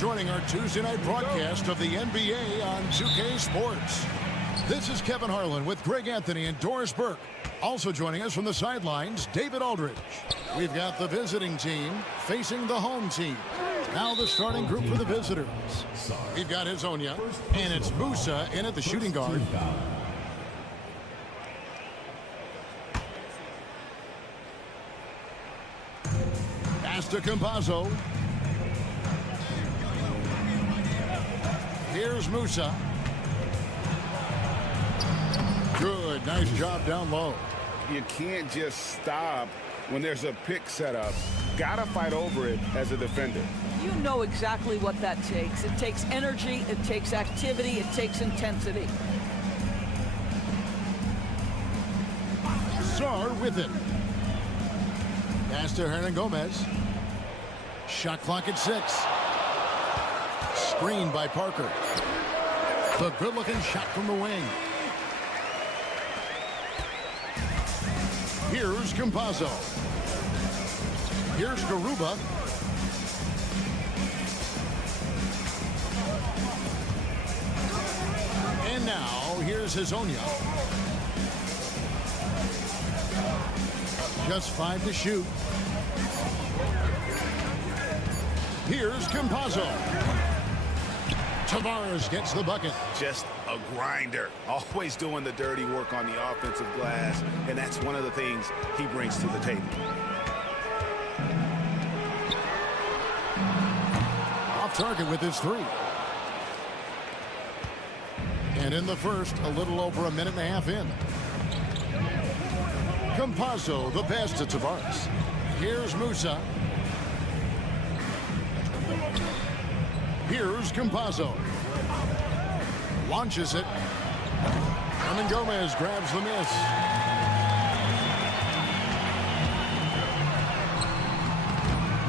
joining our Tuesday night broadcast of the NBA on 2K Sports. This is Kevin Harlan with Greg Anthony and Doris Burke. Also joining us from the sidelines, David Aldridge. We've got the visiting team facing the home team. Now the starting group for the visitors. We've got Hezonja, and it's Musa in at the shooting guard. Pass to Campazzo. Here's Musa. Good, nice job down low. You can't just stop when there's a pick set up. Gotta fight over it as a defender. You know exactly what that takes. It takes energy, it takes activity, it takes intensity. Sar with it. Pass to Hernan Gomez. Shot clock at 6. Screened by Parker. The good-looking shot from the wing. Here's Campazzo. Here's Garuba. And now, here's Hezonja. Just 5 to shoot. Here's Campazzo. Tavares gets the bucket. Just a grinder. Always doing the dirty work on the offensive glass, and that's one of the things he brings to the table. Off target with his 3. And in the first, a little over a minute and a half in. Campazzo, the pass to Tavares. Here's Musa. Here's Campazzo. Launches it. And then Gomez grabs the miss.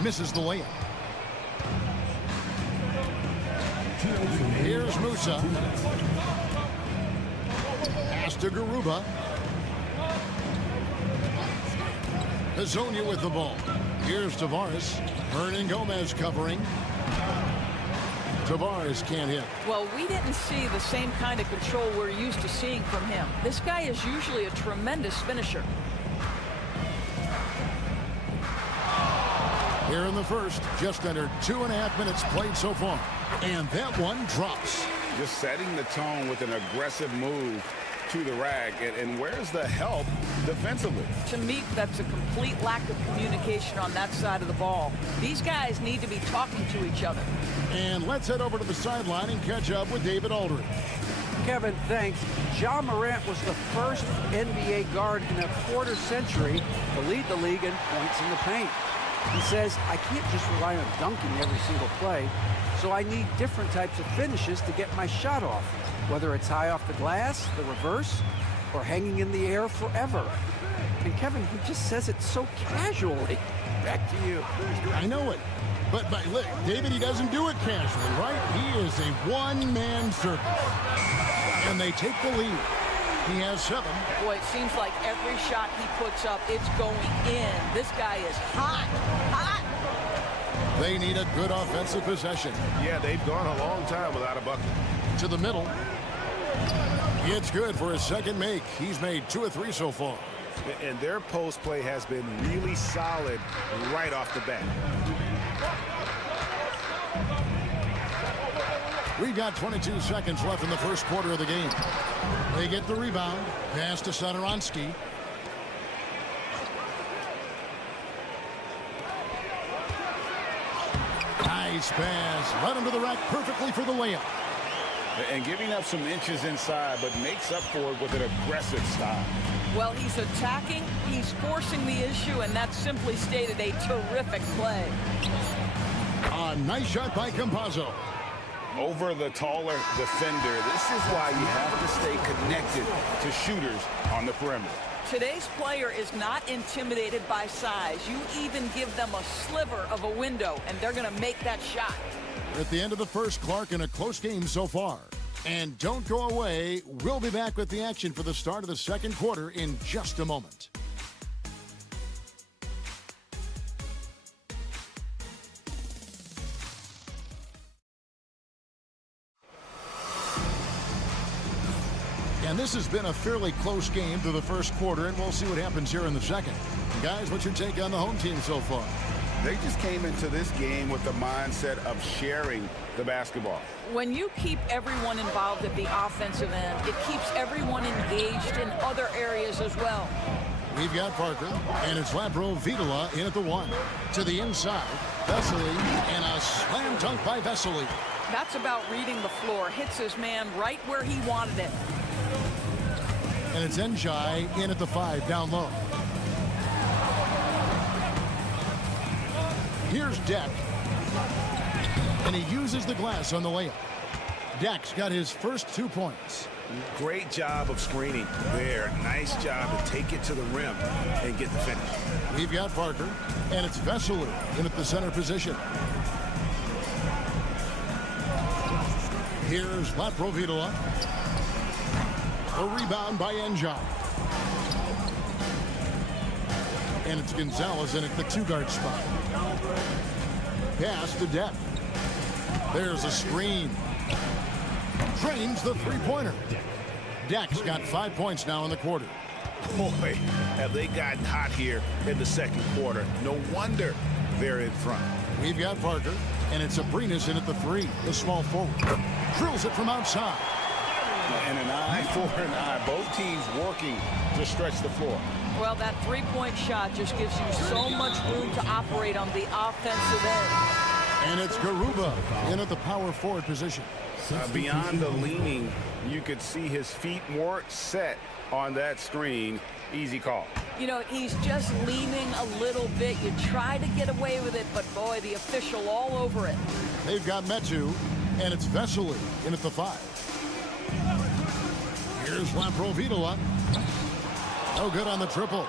Misses the layup. Here's Musa. Pass to Garuba. Hezonja with the ball. Here's Tavares. Hernan Gomez covering. Tavares can't hit. Well, we didn't see the same kind of control we're used to seeing from him. This guy is usually a tremendous finisher. Here in the first, just under 2.5 minutes played so far. And that one drops. Just setting the tone with an aggressive move to the rack. And where's the help defensively? To me, that's a complete lack of communication on that side of the ball. These guys need to be talking to each other. And let's head over to the sideline and catch up with David Aldridge. Kevin, thanks. Ja Morant was the first NBA guard in a quarter century to lead the league in points in the paint. He says, I can't just rely on dunking every single play, so I need different types of finishes to get my shot off, whether it's high off the glass, the reverse, or hanging in the air forever. And Kevin, he just says it so casually. Back to you. I know it. But look, David, he doesn't do it casually, right? He is a one-man circus. And they take the lead. He has 7. Boy, it seems like every shot he puts up, it's going in. This guy is hot, hot. They need a good offensive possession. Yeah, they've gone a long time without a bucket. To the middle. It's good for his second make. He's made 2 of 3 so far. And their post play has been really solid right off the bat. We've got 22 seconds left in the first quarter of the game. They get the rebound. Pass to Satoransky. Nice pass. Led him to the rack perfectly for the layup. And giving up some inches inside, but makes up for it with an aggressive style. Well, he's attacking, he's forcing the issue, and that's simply stated a terrific play. A nice shot by Campazzo. Over the taller defender. This is why you have to stay connected to shooters on the perimeter. Today's player is not intimidated by size. You even give them a sliver of a window, and they're going to make that shot. We're at the end of the first, Clark, in a close game so far. And don't go away. We'll be back with the action for the start of the second quarter in just a moment. And this has been a fairly close game through the first quarter, and we'll see what happens here in the second. Guys, what's your take on the home team so far? They just came into this game with the mindset of sharing the basketball. When you keep everyone involved at the offensive end, it keeps everyone engaged in other areas as well. We've got Parker, and it's Vitola in at the 1. To the inside, Vesely, and a slam dunk by Vesely. That's about reading the floor. Hits his man right where he wanted it. And it's Njai in at the 5, down low. Here's Deck. And he uses the glass on the layup. Deck's got his first 2 points. Great job of screening there. Nice job to take it to the rim and get the finish. We've got Parker, and it's Vesely in at the center position. Here's Vitola. A rebound by Njai. And it's Gonzalez in at the 2-guard spot. Pass to Deck. There's a screen. Drains the three-pointer. Deck's got 5 points now in the quarter. Boy, have they gotten hot here in the second quarter. No wonder they're in front. We've got Parker, and it's Abrinas in at the 3, the small forward. Drills it from outside. And an eye for an eye. Both teams working to stretch the floor. Well, that three-point shot just gives you so much room to operate on the offensive end. And it's Garuba in at the power forward position. Beyond the leaning, you could see his feet weren't set on that screen. Easy call. You know, he's just leaning a little bit. You try to get away with it, but boy, the official all over it. They've got Metu, and it's Vesely in at the 5. Here's Vitola. No good on the triple.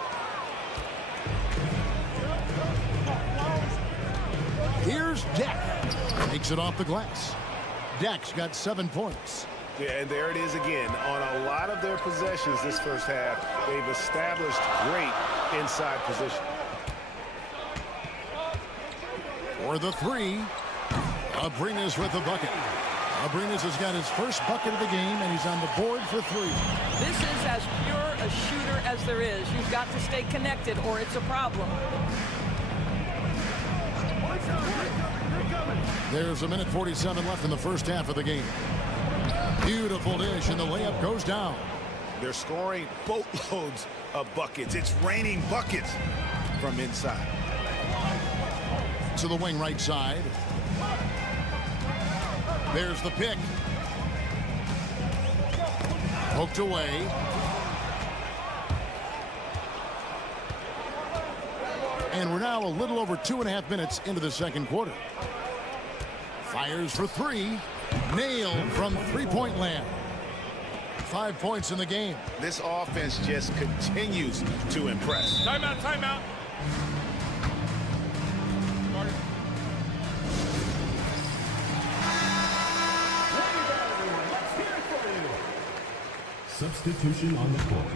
Here's Deck. Takes it off the glass. Deck's got 7 points. Yeah, and there it is again. On a lot of their possessions this first half, they've established great inside position. For the 3, Abrinas with the bucket. Abrinas has got his first bucket of the game, and he's on the board for 3. This is as pure a shooter as there is. You've got to stay connected, or it's a problem. There's 1:47 left in the first half of the game. Beautiful dish, and the layup goes down. They're scoring boatloads of buckets. It's raining buckets from inside. To the wing right side. There's the pick. Poked away. And we're now a little over 2.5 minutes into the second quarter. Fires for 3. Nailed from three-point land. 5 points in the game. This offense just continues to impress. Timeout, timeout. Substitution on the court.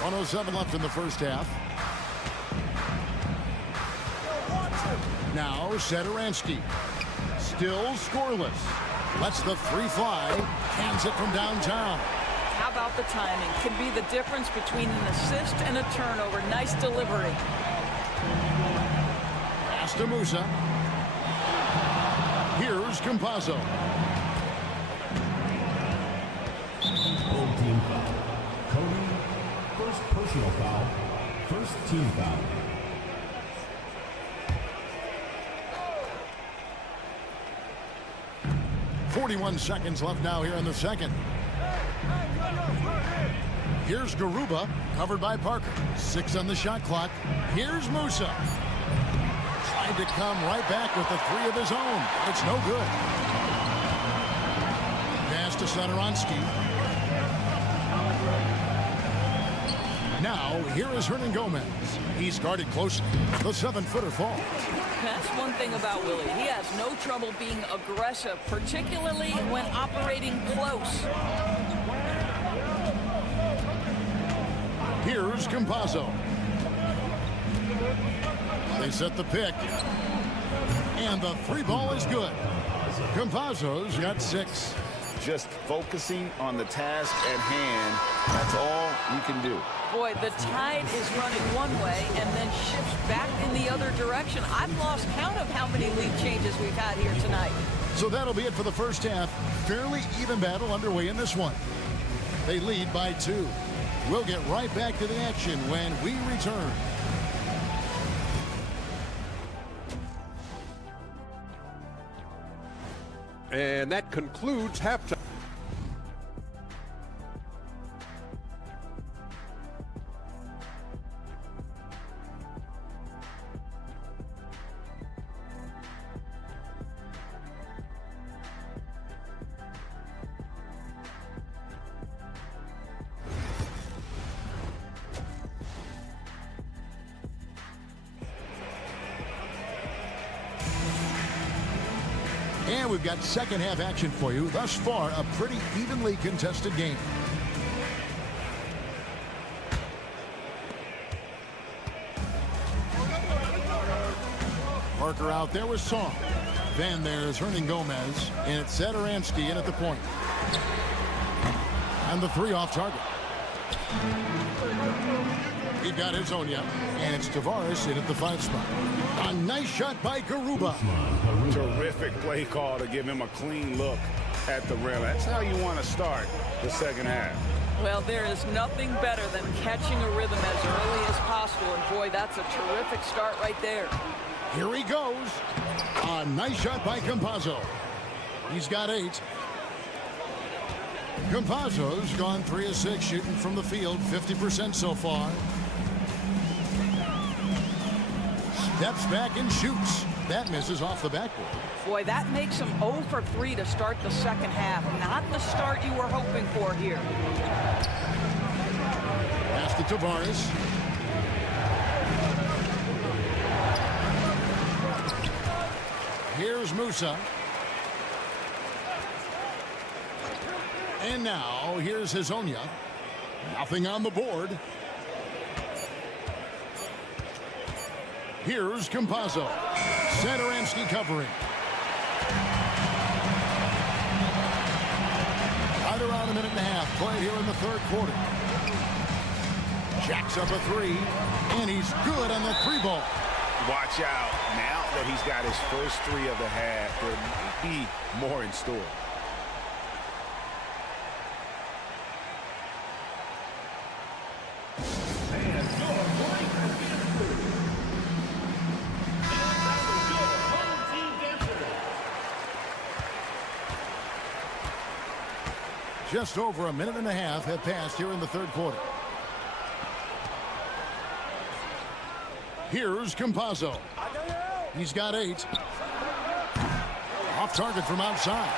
1:07 left in the first half. Now Satoransky. Still scoreless. Lets the 3 fly. Cans it from downtown. How about the timing? Can be the difference between an assist and a turnover. Nice delivery. Pass to Musa. Here's Campazzo. Home team foul. Cody, first personal foul. First team foul. .41 seconds left now here in the second. Here's Garuba, covered by Parker. 6 on the shot clock. Here's Musa. Tried to come right back with the 3 of his own. It's no good. Pass to Satoransky. Now, here is Hernan Gomez. He's guarded closely. The 7-footer falls. That's one thing about Willie. He has no trouble being aggressive, particularly when operating close. Here's Campazzo. They set the pick. And the 3 ball is good. Campazzo's got 6. just focusing on the task at hand. That's all you can do. Boy, the tide is running one way and then shifts back in the other direction. I've lost count of how many lead changes we've had here tonight. So that'll be it for the first half. Fairly even battle underway in this one. They lead by 2. We'll get right back to the action when we return. And that concludes halftime. And we've got second half action for you. Thus far, a pretty evenly contested game. Parker out there with Song. Then there's Hernan Gomez. And it's Satoransky in at the point. And the 3 off target. We've got Hezonja. And it's Tavares in at the 5 spot. A nice shot by Garuba. Terrific play call to give him a clean look at the rim. That's how you want to start the second half. Well, there is nothing better than catching a rhythm as early as possible. And boy, that's a terrific start right there. Here he goes. A nice shot by Campazzo. He's got 8. Campazzo's gone 3 of 6 shooting from the field, 50% so far. Steps back and shoots. That misses off the backboard. Boy, that makes him 0 for 3 to start the second half. Not the start you were hoping for here. Pass to Tavares. Here's Musa. And now, here's Hezonja. Nothing on the board. Here's Campazzo. Satoransky covering. Right around a minute and a half played here in the third quarter. Jacks up a 3, and he's good on the 3-ball. Watch out. Now that he's got his first 3 of the half, there might be more in store. Just over a minute and a half have passed here in the third quarter. Here's Campazzo. He's got 8. Off target from outside.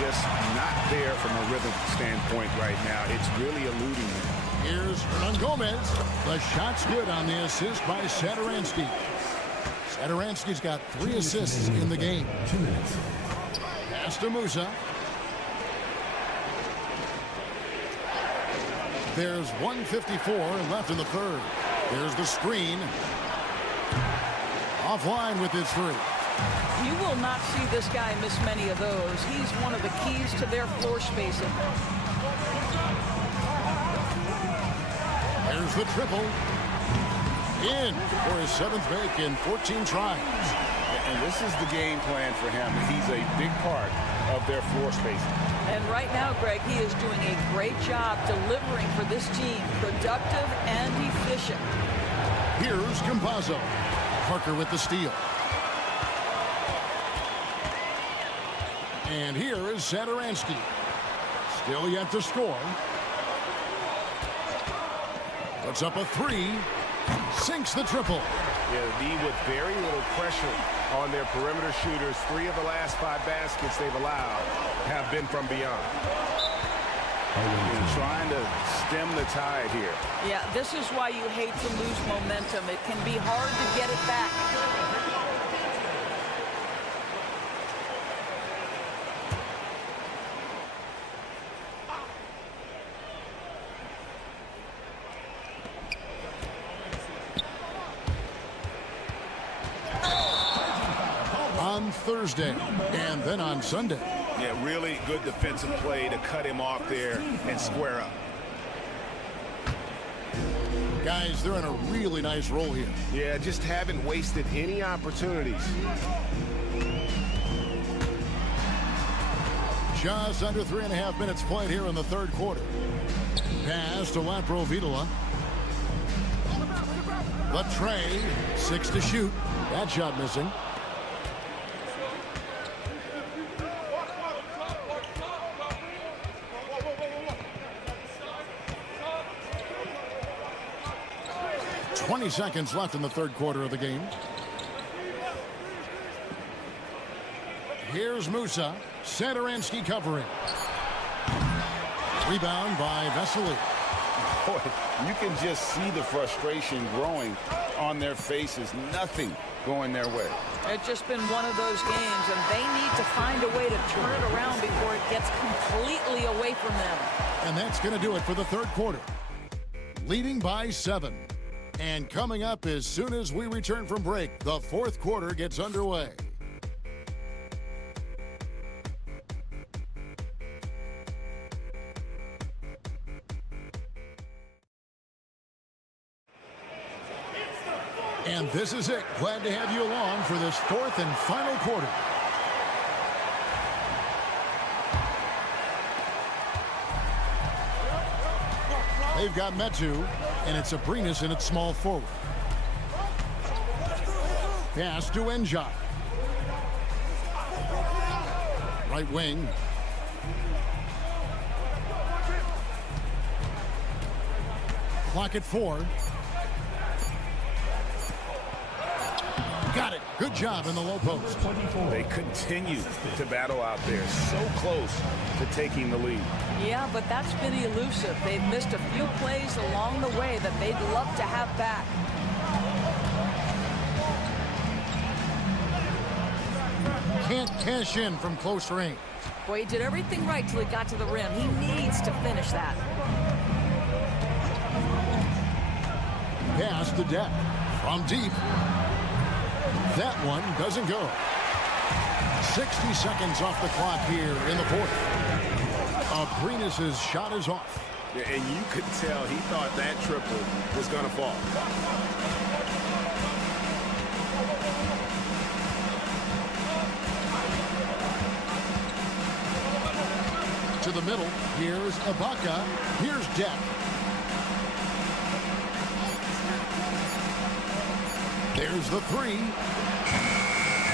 Just not there from a rhythm standpoint right now. It's really eluding him. Here's Hernan Gomez. The shot's good on the assist by Satoransky. Satoransky's got 3 assists in the game. 2 minutes. Pass to Musa. There's 1:54 left in the third. There's the screen. Offline with his 3. You will not see this guy miss many of those. He's one of the keys to their floor spacing. There's the triple. In for his 7th make in 14 tries. And this is the game plan for him. He's a big part of their floor spacing. And right now, Greg, he is doing a great job delivering for this team. Productive and efficient. Here's Campazzo. Parker with the steal. And here is Satoransky. Still yet to score. Puts up a 3. Sinks the triple. Yeah, the D with very little pressure on their perimeter shooters. 3 of the last 5 baskets they've allowed have been from beyond. And trying to stem the tide here. Yeah, this is why you hate to lose momentum. It can be hard to get it back. On Thursday and then on Sunday, Yeah, really good defensive play to cut him off there and square up. Guys, they're in a really nice roll here. Yeah, just haven't wasted any opportunities. Just under 3.5 minutes played here in the third quarter. Pass to Lapro Vitola. The tray, 6 to shoot. That shot missing. .20 seconds left in the third quarter of the game. Here's Musa. Satoransky covering. Rebound by Vesely. Boy, you can just see the frustration growing on their faces. Nothing going their way. It's just been one of those games, and they need to find a way to turn it around before it gets completely away from them. And that's going to do it for the third quarter. Leading by 7. And coming up as soon as we return from break, the fourth quarter gets underway. And this is it. Glad to have you along for this fourth and final quarter. They've got Metu, and it's Abrinas in its small forward. Pass to Enjai. Right wing. Clock at 4. Got it. Good job in the low post. They continue to battle out there, so close to taking the lead. Yeah, but that's been elusive. They've missed a few plays along the way that they'd love to have back. Can't cash in from close range. Boy, he did everything right till he got to the rim. He needs to finish that. Pass to Deck. From deep. That one doesn't go. 60 seconds off the clock here in the fourth. Abrinas' shot is off. Yeah, and you could tell he thought that triple was going to fall. To the middle. Here's Ibaka. Here's Deck. There's the 3.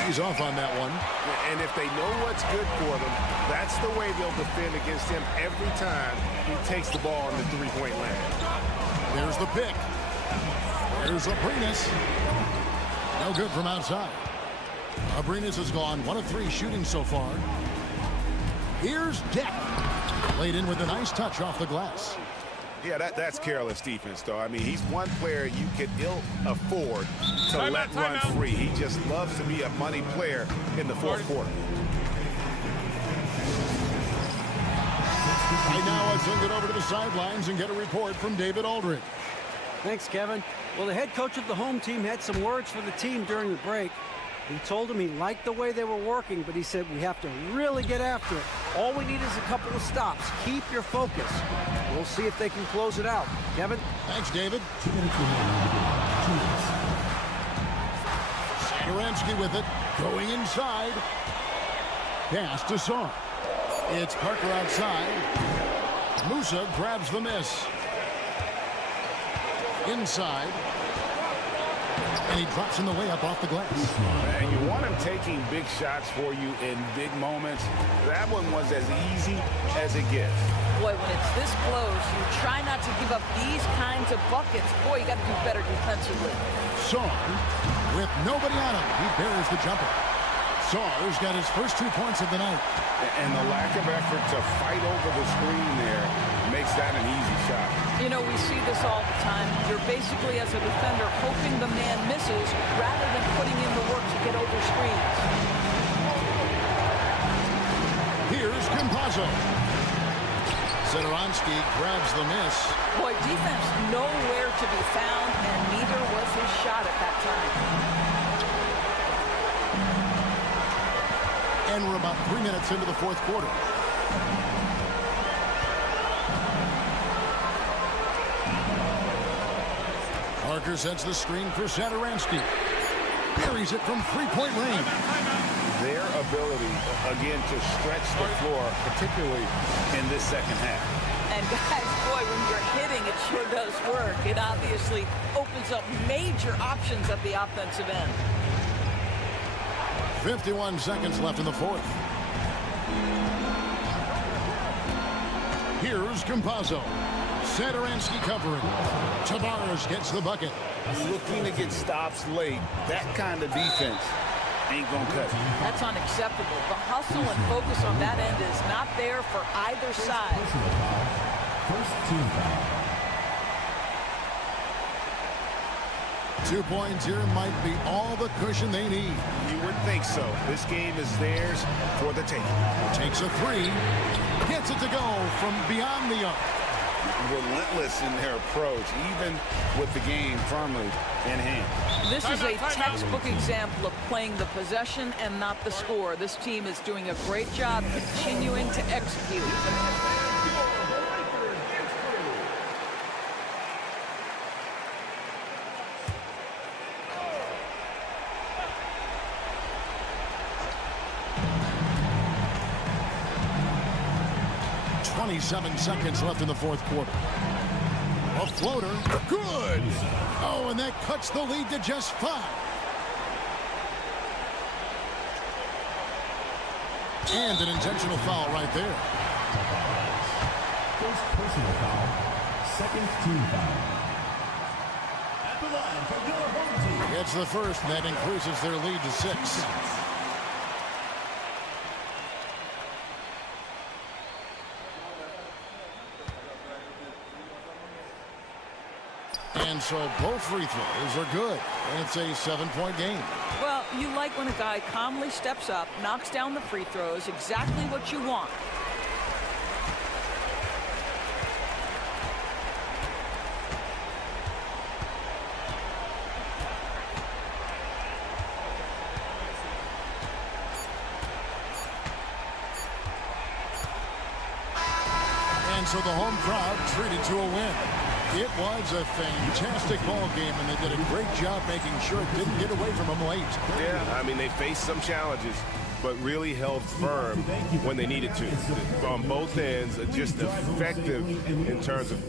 He's off on that one. And if they know what's good for them, that's the way they'll defend against him every time he takes the ball in the three-point land. There's the pick. There's Abrinas. No good from outside. Abrinas has gone 1 of 3 shooting so far. Here's Deck. Laid in with a nice touch off the glass. Yeah, that's careless defense, though. I mean, he's one player you could ill afford to let run free. He just loves to be a money player in the fourth quarter. Right now, I send it over to the sidelines and get a report from David Aldridge. Thanks, Kevin. Well, the head coach of the home team had some words for the team during the break. He told them he liked the way they were working, but he said we have to really get after it. All we need is a couple of stops. Keep your focus. We'll see if they can close it out. Kevin? Thanks, David. Satoransky with it. Going inside. Pass to Song. It's Parker outside. Musa grabs the miss. Inside. And he drops in the layup off the glass. And you want him taking big shots for you in big moments. That one was as easy as it gets. Boy, when it's this close, you try not to give up these kinds of buckets. Boy, you got to do better defensively. Song, with nobody on him, he buries the jumper. Saw's got his first 2 points of the night. And the lack of effort to fight over the screen there makes that an easy shot. You know, we see this all the time. You're basically, as a defender, hoping the man misses rather than putting in the work to get over screens. Here's Campazzo. Satoransky grabs the miss. Boy, defense nowhere to be found, and neither was his shot at that time. And we're about 3 minutes into the fourth quarter. Parker sets the screen for Satoransky. Buries it from three-point range. Their ability, again, to stretch the floor, particularly in this second half. And guys, boy, when you're hitting, it sure does work. It obviously opens up major options at the offensive end. 51 seconds left in the fourth. Here's Campazzo. Satoransky covering. Tavares gets the bucket. Looking to get stops late. That kind of defense ain't gonna cut it. That's unacceptable. The hustle and focus on that end is not there for either side. Personal foul. First team foul. 2 points here might be all the cushion they need. You would think so. This game is theirs for the taking. Takes a three. Gets it to go from beyond the arc. Relentless in their approach, even with the game firmly in hand. This is a textbook example of playing the possession and not the score. This team is doing a great job continuing to execute. Seven seconds left in the fourth quarter. A floater. Good. Oh, and that cuts the lead to just 5. And an intentional foul right there. First personal foul. Second team foul. At the line for your home team. Gets the first, and that increases their lead to 6. And so both free throws are good, and it's a 7-point game. Well, you like when a guy calmly steps up, knocks down the free throws, exactly what you want. And so the home crowd treated to a win. It was a fantastic ball game, and they did a great job making sure it didn't get away from them late. Yeah, I mean, they faced some challenges, but really held firm when they needed to. On both ends, just effective in terms of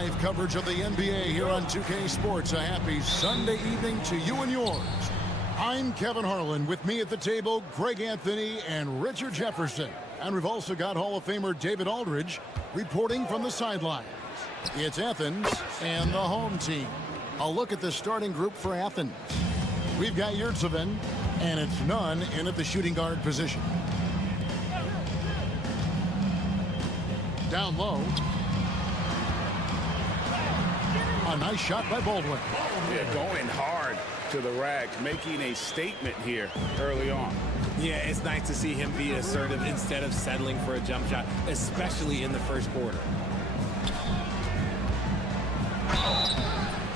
Live coverage of the NBA here on 2K Sports. A happy Sunday evening to you and yours. I'm Kevin Harlan. With me at the table, Greg Anthony and Richard Jefferson. And we've also got Hall of Famer David Aldridge reporting from the sidelines. It's Athens and the home team. A look at the starting group for Athens. We've got Yurtseven, and it's none in at the shooting guard position. Down low. A nice shot by Baldwin. Yeah, going hard to the rack, making a statement here early on. Yeah, it's nice to see him be assertive instead of settling for a jump shot, especially in the first quarter.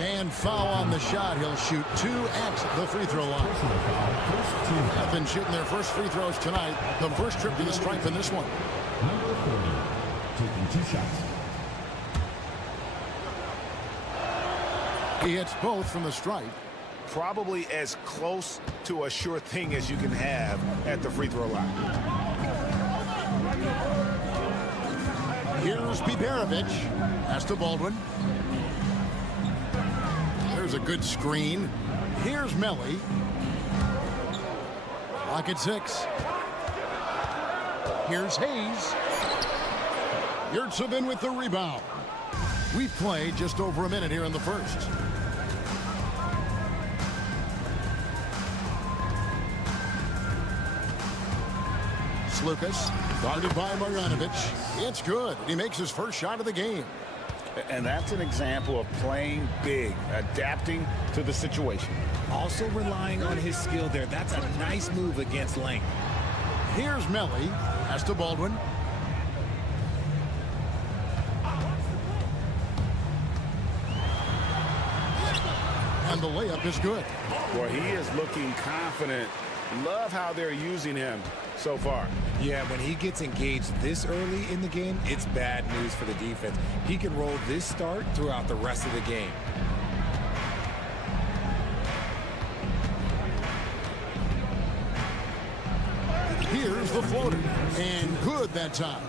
And foul on the shot. He'll shoot 2 at the free throw line. Athens shooting their first free throws tonight. The first trip to the stripe in this one. Number 40, taking 2 shots. He hits both from the stripe. Probably as close to a sure thing as you can have at the free throw line. Here's Biberovic. Pass to Baldwin. There's a good screen. Here's Melly. Lock at 6. Here's Hayes. Yurtsevin with the rebound. We played just over a minute here in the first. Lucas, guarded by Marjanovic. It's good. He makes his first shot of the game. And that's an example of playing big, adapting to the situation. Also relying on his skill there. That's a nice move against length. Here's Melly. Pass to Baldwin. And the layup is good. Well, he is looking confident. Love how they're using him so far. Yeah, when he gets engaged this early in the game, it's bad news for the defense. He can roll this start throughout the rest of the game. Here's the floater. And good that time.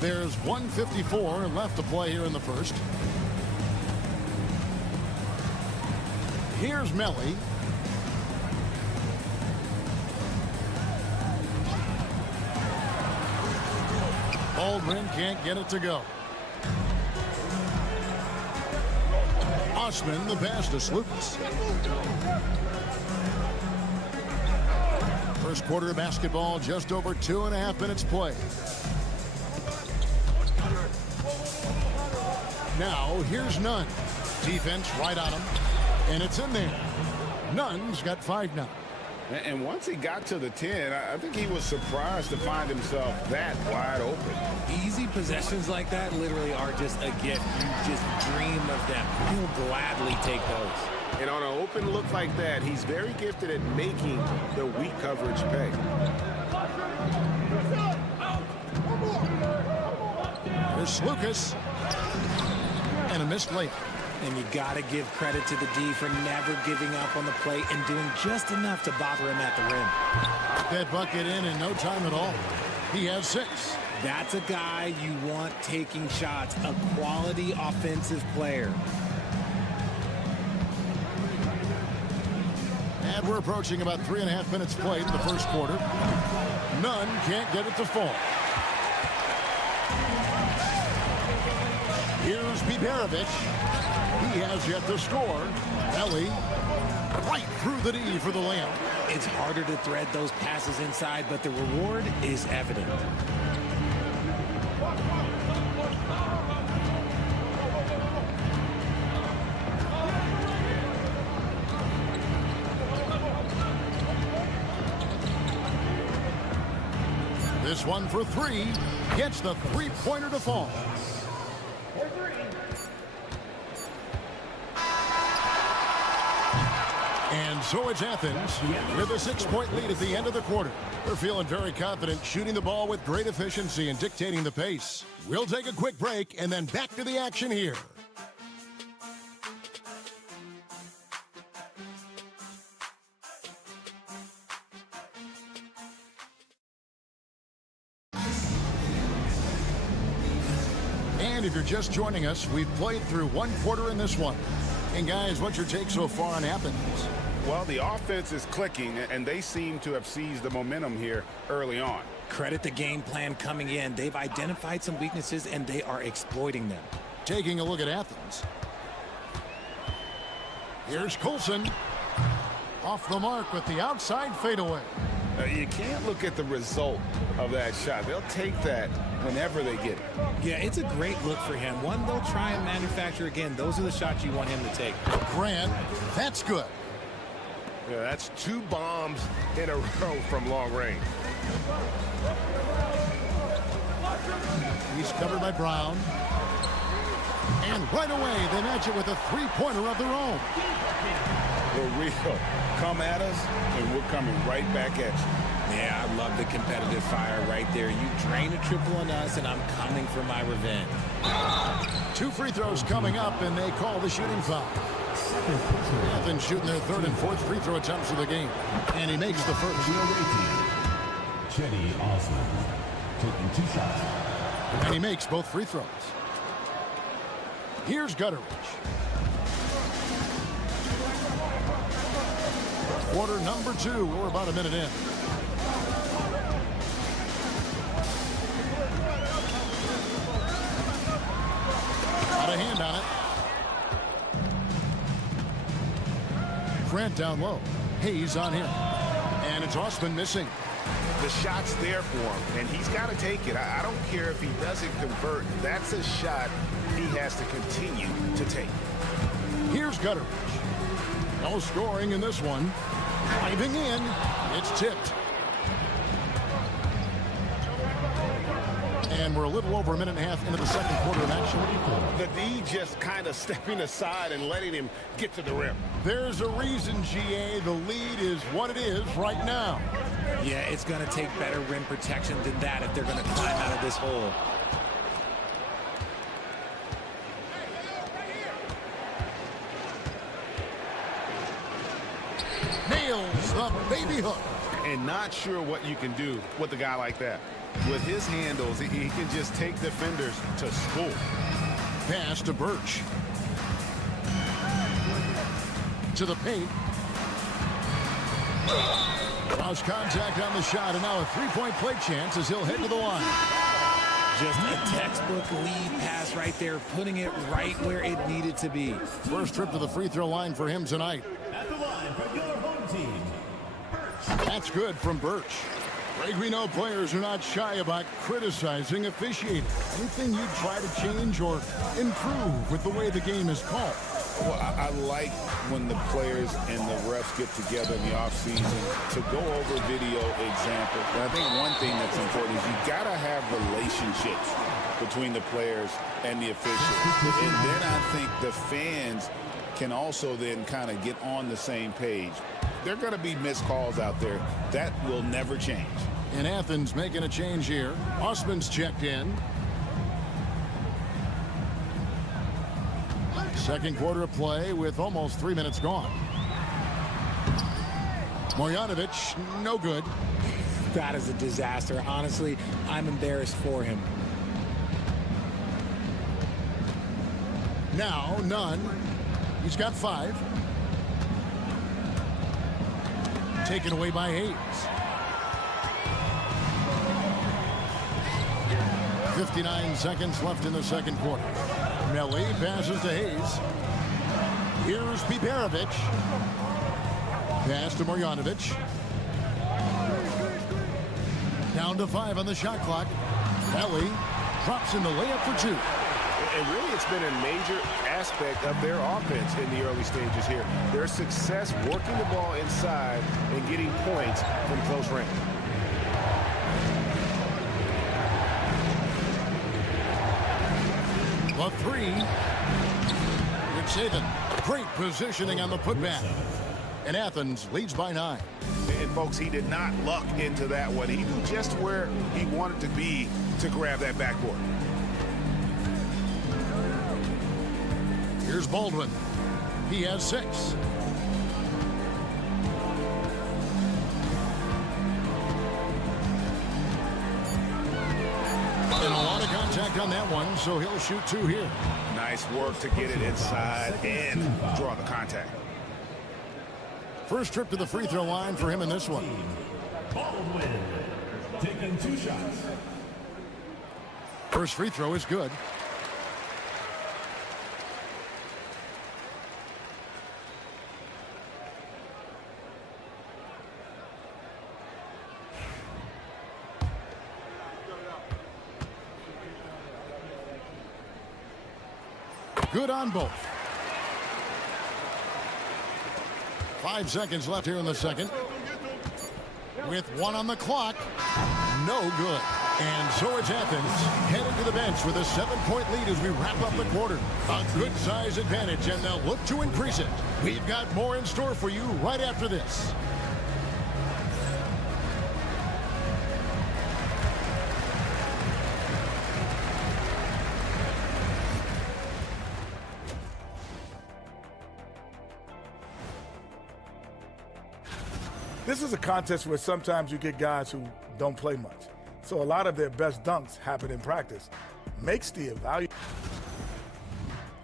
There's 1:54 left to play here in the first. Here's Melly. Baldwin can't get it to go. Osman the pass to Lucas. First quarter of basketball, just over 2.5 minutes played. Now here's Nunn. Defense right on him. And it's in there. Nunn's got 5 now. And once he got to the 10, I think he was surprised to find himself that wide open. Easy possessions like that literally are just a gift. You just dream of them. He'll gladly take those. And on an open look like that, he's very gifted at making the weak coverage pay. Here's Lucas. And a missed layup. And you got to give credit to the D for never giving up on the plate and doing just enough to bother him at the rim. That bucket in no time at all. He has 6. That's a guy you want taking shots, a quality offensive player. And we're approaching about 3.5 minutes played in the first quarter. Nunn can't get it to fall. Here's Biberovic. He has yet to score. Ellie right through the D for the layup. It's harder to thread those passes inside, but the reward is evident. This one for 3. Gets the three-pointer to fall. And so it's Athens with a 6-point lead at the end of the quarter. They're feeling very confident, shooting the ball with great efficiency and dictating the pace. We'll take a quick break and then back to the action here. And if you're just joining us, we've played through 1 quarter in this one. And guys, what's your take so far on Athens? Well, the offense is clicking, and they seem to have seized the momentum here early on. Credit the game plan coming in. They've identified some weaknesses, and they are exploiting them. Taking a look at Athens. Here's Coulson. Off the mark with the outside fadeaway. You can't look at the result of that shot. They'll take that whenever they get it. Yeah, it's a great look for him. One they'll try and manufacture again. Those are the shots you want him to take. Grant, that's good. Yeah, that's 2 bombs in a row from long range. He's covered by Brown. And right away, they match it with a 3-pointer of their own. For real. Come at us, and we're coming right back at you. Yeah, I love the competitive fire right there. You drain a triple on us, and I'm coming for my revenge. 2 free throws coming up, and they call the shooting foul. Athens shooting their 3rd and 4th free throw attempts of the game. And he makes the first. Chetty Osman taking 2 shots. And he makes both free throws. Here's Gutteridge. Quarter number 2. We're about a minute in. Got a hand on it. Grant down low. Hayes on him. And it's Osman missing. The shot's there for him, and he's got to take it. I don't care if he doesn't convert. That's a shot he has to continue to take. Here's Gutteridge. No scoring in this one. Diving in. It's tipped. And we're a little over a minute and a half into the second quarter of action. The D just kind of stepping aside and letting him get to the rim. There's a reason, GA. The lead is what it is right now. Yeah, it's going to take better rim protection than that if they're going to climb out of this hole. Nails the baby hook. And not sure what you can do with a guy like that. With his handles, he can just take defenders to school. Pass to Birch. To the paint. Cross contact on the shot, and now a three-point play chance as he'll head to the line. Just a textbook lead pass right there, putting it right where it needed to be. First trip to the free throw line for him tonight. At the line for your home team, That's good from Birch. Greg, we know players are not shy about criticizing officiating. Anything you'd try to change or improve with the way the game is called? Well, I like when the players and the refs get together in the offseason to go over video examples. But I think one thing that's important is you got to have relationships between the players and the officials. And then I think the fans can also then kind of get on the same page. There are going to be missed calls out there. That will never change. In Athens making a change here. Osman's checked in. Second quarter of play with almost 3 minutes gone. Marjanovic, no good. That is a disaster. Honestly, I'm embarrassed for him. Now, none. He's got 5. Taken away by Hayes. 59 seconds left in the second quarter. Melli passes to Hayes. Here's Piperovic. Pass to Marjanovic. Down to 5 on the shot clock. Melli drops in the layup for 2. And really, it's been a major aspect of their offense in the early stages here. Their success working the ball inside and getting points from close range. The 3. Rich Saban. Great positioning on the putback. And Athens leads by 9. And folks, he did not luck into that one. He knew just where he wanted to be to grab that backboard. Here's Baldwin. He has 6. And a lot of contact on that one, so he'll shoot 2 here. Nice work to get it inside and draw the contact. First trip to the free throw line for him in this one. Baldwin taking 2 shots. First free throw is good. Good on both. 5 seconds left here in the second. With 1 on the clock. No good. And so it's Athens heading to the bench with a 7-point lead as we wrap up the quarter. A good size advantage, and they'll look to increase it. We've got more in store for you right after this. This is a contest where sometimes you get guys who don't play much. So a lot of their best dunks happen in practice. Makes the evaluation.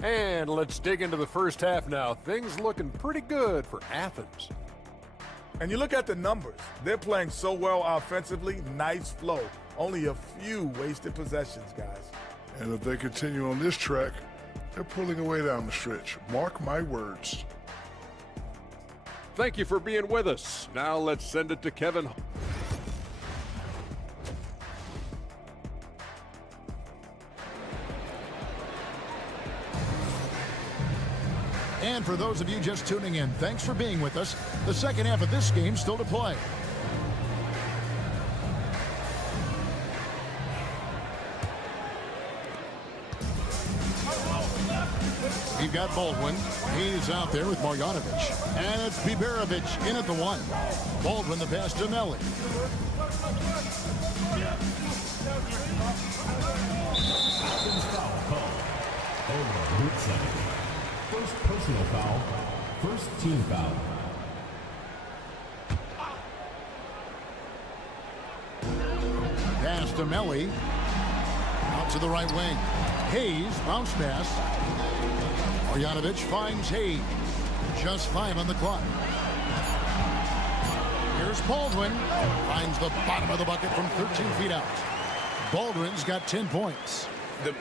And let's dig into the first half now. Things looking pretty good for Athens. And you look at the numbers. They're playing so well offensively. Nice flow. Only a few wasted possessions, guys. And if they continue on this track, they're pulling away down the stretch. Mark my words. Thank you for being with us. Now let's send it to Kevin. And for those of you just tuning in, thanks for being with us. The second half of this game still to play. We've got Baldwin. He's out there with Marjanovic. And it's Biberovic in at the one. Baldwin the pass to Melly. Athens foul call. Over with 7. First personal foul. First team foul. Pass to Melly. Out to the right wing. Hayes, bounce pass. Marjanovic finds Hayes. Just 5 on the clock. Here's Baldwin. Finds the bottom of the bucket from 13 feet out. Baldwin's got 10 points.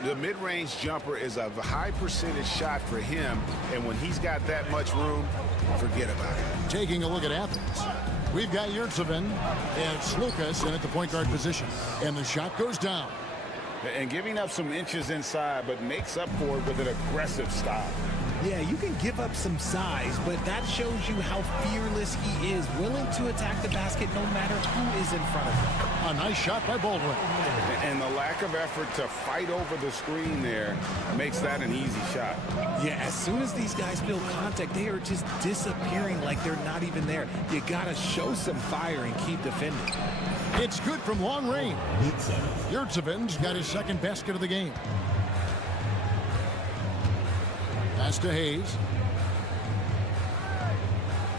The mid-range jumper is a high percentage shot for him, and when he's got that much room, forget about it. Taking a look at Athens. We've got Yurtsevin and Slukas in at the point guard position. And the shot goes down. And giving up some inches inside, but makes up for it with an aggressive style. Yeah, you can give up some size, but that shows you how fearless he is, willing to attack the basket no matter who is in front of him. A nice shot by Baldwin. And the lack of effort to fight over the screen there makes that an easy shot. Yeah, as soon as these guys feel contact, they are just disappearing like they're not even there. You gotta show some fire and keep defending. It's good from long range. Yurtsevin's got his second basket of the game. Pass to Hayes.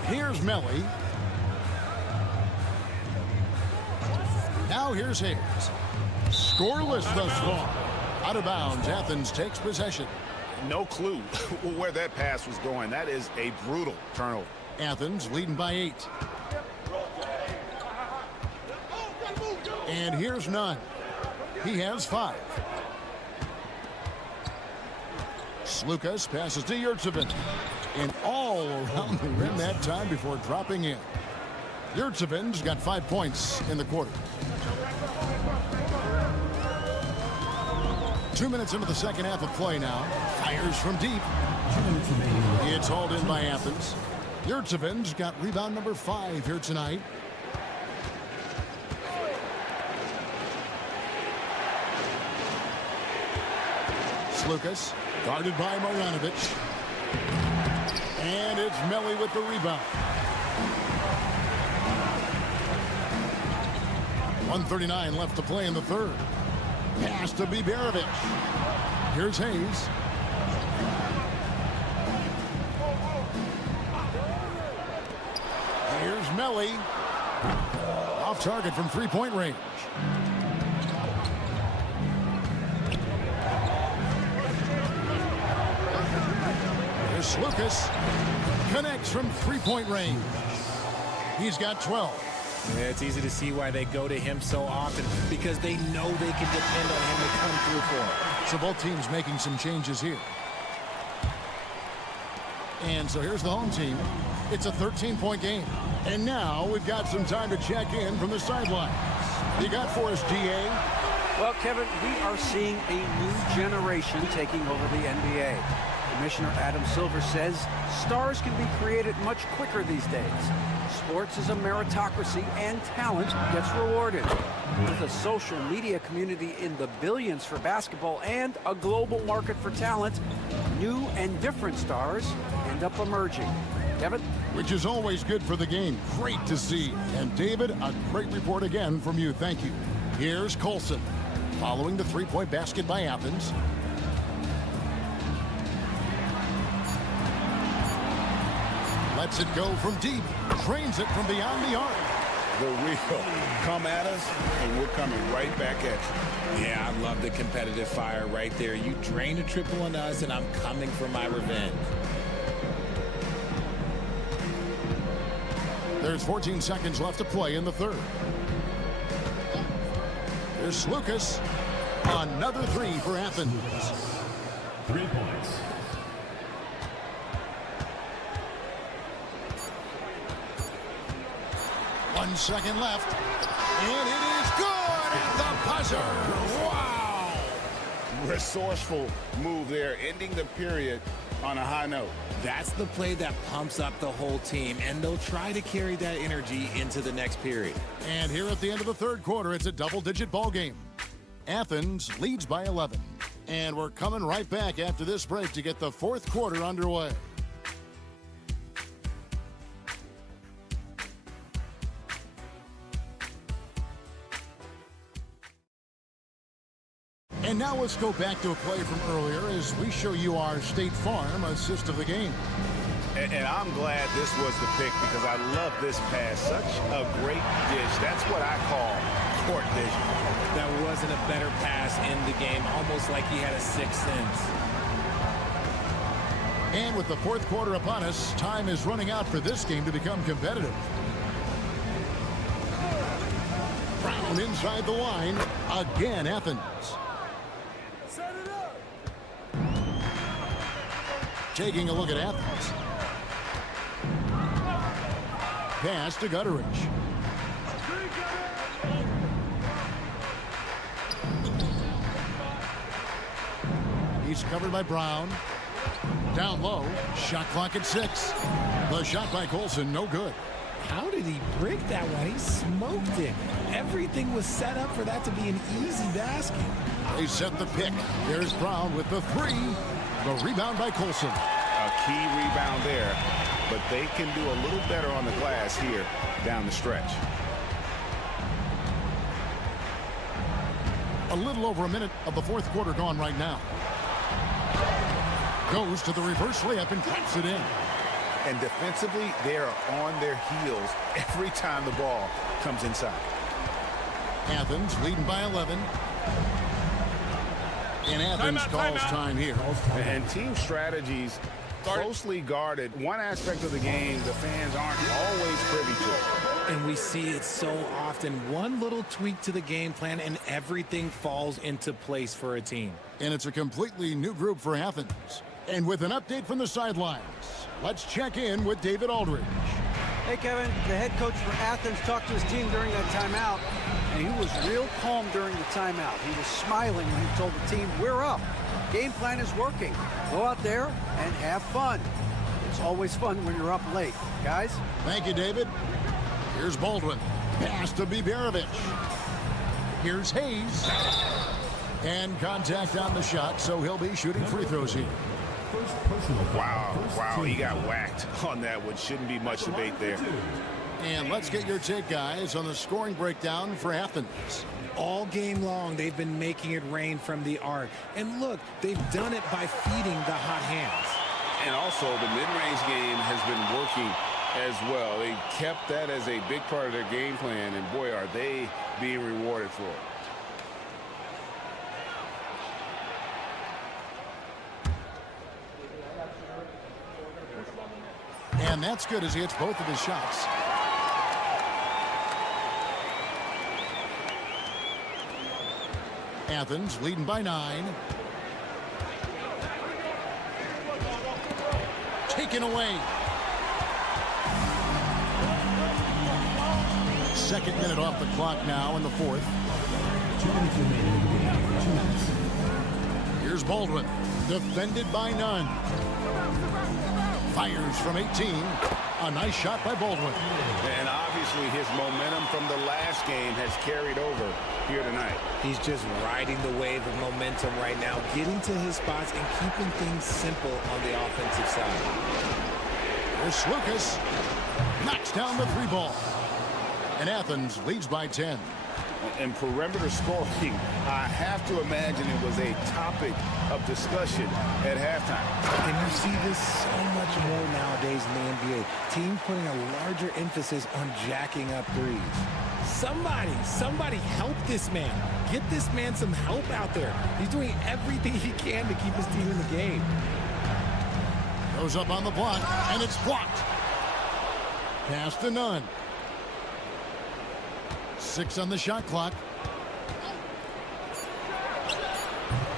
Here's Melly. Now here's Hayes. Scoreless thus far. Out of bounds, Athens takes possession. No clue where that pass was going. That is a brutal turnover. Athens leading by 8. And here's Nunn. He has 5. Slukas passes to Yurtsevin. And all around the rim that time before dropping in. Yurtsevin's got 5 points in the quarter. 2 minutes into the second half of play now. Fires from deep. It's hauled in by Athens. Yurtsevin's got rebound number 5 here tonight. Slukas, guarded by Marjanovic. And it's Melly with the rebound. 1:39 left to play in the third. Pass to Biberovic. Here's Hayes. Here's Melly. Off target from three-point range. Here's Slukas. Connects from three-point range. He's got 12. Yeah, it's easy to see why they go to him so often, because they know they can depend on him to come through for them. So both teams making some changes here. And so here's the home team. It's a 13-point game. And now we've got some time to check in from the sidelines. You got for us, DA? Well, Kevin, we are seeing a new generation taking over the NBA. Commissioner Adam Silver says stars can be created much quicker these days. Sports is a meritocracy and talent gets rewarded. With a social media community in the billions for basketball and a global market for talent, new and different stars end up emerging. Kevin? Which is always good for the game. Great to see. And David, a great report again from you. Thank you. Here's Colson. Following the three-point basket by Athens. Lets it go from deep. Drains it from beyond the arc. The real come at us, and we're coming right back at you. Yeah, I love the competitive fire right there. You drain a triple on us, and I'm coming for my revenge. There's 14 seconds left to play in the third. There's Lucas. Another three for Athens. 3 points. One second left. And it is good at the buzzer. Wow. Resourceful move there, ending the period on a high note. That's the play that pumps up the whole team, and they'll try to carry that energy into the next period. And here at the end of the third quarter, it's a double-digit ball game. Athens leads by 11. And we're coming right back after this break to get the fourth quarter underway. And now let's go back to a play from earlier as we show you our State Farm assist of the game. And I'm glad this was the pick because I love this pass. Such a great dish. That's what I call court vision. That wasn't a better pass in the game, almost like he had a sixth sense. And with the fourth quarter upon us, time is running out for this game to become competitive. Brown inside the line. Again, Athens. Taking a look at Athens. Pass to Gutteridge. He's covered by Brown. Down low. Shot clock at 6. The shot by Colson, no good. How did he break that one? He smoked it. Everything was set up for that to be an easy basket. They set the pick. There's Brown with the three. The rebound by Colson. A key rebound there, but they can do a little better on the glass here down the stretch. A little over a minute of the fourth quarter gone right now. Goes to the reverse layup and claps it in. And defensively, they are on their heels every time the ball comes inside. Athens leading by 11. And Athens calls time here. And team strategies closely guarded. One aspect of the game the fans aren't always privy to. And we see it so often. One little tweak to the game plan and everything falls into place for a team. And it's a completely new group for Athens. And with an update from the sidelines, let's check in with David Aldridge. Hey, Kevin, the head coach for Athens talked to his team during that timeout, and he was real calm during the timeout. He was smiling when he told the team, we're up. Game plan is working. Go out there and have fun. It's always fun when you're up late. Guys? Thank you, David. Here's Baldwin. Pass to Biberovic. Here's Hayes. And contact on the shot, so he'll be shooting free throws here. Wow, he got whacked on that one. Shouldn't be much debate there. And let's get your take, guys, on the scoring breakdown for Athens. All game long, they've been making it rain from the arc. And look, they've done it by feeding the hot hands. And also, the mid-range game has been working as well. They kept that as a big part of their game plan, and boy, are they being rewarded for it. And that's good as he hits both of his shots. Athens leading by 9. Taken away. Second minute off the clock now in the fourth. 2 minutes remaining in the game. 2 minutes. Here's Baldwin, defended by none. Fires from 18. A nice shot by Baldwin. And obviously his momentum from the last game has carried over here tonight. He's just riding the wave of momentum right now, getting to his spots and keeping things simple on the offensive side. Here's Lucas. Knocks down the 3 ball. And Athens leads by 10. And perimeter scoring, I have to imagine it was a topic of discussion at halftime. And you see this so much more nowadays in the NBA. Teams putting a larger emphasis on jacking up threes. Somebody help this man. Get this man some help out there. He's doing everything he can to keep his team in the game. Goes up on the block, and it's blocked. Pass to none. 6 on the shot clock.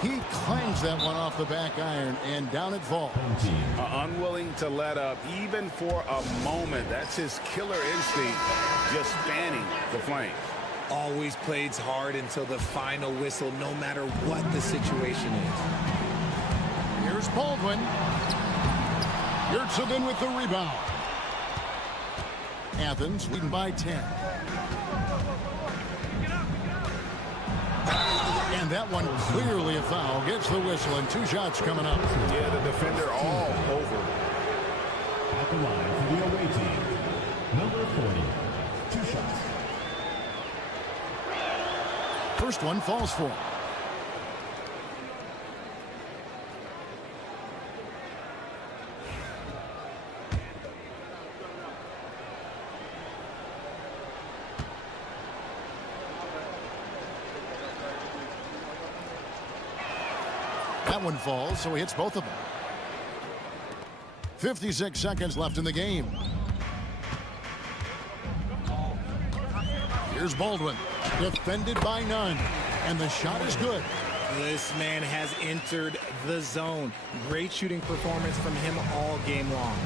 He clangs that one off the back iron, and down it falls. Unwilling to let up even for a moment. That's his killer instinct, just fanning the flames. Always plays hard until the final whistle, no matter what the situation is. Here's Baldwin. Yurtseven with the rebound. Athens leading by 10. And that one clearly a foul. Gets the whistle, and 2 shots coming up. Yeah, the defender all over. At the line for the away team, number 40, 2 shots. First one falls for him. That one falls, so he hits both of them. 56 seconds left in the game. Here's Baldwin, defended by none, and the shot is good. This man has entered the zone. Great shooting performance from him all game long.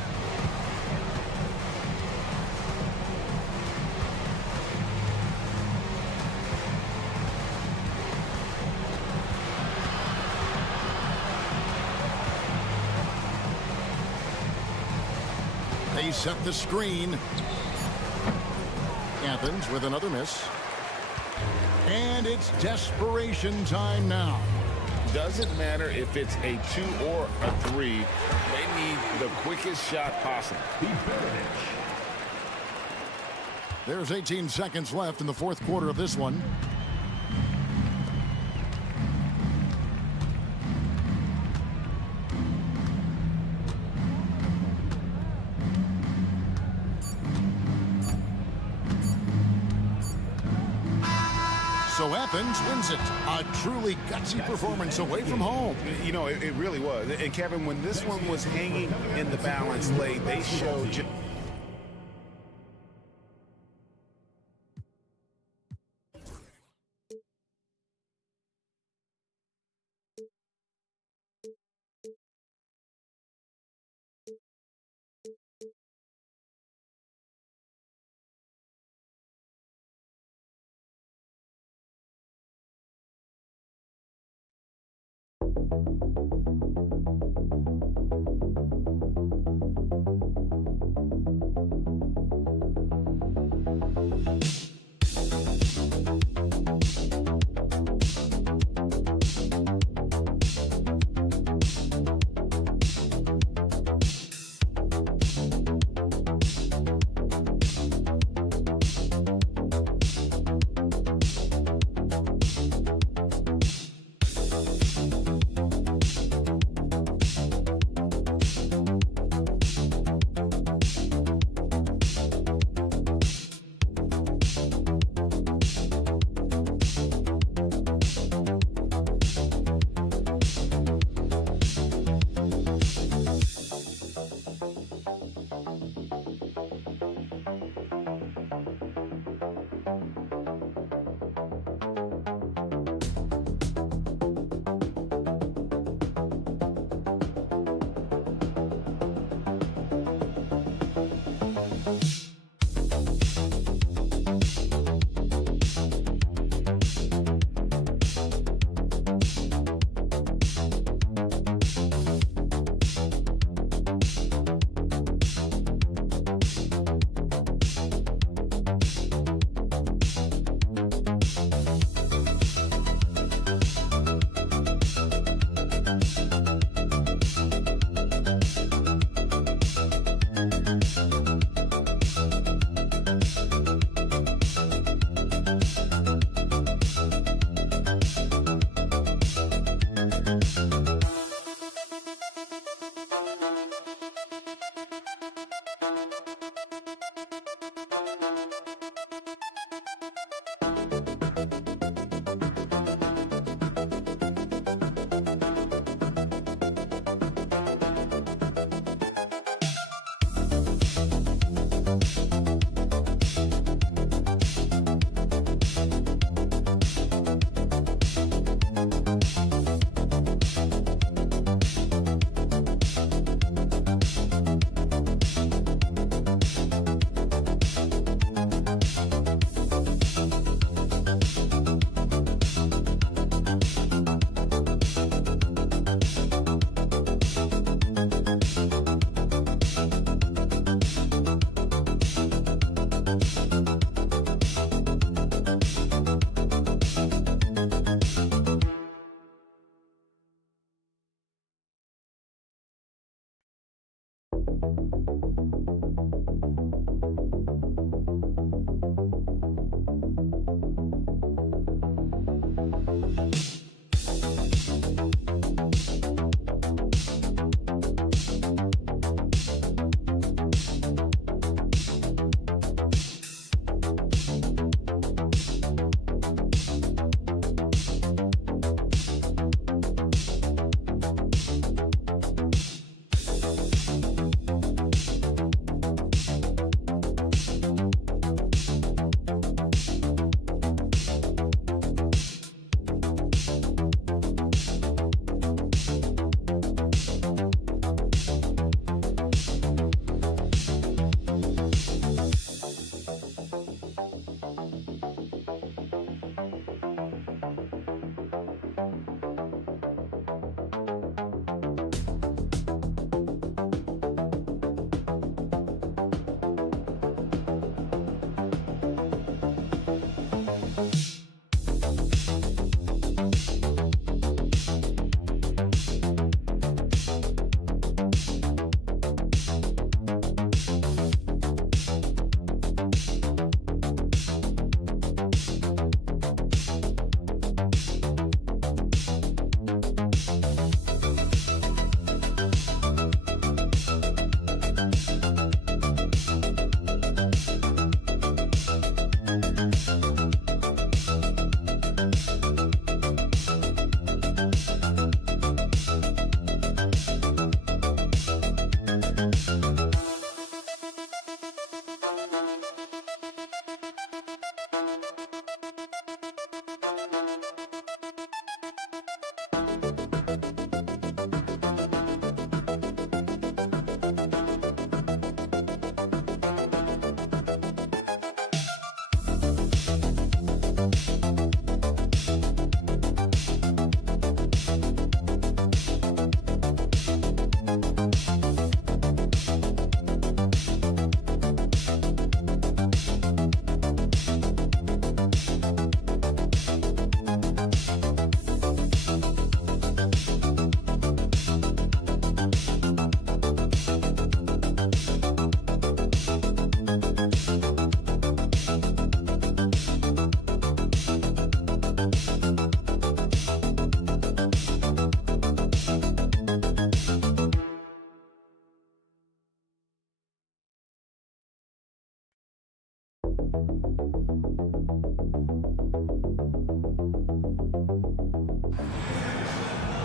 They set the screen. Athens with another miss. And it's desperation time now. Doesn't matter if it's a 2 or a 3. They need the quickest shot possible. There's 18 seconds left in the 4th quarter of this one. So Athens wins it. A truly gutsy performance away from home. You know, it really was. And Kevin, when this one was hanging in the balance late, they showed...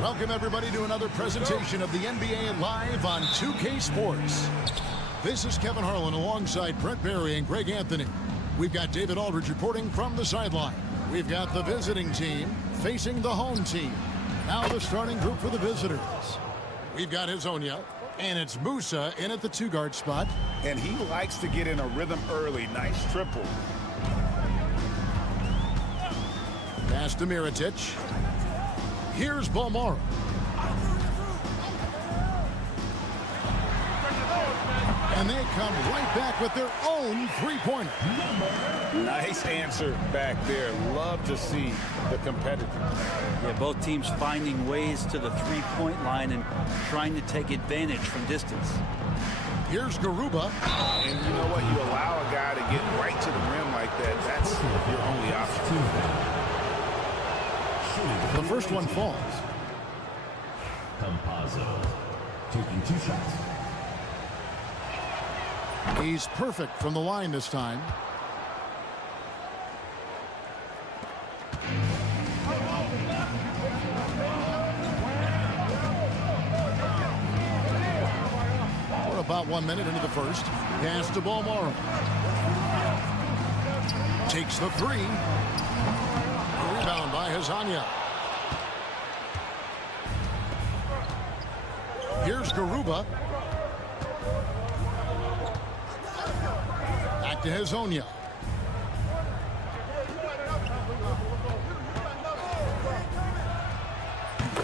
Welcome, everybody, to another presentation of the NBA Live on 2K Sports. This is Kevin Harlan alongside Brent Barry and Greg Anthony. We've got David Aldridge reporting from the sideline. We've got the visiting team facing the home team. Now the starting group for the visitors. We've got Hezonja, and it's Musa in at the two-guard spot. And he likes to get in a rhythm early. Nice triple. Pass to Mirotic. Here's Balmora. And they come right back with their own three-pointer. Nice answer back there. Love to see the competitors. Yeah, both teams finding ways to the three-point line and trying to take advantage from distance. Here's Garuba. And you know what? You allow a guy to get right to the rim like that. That's your only option. The first one falls. Campazzo taking 2 shots. He's perfect from the line this time. about 1 minute into the first. Pass to Balmoro. Takes the three. Rebound by Hazanya. Here's Garuba. Back to Hazonia.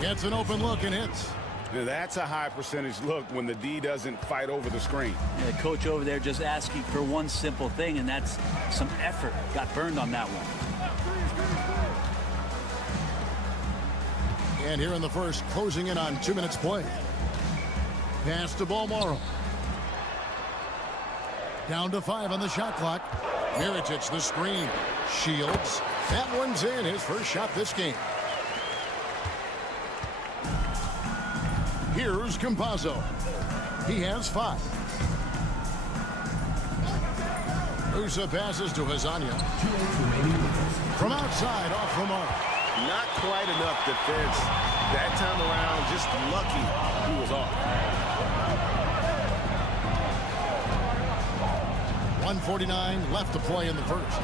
Gets an open look and hits. That's a high percentage look when the D doesn't fight over the screen. Yeah, the coach over there just asking for one simple thing, and that's some effort. Got burned on that one. And here in the first, closing in on 2 minutes play. Pass to Balmoro. Down to 5 on the shot clock. Mirotic the screen. Shields. That one's in. His first shot this game. Here's Campazzo. He has 5. Musa passes to Hazanya. From outside, off the mark. Not quite enough defense. That time around, just lucky he was off. 1:49 left to play in the first.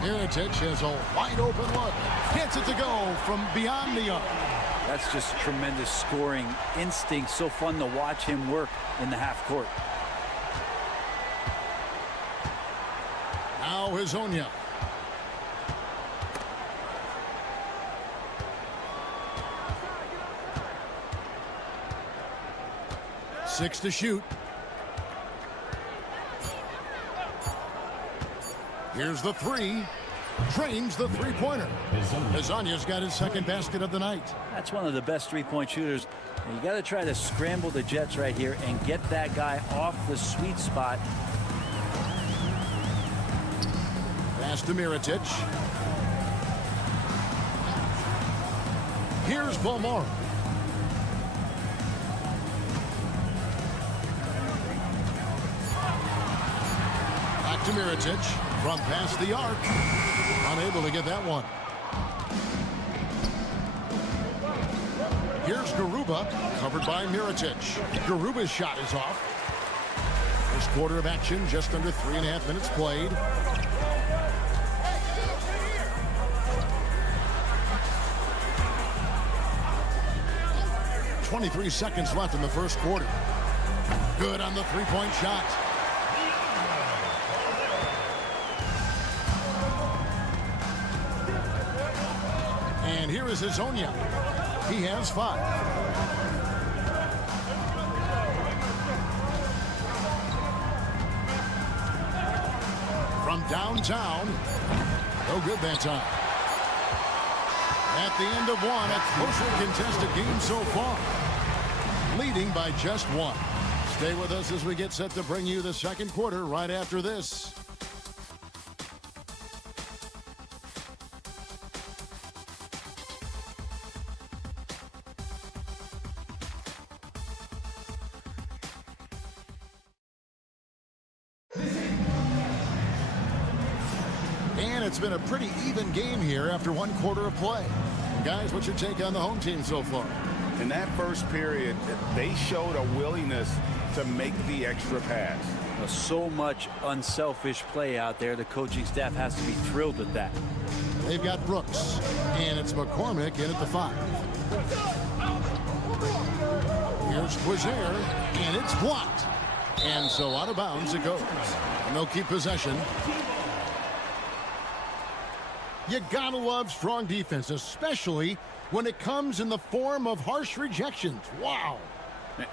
Mirotic has a wide open look. Gets it to go from beyond the arc. That's just tremendous scoring instinct. So fun to watch him work in the half court. Now Hazonia. Six to shoot. Here's the three. Trains the three-pointer. Hazanya's got his second basket of the night. That's one of the best three-point shooters. And you got to try to scramble the Jets right here and get that guy off the sweet spot. Pass to Mirotic. Here's Balmoro. Back to Mirotic from past the arc. Unable to get that one. Here's Garuba, covered by Mirotic. Garuba's shot is off. First quarter of action, just under 3.5 minutes played. .23 seconds left in the first quarter. Good on the three-point shot. And here is Hazonia. He has 5. From downtown. No good that time. At the end of one, a closely contested game so far. Leading by just 1. Stay with us as we get set to bring you the second quarter right after this. And it's been a pretty even game here after 1 quarter of play. Guys, what's your take on the home team so far? In that first period, they showed a willingness to make the extra pass. So much unselfish play out there. The coaching staff has to be thrilled with that. They've got Brooks, and it's McCormick in at the 5. Here's Quizer, and it's blocked. And so out of bounds it goes. And they'll keep possession. You gotta love strong defense, especially when it comes in the form of harsh rejections. Wow.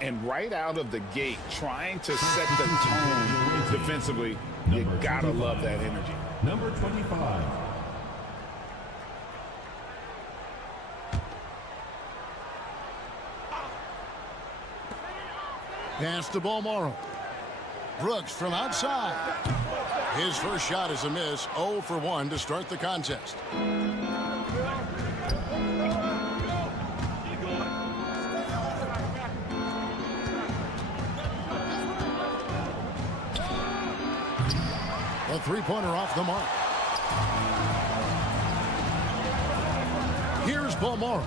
And right out of the gate, trying to set the tone defensively, you gotta love that energy. Number 25. Pass to Balmoro. Brooks from outside. His first shot is a miss. 0 for 1 to start the contest. A three-pointer off the mark. Here's Balmoro.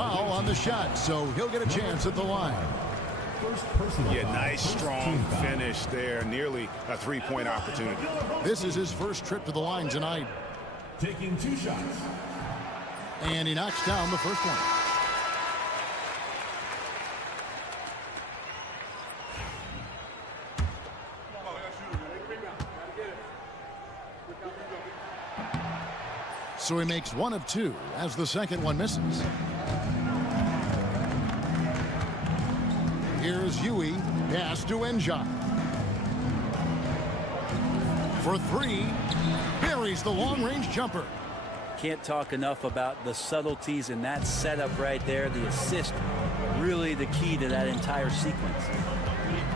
foul on the shot, so he'll get a chance at the line. Yeah, nice, strong finish there. Nearly a three-point opportunity. This is his first trip to the line tonight. Taking 2 shots. And he knocks down the first one. So he makes 1 of 2 as the second one misses. Here's Yui, pass to Enja. For 3, buries the long-range jumper. Can't talk enough about the subtleties in that setup right there. The assist, really the key to that entire sequence.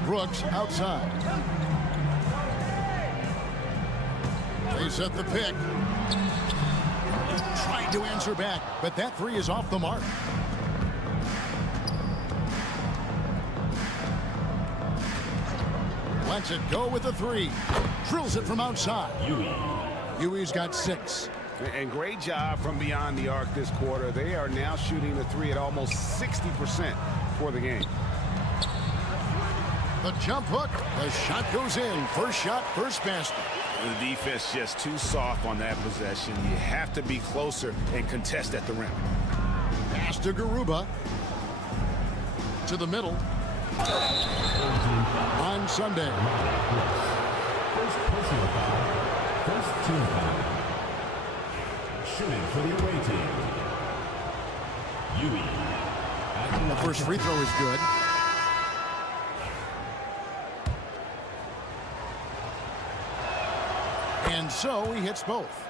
Brooks outside. They set the pick. Tried to answer back, but that 3 is off the mark. Lets it go with the 3. Drills it from outside. Yui's got 6. And great job from beyond the arc this quarter. They are now shooting the 3 at almost 60% for the game. The jump hook. The shot goes in. First shot, first basket. The defense just too soft on that possession. You have to be closer and contest at the rim. Pass to Garuba. To the middle. On Sunday. First personal foul. First team foul. Shooting for the away team. Yui. The first free throw is good. And so he hits both.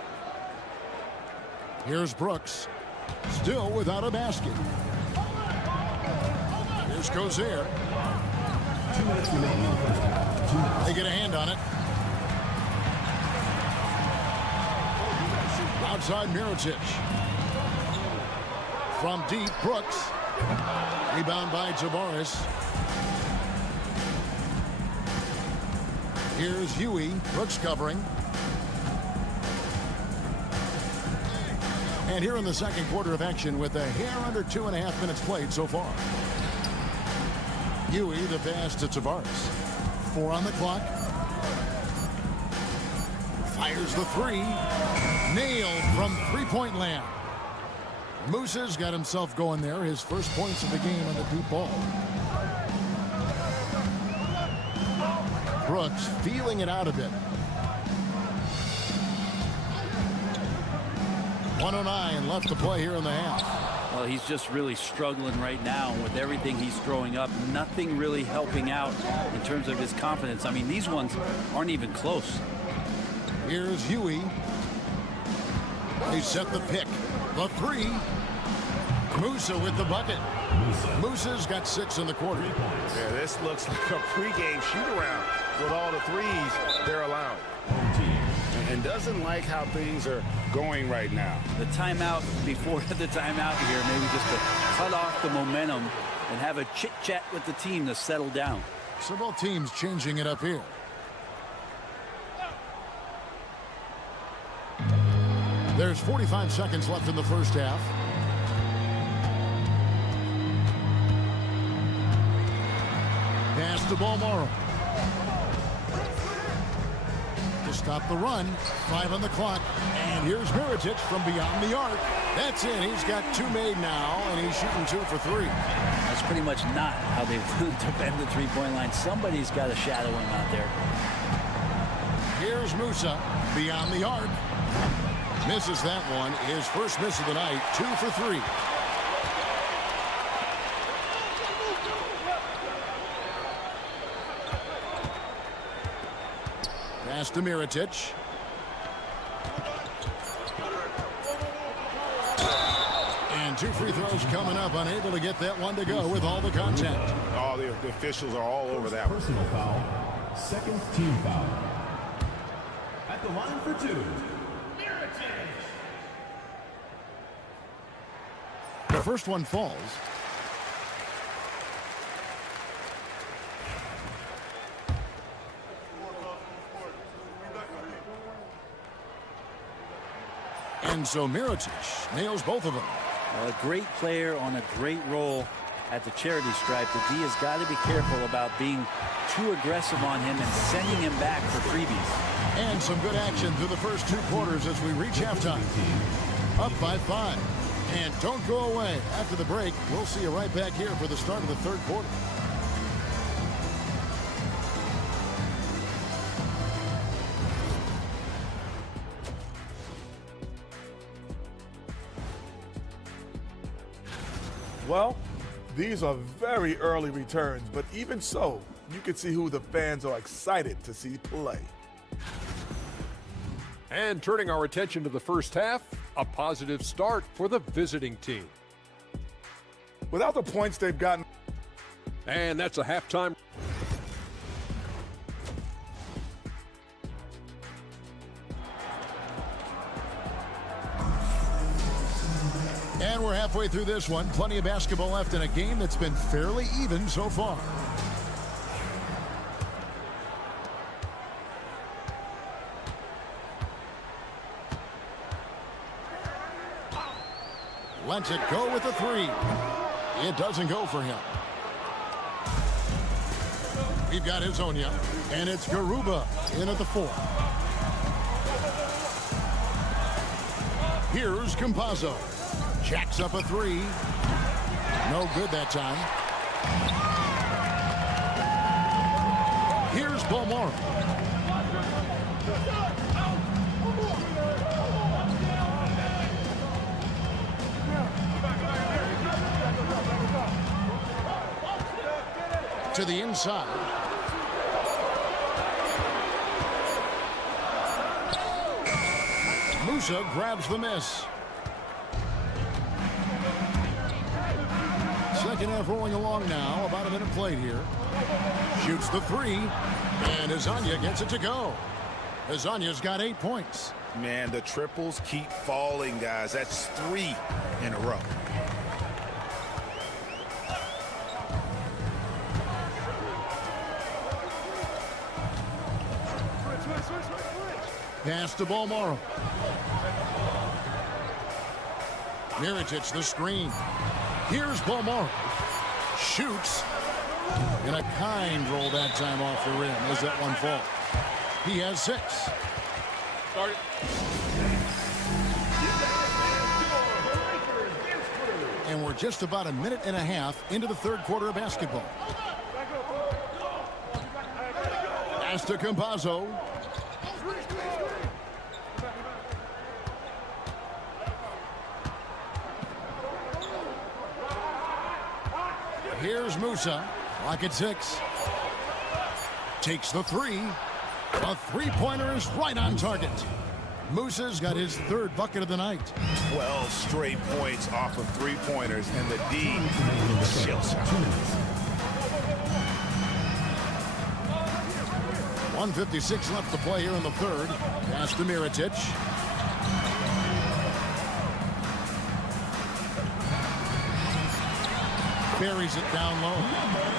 Here's Brooks. Still without a basket. Here's Gozer. 2 minutes remaining in the first half. They get a hand on it. Outside Mirotic. From deep, Brooks. Rebound by Tavares. Here's Huey. Brooks covering. And here in the second quarter of action with a hair under 2.5 minutes played so far. Huey, the pass to Tavares. 4 on the clock. Fires the 3. Nailed from three-point land. Musa's got himself going there. His first points of the game on the deep ball. Brooks feeling it out a bit. 1:09 left to play here in the half. Well, he's just really struggling right now with everything he's throwing up. Nothing really helping out in terms of his confidence. I mean, these ones aren't even close. Here's Huey. They set the pick. The 3. Musa with the bucket. Musa's got 6 in the quarter. Yeah, this looks like a pregame shoot-around with all the 3s they're allowing. And doesn't like how things are going right now. The timeout before the timeout here, maybe just to cut off the momentum and have a chit-chat with the team to settle down. So both teams changing it up here. There's 45 seconds left in the first half. Pass to Balmoro. To stop the run. 5 on the clock. And here's Mirotic from beyond the arc. That's it. He's got 2 made now, and he's shooting 2 for 3. That's pretty much not how they defend the three-point line. Somebody's got to shadow him out there. Here's Musa beyond the arc. Misses that one. His first miss of the night. 2 for 3. Pass to Mirotic. And 2 free throws coming up. Unable to get that one to go with all the contact. Oh, the officials are all over that one. Personal foul. Second team foul. At the line for 2. The first one falls. And so Mirotic nails both of them. A great player on a great role at the charity stripe. The D has got to be careful about being too aggressive on him and sending him back for freebies. And some good action through the first 2 quarters as we reach halftime. Up by 5. And don't go away. After the break, we'll see you right back here for the start of the 3rd quarter. Well, these are very early returns, but even so, you can see who the fans are excited to see play. And turning our attention to the first half, a positive start for the visiting team. Without the points they've gotten. And that's a halftime. And we're halfway through this one. Plenty of basketball left in a game that's been fairly even so far. Lets it go with a 3. It doesn't go for him. We've got Hezonja, and it's Garuba in at the 4. Here's Campazzo. Jacks up a 3. No good that time. Here's Balmora. To the inside. Musa grabs the miss. Second half rolling along now. About a minute played here. Shoots the 3. And Hezonja gets it to go. Hezonja's got 8 points. Man, the triples keep falling, guys. That's 3 in a row. Pass to Balmora. Mirotic the screen. Here's Balmora. Shoots. And a kind roll that time off the rim as that one falls. He has 6. And we're just about a minute and a half into the 3rd quarter of basketball. Pass to Campazzo. Here's Musa. Clock at 6. Takes the 3. A 3-pointer is right on target. Musa's got his 3rd bucket of the night. 12 straight points off of 3-pointers, and the D shills out. 1:56 left to play here in the 3rd. Pass to Mirotic. Buries it down low.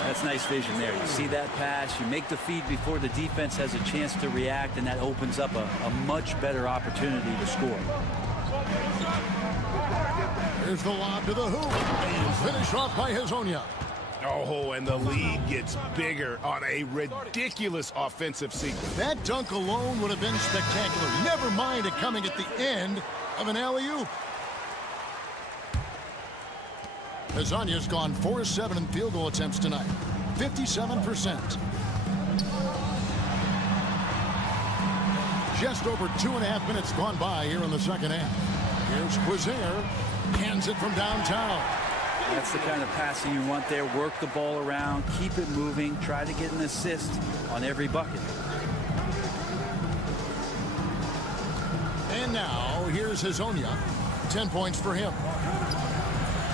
That's nice vision there. You see that pass, you make the feed before the defense has a chance to react, and that opens up a much better opportunity to score. Here's the lob to the hoop. And finish off by Hezonja. Oh, and the lead gets bigger on a ridiculous offensive sequence. That dunk alone would have been spectacular. Never mind it coming at the end of an alley-oop. Hezonja's gone 4-7 in field goal attempts tonight. 57%. Just over 2.5 minutes gone by here in the 2nd half. Here's Quizair. Hands it from downtown. That's the kind of passing you want there. Work the ball around, keep it moving, try to get an assist on every bucket. And now, here's Hezonja. 10 points for him.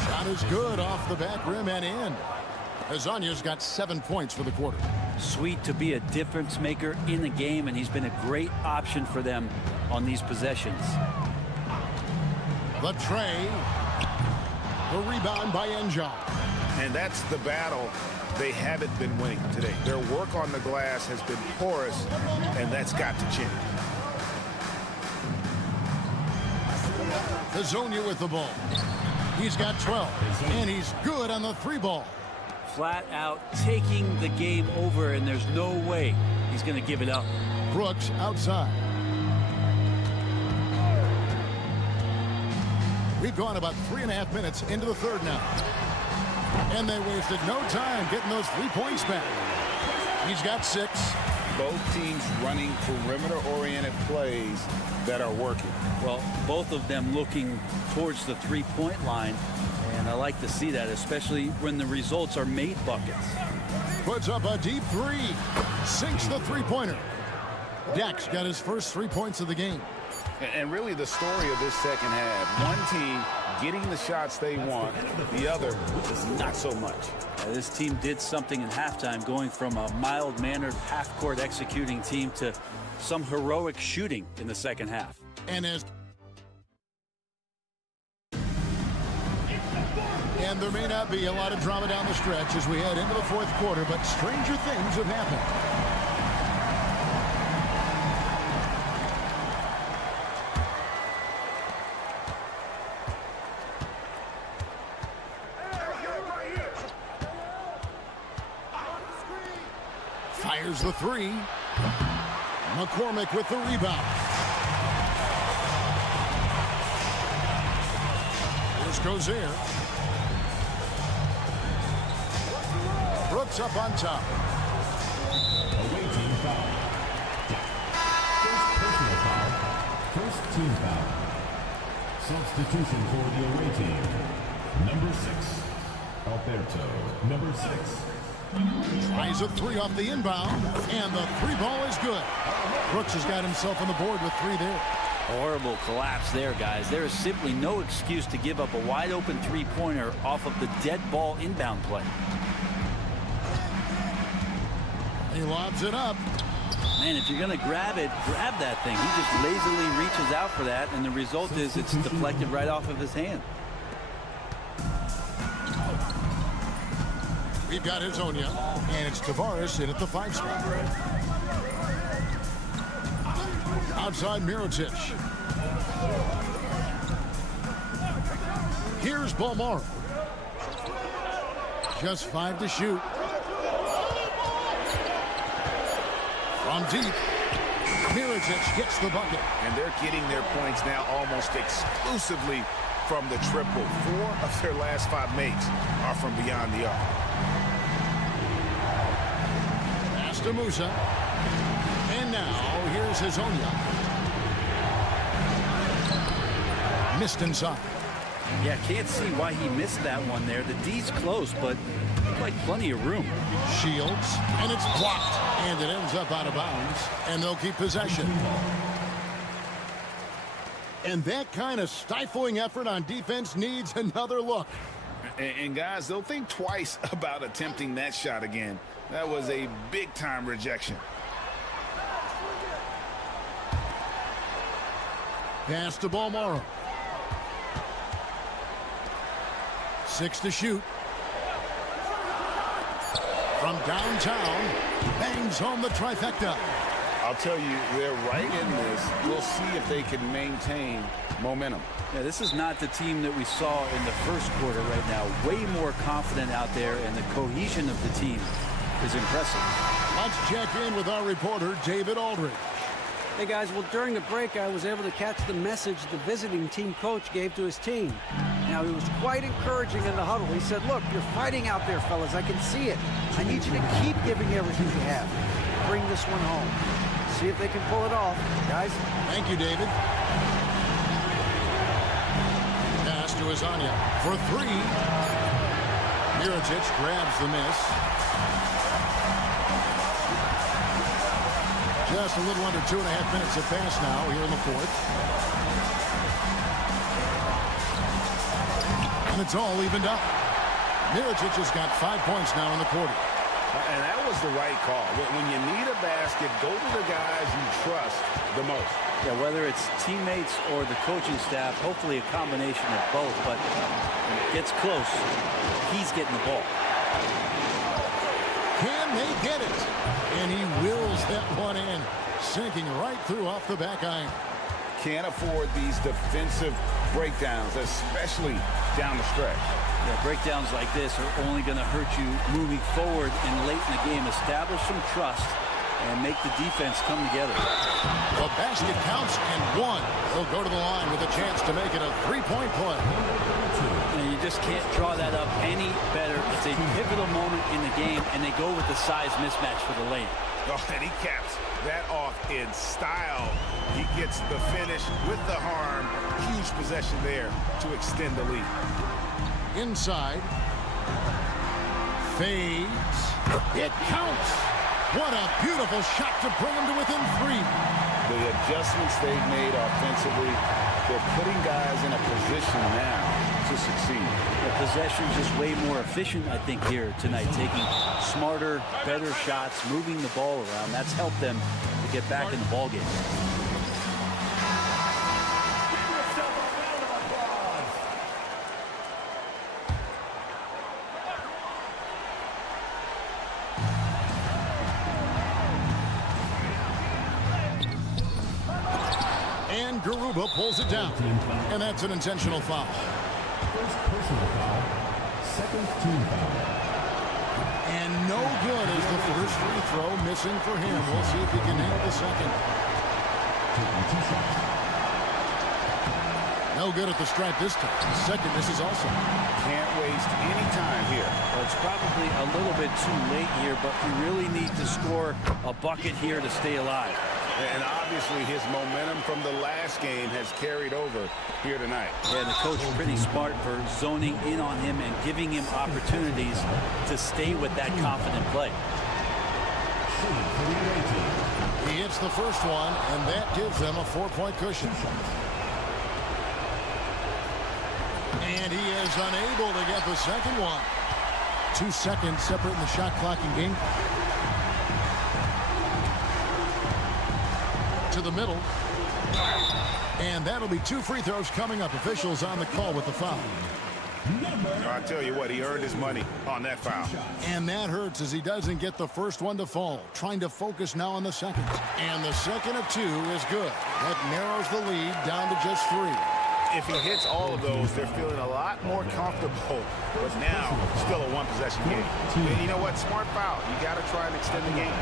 Shot is good off the back rim and in. Hezonja's got 7 points for the quarter. Sweet to be a difference maker in the game, and he's been a great option for them on these possessions. The tray. The rebound by Enja. And that's the battle they haven't been winning today. Their work on the glass has been porous, and that's got to change. Hezonja with the ball. He's got 12, and he's good on the 3-ball. Flat out taking the game over, and there's no way he's going to give it up. Brooks outside. We've gone about 3.5 minutes into the third now. And they wasted no time getting those 3 points back. He's got 6. Both teams running perimeter-oriented plays that are working. Well, both of them looking towards the 3-point line, and I like to see that, especially when the results are made buckets. Puts up a deep 3. Sinks the 3-pointer. Dak's got his first 3 points of the game. And really the story of this second half, one team getting the shots they want, the other not so much. This team did something in halftime, going from a mild-mannered half-court executing team to some heroic shooting in the second half. And there may not be a lot of drama down the stretch as we head into the fourth quarter, but stranger things have happened. Fires the 3. McCormick with the rebound. Here's Cozier. Brooks up on top. Away team foul. First personal foul. First team foul. Substitution for the away team. Number 6. Alberto. Number 6. Tries a 3 off the inbound, and the 3-ball is good. Brooks has got himself on the board with 3 there. Horrible collapse there, guys. There is simply no excuse to give up a wide-open 3-pointer off of the dead ball inbound play. He lobs it up. Man, if you're going to grab it, grab that thing. He just lazily reaches out for that, and the result is it's deflected right off of his hand. We've got Hezonja, and it's Tavares in at the 5 spot. Outside Mirotic. Here's Bolmaro. Just 5 to shoot. From deep, Mirotic gets the bucket. And they're getting their points now almost exclusively from the triple. 4 of their last 5 makes are from beyond the arc. Pass to Musa. And now here's Hezonja. Missed inside. Yeah, can't see why he missed that one there. The D's close, but like plenty of room. Shields, and it's blocked. And it ends up out of bounds, and they'll keep possession. And that kind of stifling effort on defense needs another look. And guys, they'll think twice about attempting that shot again. That was a big-time rejection. Pass to Bolmaro. 6 to shoot. From downtown, bangs home the trifecta. I'll tell you, they're right in this. We'll see if they can maintain momentum. Yeah, this is not the team that we saw in the first quarter right now. Way more confident out there, and the cohesion of the team is impressive. Let's check in with our reporter, David Aldridge. Hey, guys, well, during the break, I was able to catch the message the visiting team coach gave to his team. Now, he was quite encouraging in the huddle. He said, look, you're fighting out there, fellas. I can see it. I need you to keep giving everything you have. Bring this one home. See if they can pull it off, guys. Thank you, David. Pass to Hezonja for 3. Mirotic grabs the miss. Just a little under 2.5 minutes have passed now here in the fourth. And it's all evened up. Mirotic has got 5 points now in the quarter. And that was the right call. When you need a basket, go to the guys you trust the most. Yeah, whether it's teammates or the coaching staff, hopefully a combination of both, but when it gets close, he's getting the ball. Can they get it? And he wills that one in, sinking right through off the back iron. Can't afford these defensive breakdowns, especially down the stretch. Yeah, breakdowns like this are only going to hurt you moving forward and late in the game. Establish some trust and make the defense come together. The basket counts and one. He'll go to the line with a chance to make it a three-point play. And you just can't draw that up any better. It's a pivotal moment in the game, and they go with the size mismatch for the lane. Oh, and he caps that off in style. He gets the finish with the harm. Huge possession there to extend the lead. Inside. Fades. It counts. What a beautiful shot to bring him to within 3. The adjustments they've made offensively, they're putting guys in a position now to succeed. The possession just way more efficient, I think, here tonight. Taking smarter, better shots, moving the ball around. That's helped them to get back in the ballgame. And Garuba pulls it down. And that's an intentional foul. First personal foul, second team foul. And no good as the first free throw missing for him. We'll see if he can nail the second. Taking 2 shots. No good at the stripe this time. The second misses also. Can't waste any time here. Well, it's probably a little bit too late here, but you really need to score a bucket here to stay alive. And obviously his momentum from the last game has carried over here tonight. Yeah, the coach pretty smart for zoning in on him and giving him opportunities to stay with that confident play. He hits the first one, and that gives them a 4-point cushion. And he is unable to get the second one. 2 seconds separating the shot clock and game. To the middle. And that'll be 2 free throws coming up. Officials on the call with the foul. I tell you what, he earned his money on that foul. And that hurts as he doesn't get the first one to fall. Trying to focus now on the second. And the second of 2 is good. That narrows the lead down to just 3. If he hits all of those, they're feeling a lot more comfortable. But now, still a one-possession game. And you know what? Smart foul. You got to try and extend the game.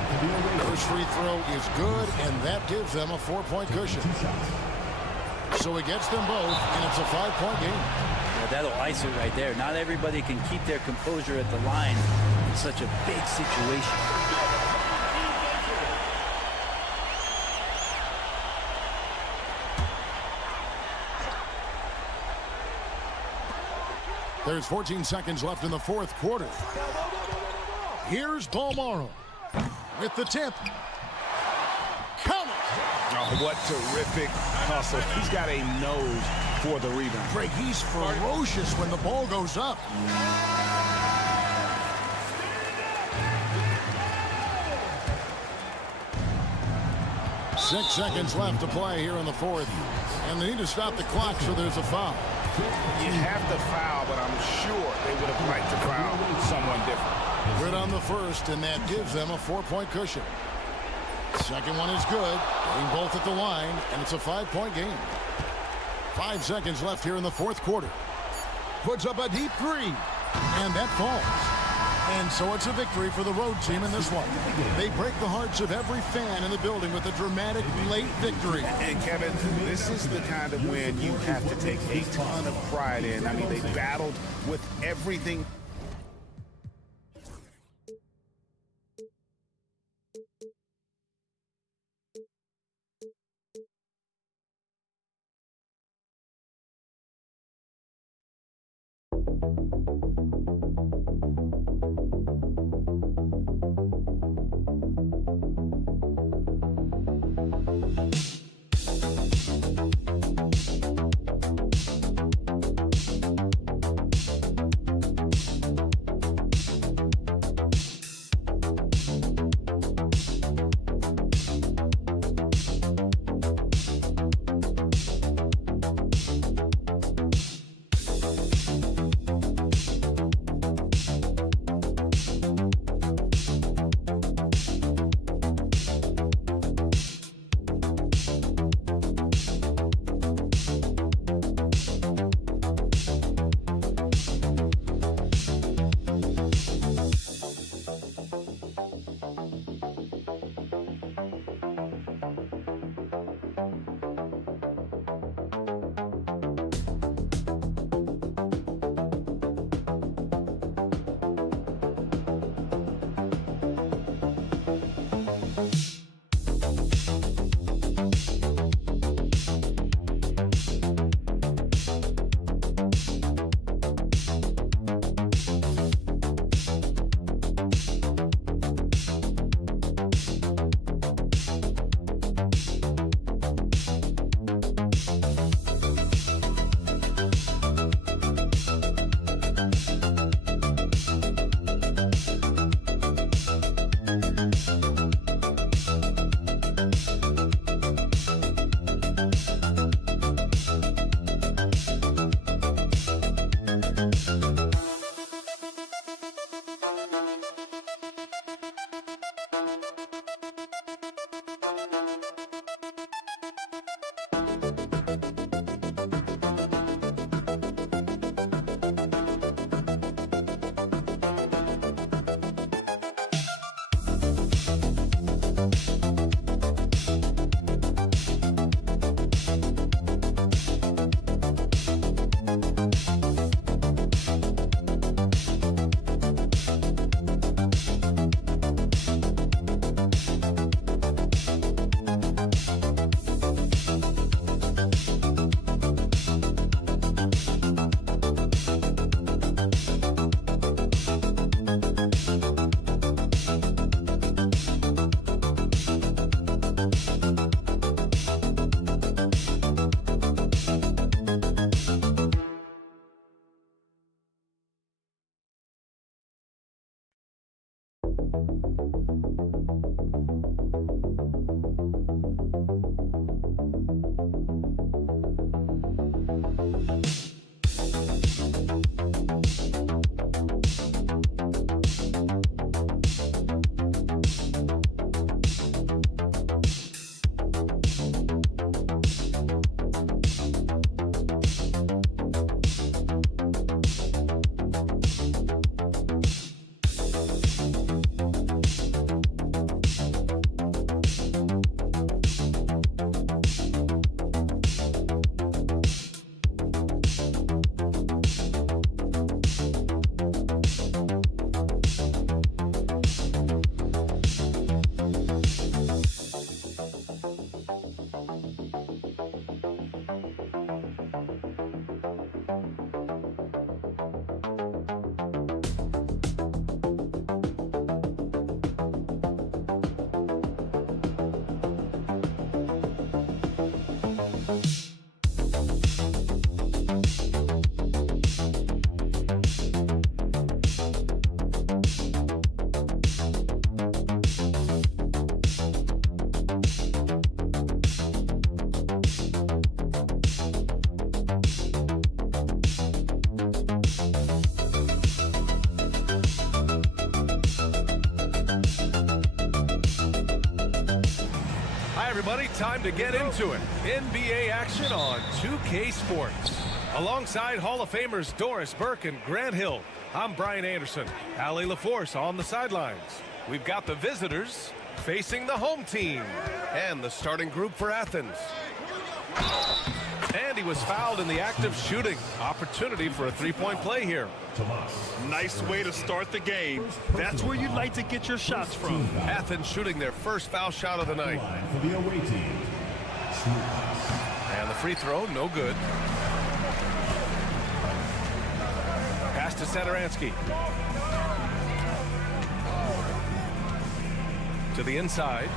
First free throw is good, and that gives them a 4-point cushion. So he gets them both, and it's a 5-point game. Yeah, that'll ice it right there. Not everybody can keep their composure at the line in such a big situation. There's 14 seconds left in the 4th quarter. Here's Balmaro with the tip. Count it! Oh, what terrific hustle. He's got a nose for the rebound. Greg, he's ferocious when the ball goes up. Six seconds left to play here in the 4th. And they need to stop the clock, so there's a foul. You have to foul, but I'm sure they would have liked to foul someone different. Good on the first, and that gives them a 4-point cushion. Second one is good. Getting both at the line, and it's a 5-point game. 5 seconds left here in the 4th quarter. Puts up a deep 3, and that falls. And so it's a victory for the road team in this one. They break the hearts of every fan in the building with a dramatic late victory. And Kevin, this is the kind of win you have to take a ton of pride in. I mean, they battled with everything. everybody. Time to get into it. NBA action on 2K Sports. Alongside Hall of Famers Doris Burke and Grant Hill, I'm Brian Anderson. Allie LaForce on the sidelines. We've got the visitors facing the home team and the starting group for Athens. And he was fouled in the act of shooting. Opportunity for a three-point play here. Nice way to start the game. That's where you'd like to get your shots from. Athens shooting their first foul shot of the night. And the free throw, no good. Pass to Satoransky. To the inside.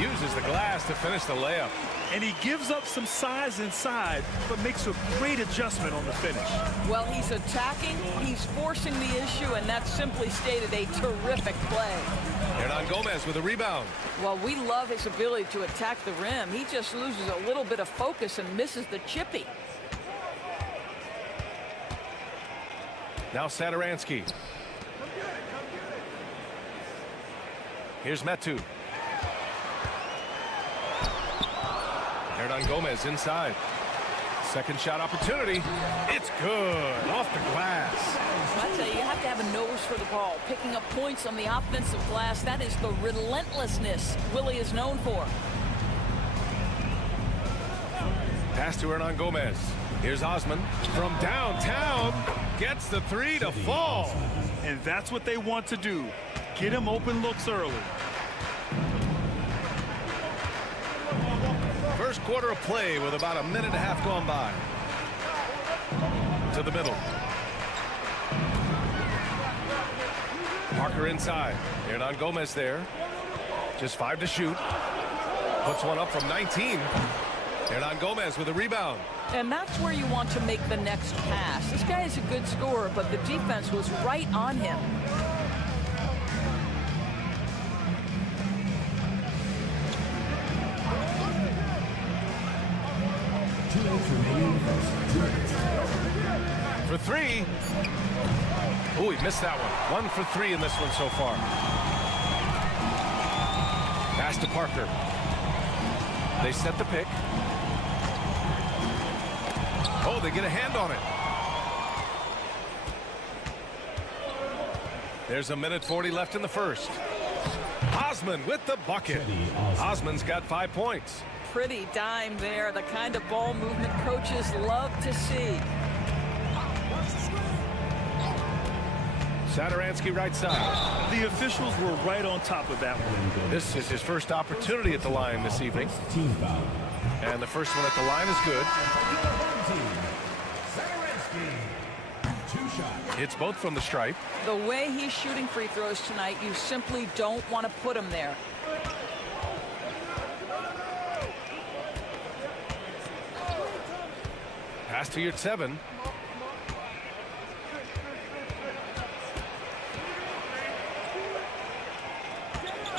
Uses the glass to finish the layup. And he gives up some size inside, but makes a great adjustment on the finish. Well, he's attacking, he's forcing the issue, and that's simply stated a terrific play. Hernan Gomez with a rebound. Well, we love his ability to attack the rim. He just loses a little bit of focus and misses the chippy. Now Satoransky. Here's Metu. Hernan Gomez inside. Second shot opportunity. It's good. Off the glass. I tell you, you have to have a nose for the ball. Picking up points on the offensive glass, that is the relentlessness Willie is known for. Pass to Hernan Gomez. Here's Osman from downtown. Gets the three to fall. And that's what they want to do. Get him open looks early. First quarter of play with about a minute and a half gone by. To the middle. Parker inside. Hernan Gomez there. Just 5 to shoot. Puts one up from 19. Hernan Gomez with a rebound. And that's where you want to make the next pass. This guy is a good scorer, but the defense was right on him. For three. Oh, he missed that one. 1 for 3 in this one so far. Pass to Parker. They set the pick. Oh, they get a hand on it. There's a minute 40 left in the first. Osman with the bucket. Osman's got 5 points. Pretty dime there, the kind of ball movement coaches love to see. Satoransky right side. The officials were right on top of that one. This is his first opportunity at the line this evening. And the first one at the line is good. Hits both from the stripe. The way he's shooting free throws tonight, you simply don't want to put him there. Pass to your 7.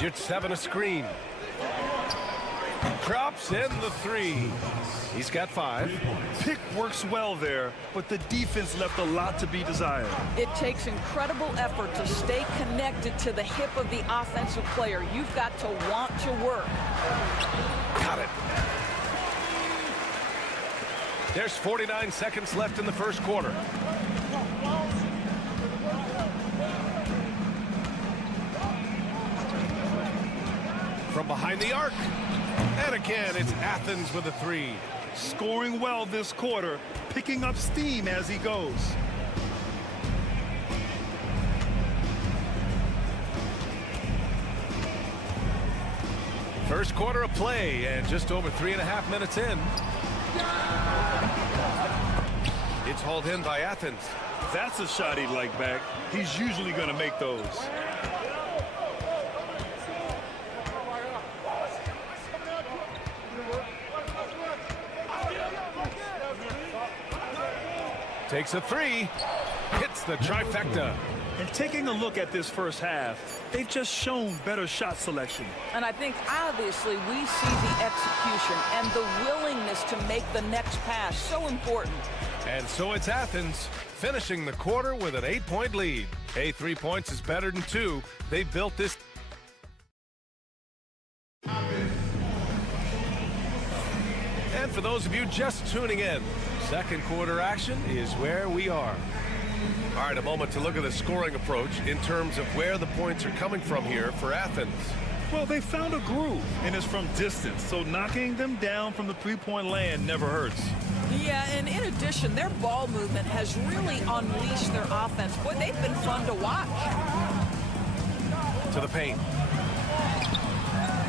Gets 7 a screen. Drops in the 3. He's got 5. Pick works well there, but the defense left a lot to be desired. It takes incredible effort to stay connected to the hip of the offensive player. You've got to want to work. Got it. There's 49 seconds left in the first quarter. From behind the arc. And again, it's Athens with a 3. Scoring well this quarter, picking up steam as he goes. First quarter of play, and just over 3.5 minutes in. It's hauled in by Athens. That's a shot he'd like back. He's usually going to make those. Takes a 3. Hits the trifecta. And taking a look at this first half, they've just shown better shot selection. And I think obviously we see the execution and the willingness to make the next pass so important. And so it's Athens finishing the quarter with an 8-point lead. Hey, 3 points is better than 2. They built this. And for those of you just tuning in, second quarter action is where we are. All right, a moment to look at the scoring approach in terms of where the points are coming from here for Athens. Well, they found a groove, and it's from distance, so knocking them down from the three-point land never hurts. Yeah, and in addition, their ball movement has really unleashed their offense. Boy, they've been fun to watch. To the paint.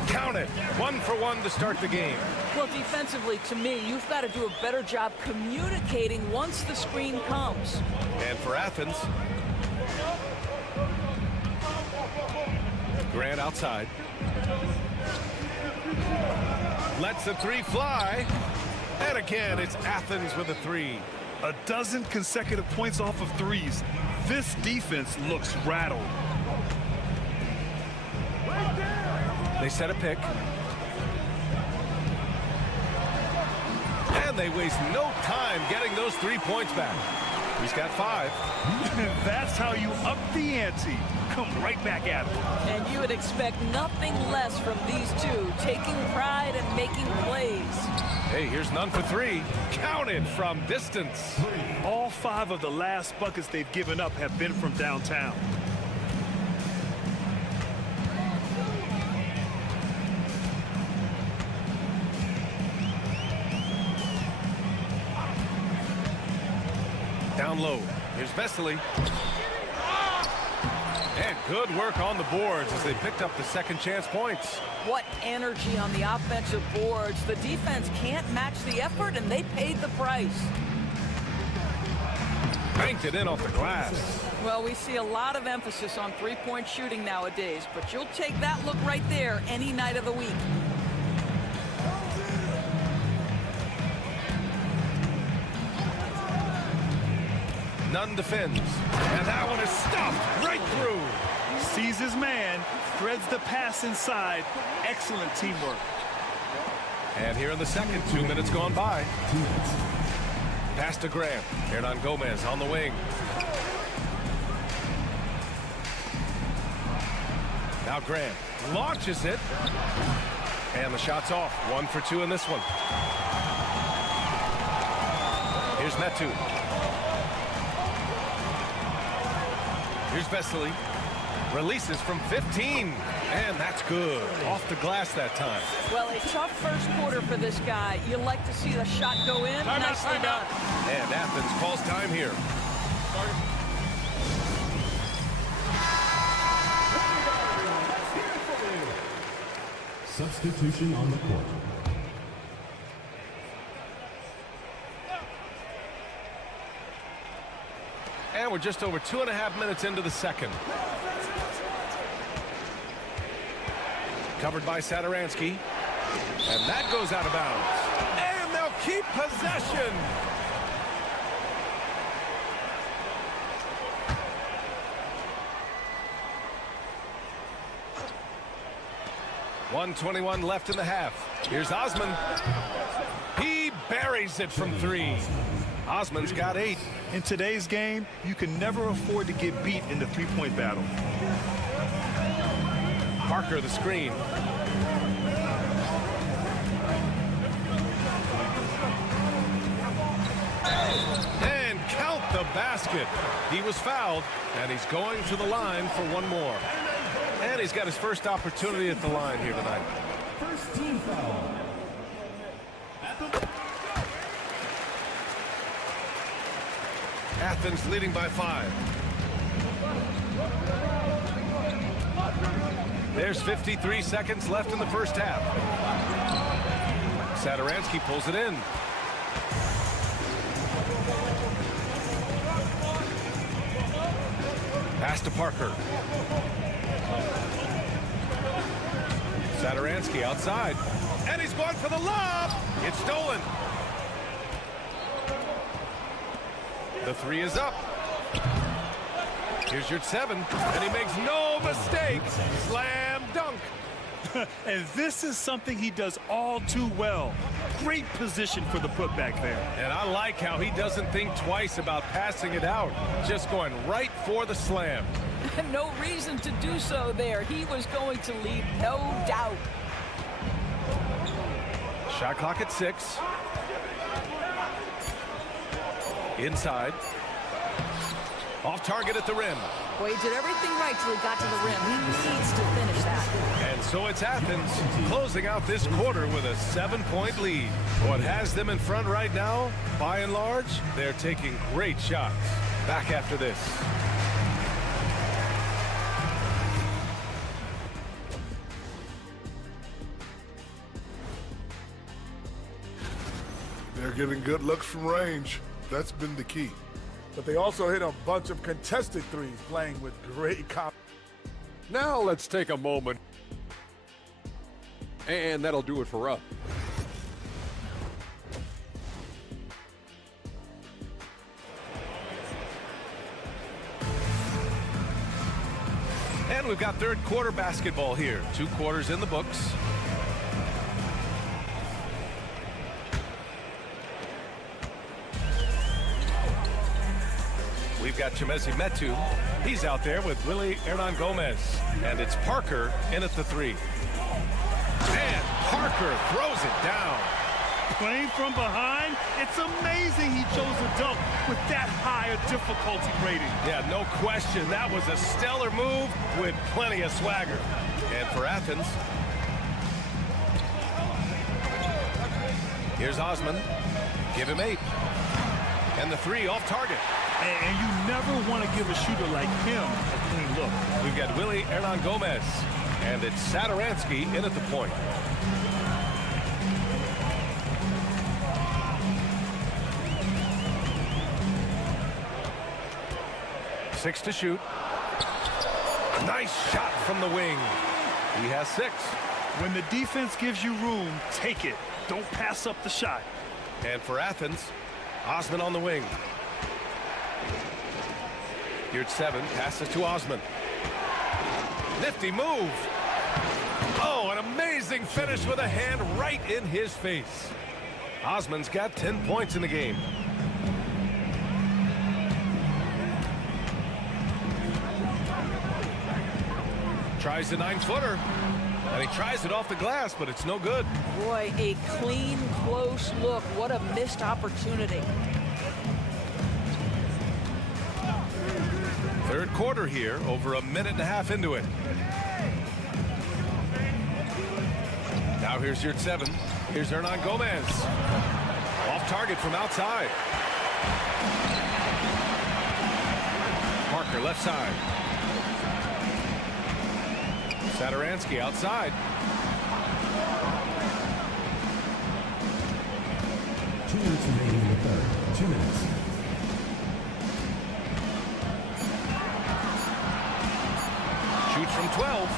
Count it. 1 for 1 to start the game. Well, defensively, to me, you've got to do a better job communicating once the screen comes. And for Athens, Grant outside. Lets the 3 fly. And again, it's Athens with a 3. A dozen consecutive points off of threes. This defense looks rattled. They set a pick. And they waste no time getting those 3 points back. He's got 5. That's how you up the ante. Come right back at him. And you would expect nothing less from these two, taking pride and making plays. Hey, here's none for 3. Counted from distance. All 5 of the last buckets they've given up have been from downtown. Down low. Here's Vesely. And good work on the boards as they picked up the second chance points. What energy on the offensive boards. The defense can't match the effort, and they paid the price. Banked it in off the glass. Well, we see a lot of emphasis on three-point shooting nowadays, but you'll take that look right there any night of the week. Nunn defends. And that one is stuffed right through. Sees his man, threads the pass inside. Excellent teamwork. And here in the second, 2 minutes gone by. Pass to Graham. Hernan Gomez on the wing. Now Graham launches it. And the shot's off. 1 for 2 in this one. Here's Metu. Here's Vesely. Releases from 15. And that's good. Off the glass that time. Well, a tough first quarter for this guy. You like to see the shot go in. Nicely done. And Athens calls time here. Substitution on the court. And we're just over 2.5 minutes into the second. Covered by Saturansky. And that goes out of bounds. And they'll keep possession. 1:21 left in the half. Here's Osman. He buries it from 3. Osman's got 8. In today's game, you can never afford to get beat in the three-point battle. Parker the screen. And count the basket. He was fouled, and he's going to the line for one more. And he's got his first opportunity at the line here tonight. First team foul. Athens leading by 5. There's 53 seconds left in the first half. Satoransky pulls it in. Pass to Parker. Satoransky outside. And he's going for the lob. It's stolen. The 3 is up. Here's your 7, and he makes no mistake. Slam dunk. And this is something he does all too well. Great position for the putback there. And I like how he doesn't think twice about passing it out. Just going right for the slam. No reason to do so there. He was going to leave no doubt. Shot clock at 6. Inside. Off target at the rim. Boy, he did everything right till he got to the rim. He needs to finish that. And so it's Athens closing out this quarter with a 7-point lead. What has them in front right now, by and large, they're taking great shots. Back after this. They're getting good looks from range. That's been the key. But they also hit a bunch of contested threes, playing with great confidence. Now let's take a moment. And that'll do it for us. And we've got third quarter basketball here. 2 quarters in the books. We've got Chemezi Metu. He's out there with Willie Hernan Gomez. And it's Parker in at the 3. And Parker throws it down. Playing from behind, it's amazing he chose a dunk with that high a difficulty rating. Yeah, no question. That was a stellar move with plenty of swagger. And for Athens, here's Osman. Give him 8. And the 3 off target. And you never want to give a shooter like him a clean look. We've got Willie Hernan Gomez. And it's Satoransky in at the point. Six to shoot. Nice shot from the wing. He has 6. When the defense gives you room, take it. Don't pass up the shot. And for Athens, Osman on the wing. Here's 7, passes to Osman. Nifty move. Oh, an amazing finish with a hand right in his face. Osman's got 10 points in the game. Tries the 9-footer. And he tries it off the glass, but it's no good. Boy, a clean, close look. What a missed opportunity. Third quarter here, over a minute and a half into it. Now here's your 7. Here's Hernan Gomez. Off target from outside. Parker left side. Satoransky outside. 2 minutes remaining in the third. 2 minutes. Shoots from 12.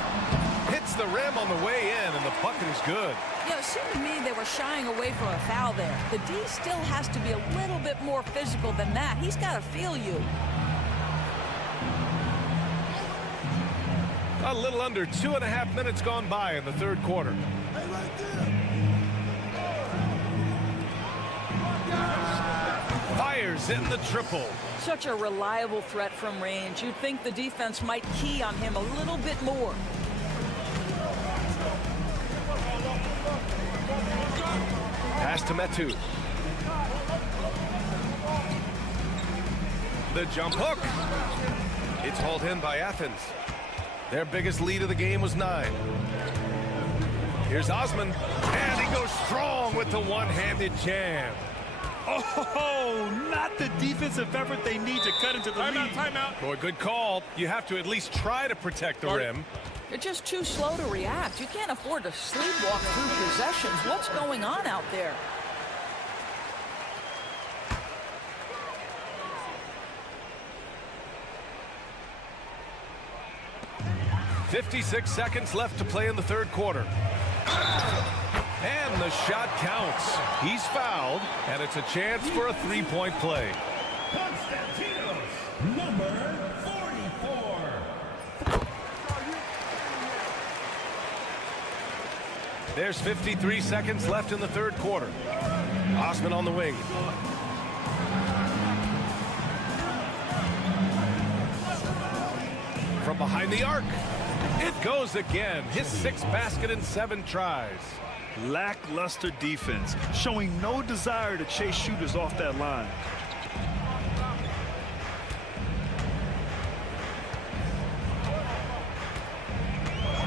Hits the rim on the way in, and the bucket is good. Yeah, it seemed to me they were shying away from a foul there. The D still has to be a little bit more physical than that. He's got to feel you. A little under 2.5 minutes gone by in the third quarter. Fires in the triple. Such a reliable threat from range. You'd think the defense might key on him a little bit more. Pass to Metu. The jump hook. It's hauled in by Athens. Their biggest lead of the game was 9. Here's Osman, and he goes strong with the one-handed jam. Oh, not the defensive effort they need to cut into the lead. Timeout. Boy, good call. You have to at least try to protect the rim. They're just too slow to react. You can't afford to sleepwalk through possessions. What's going on out there? .56 seconds left to play in the third quarter. And the shot counts. He's fouled, and it's a chance for a three-point play. Konstantinos, number 44. There's 53 seconds left in the third quarter. Osman on the wing. From behind the arc. It goes again. His 6th basket in 7 tries. Lackluster defense, showing no desire to chase shooters off that line.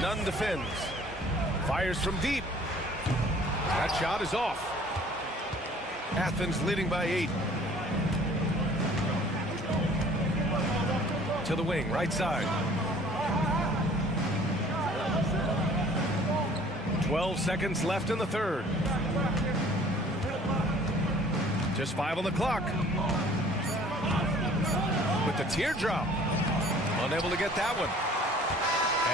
Nunn defends. Fires from deep. That shot is off. Athens leading by 8. To the wing, right side. 12 seconds left in the third. Just 5 on the clock. With the teardrop. Unable to get that one.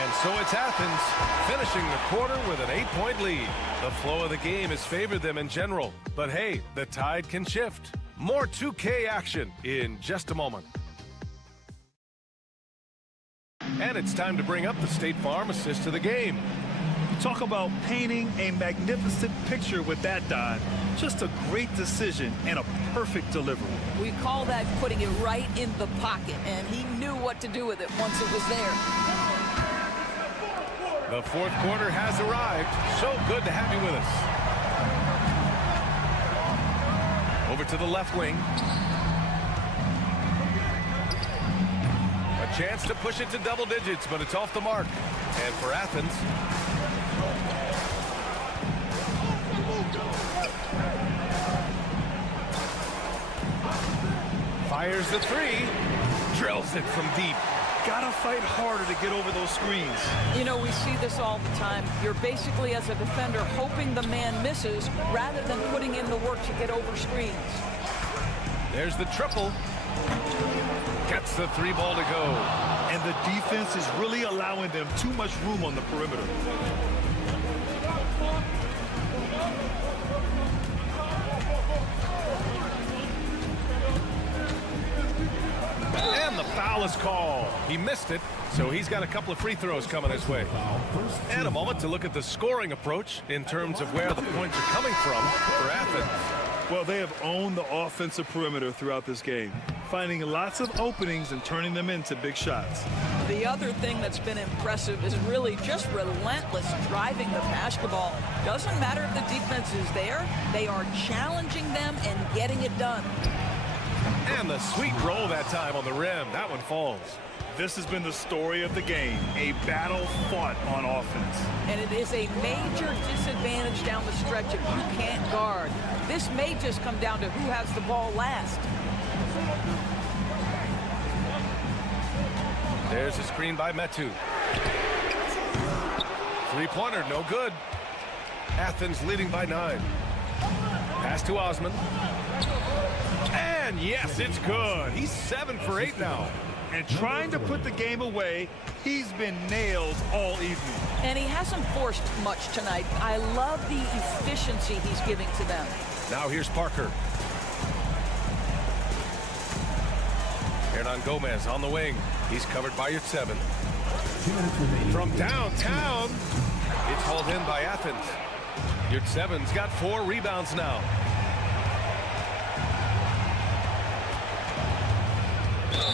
And so it's Athens finishing the quarter with an 8-point lead. The flow of the game has favored them in general. But hey, the tide can shift. More 2K action in just a moment. And it's time to bring up the State Farm assist to the game. Talk about painting a magnificent picture with that dive. Just a great decision and a perfect delivery. We call that putting it right in the pocket, and he knew what to do with it once it was there. The fourth quarter has arrived. So good to have you with us. Over to the left wing. A chance to push it to double digits, but it's off the mark. And for Athens, fires the 3, drills it from deep. Gotta fight harder to get over those screens. You know, we see this all the time. You're basically, as a defender, hoping the man misses rather than putting in the work to get over screens. There's the triple. Gets the 3 ball to go. And the defense is really allowing them too much room on the perimeter. And the foul is called. He missed it, so he's got a couple of free throws coming his way. And a moment to look at the scoring approach in terms of where the points are coming from for Athens. Well, they have owned the offensive perimeter throughout this game, finding lots of openings and turning them into big shots. The other thing that's been impressive is really just relentless driving the basketball. Doesn't matter if the defense is there, they are challenging them and getting it done. And the sweet roll that time on the rim. That one falls. This has been the story of the game, a battle fought on offense. And it is a major disadvantage down the stretch if you can't guard. This may just come down to who has the ball last. There's a screen by Metu. 3-pointer, no good. Athens leading by 9. Pass to Osman. And yes, it's good. He's 7 for 8 now. And trying to put the game away, he's been nailed all evening. And he hasn't forced much tonight. I love the efficiency he's giving to them. Now here's Parker. Hernan Gomez on the wing. He's covered by your 7. From downtown, it's hauled in by Athens. Yurtsevens got 4 rebounds now.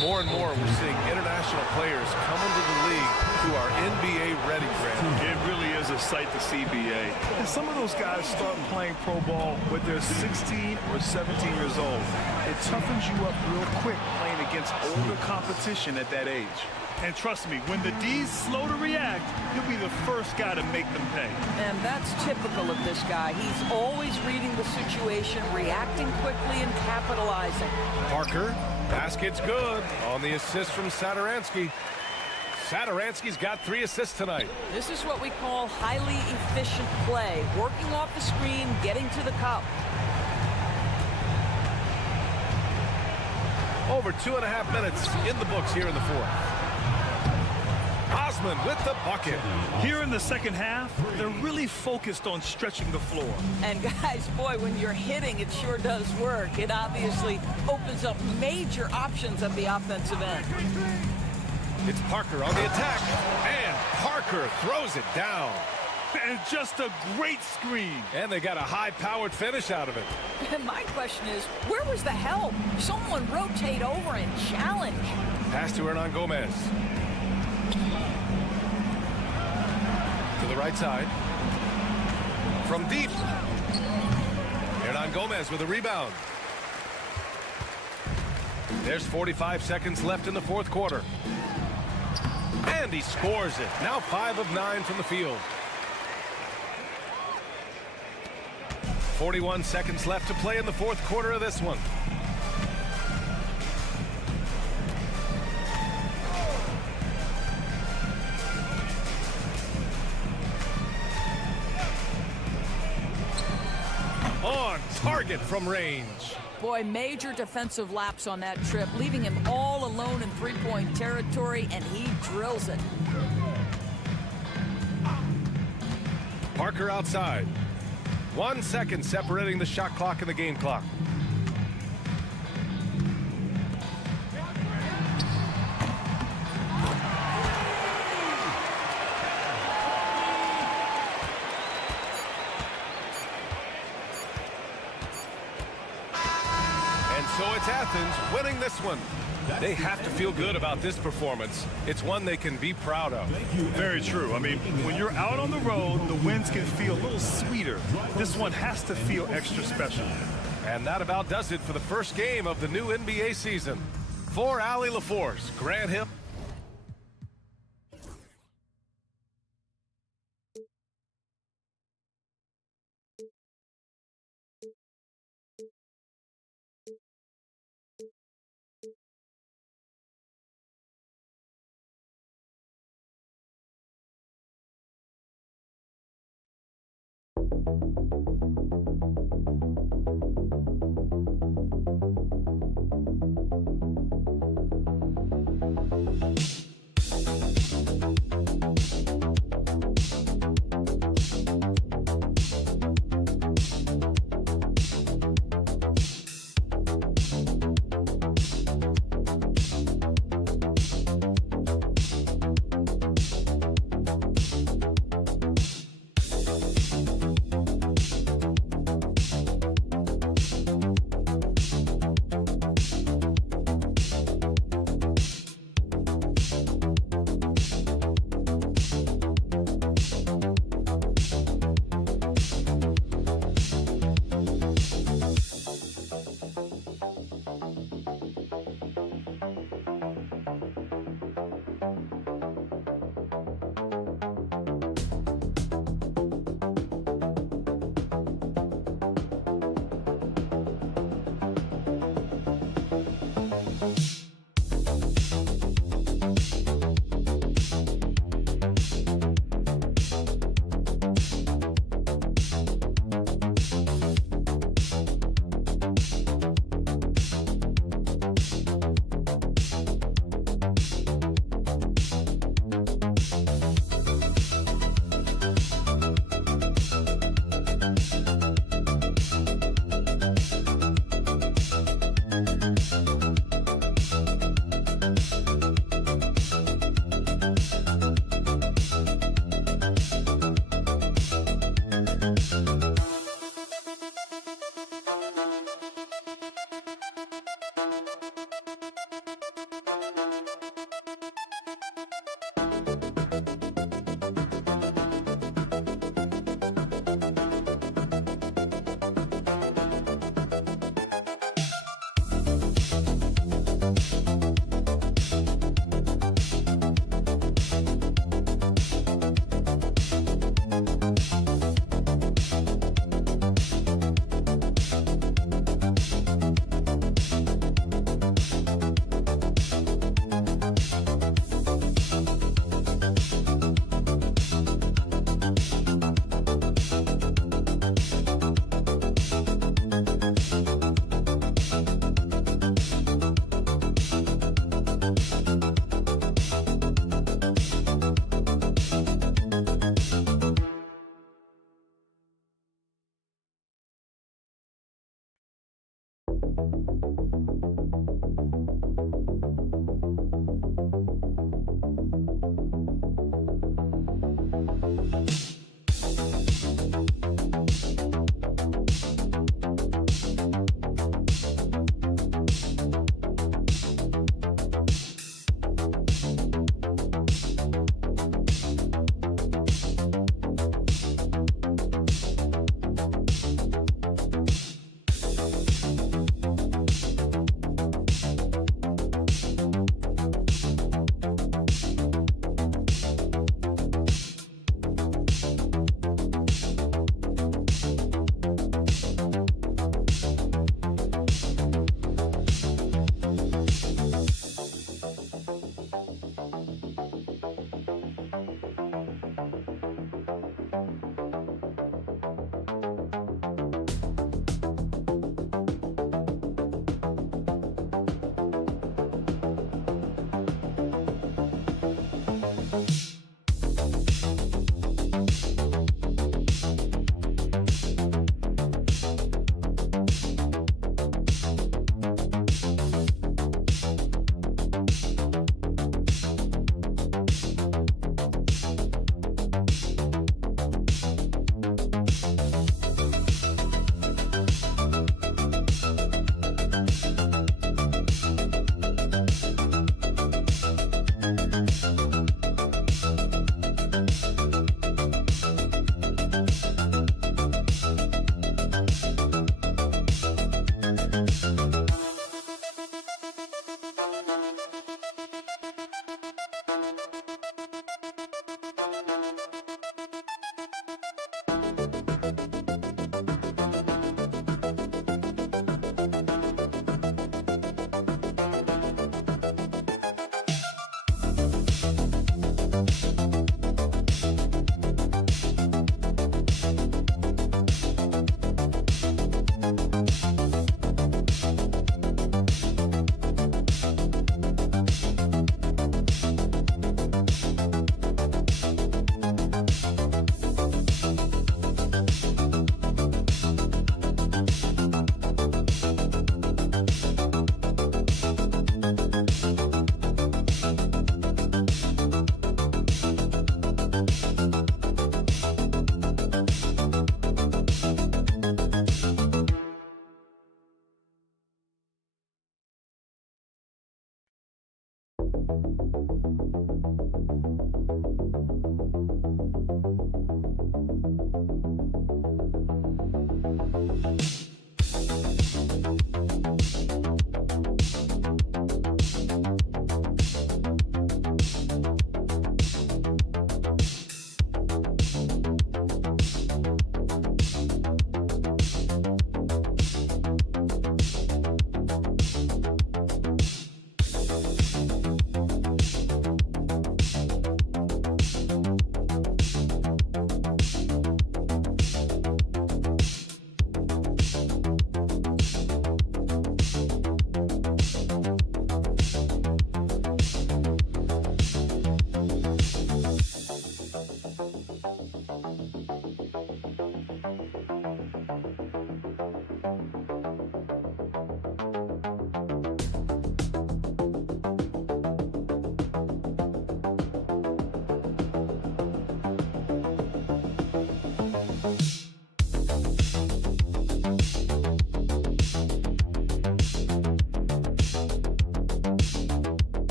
More and more, we're seeing international players come into the league who are NBA ready, Grant. It really is a sight to see, BA. And some of those guys start playing pro ball when they're 16 or 17 years old. It toughens you up real quick playing against older competition at that age. And trust me, when the D's slow to react, you'll be the first guy to make them pay. And that's typical of this guy. He's always reading the situation, reacting quickly, and capitalizing. Parker, basket's good on the assist from Satoransky. Satoransky's got 3 assists tonight. This is what we call highly efficient play, working off the screen, getting to the cup. Over 2.5 minutes in the books here in the fourth. Osman with the bucket. Here in the second half, they're really focused on stretching the floor. And guys, boy, when you're hitting, it sure does work. It obviously opens up major options at the offensive end. It's Parker on the attack, and Parker throws it down. And just a great screen. And they got a high-powered finish out of it. And my question is, where was the help? Someone rotate over and challenge. Pass to Hernan Gomez. To the right side. From deep. Hernan Gomez with a rebound. There's 45 seconds left in the fourth quarter. And he scores it. Now 5 of 9 from the field. 41 seconds left to play in the fourth quarter of this one. On target from range. Boy, major defensive lapse on that trip, leaving him all alone in three-point territory, and he drills it. Parker outside. 1 second separating the shot clock and the game clock. And so it's Athens winning this one. They have to feel good about this performance. It's one they can be proud of. Very true. I mean, when you're out on the road, the wins can feel a little sweeter. This one has to feel extra special. And that about does it for the first game of the new NBA season. For Allie LaForce, Grant Hill.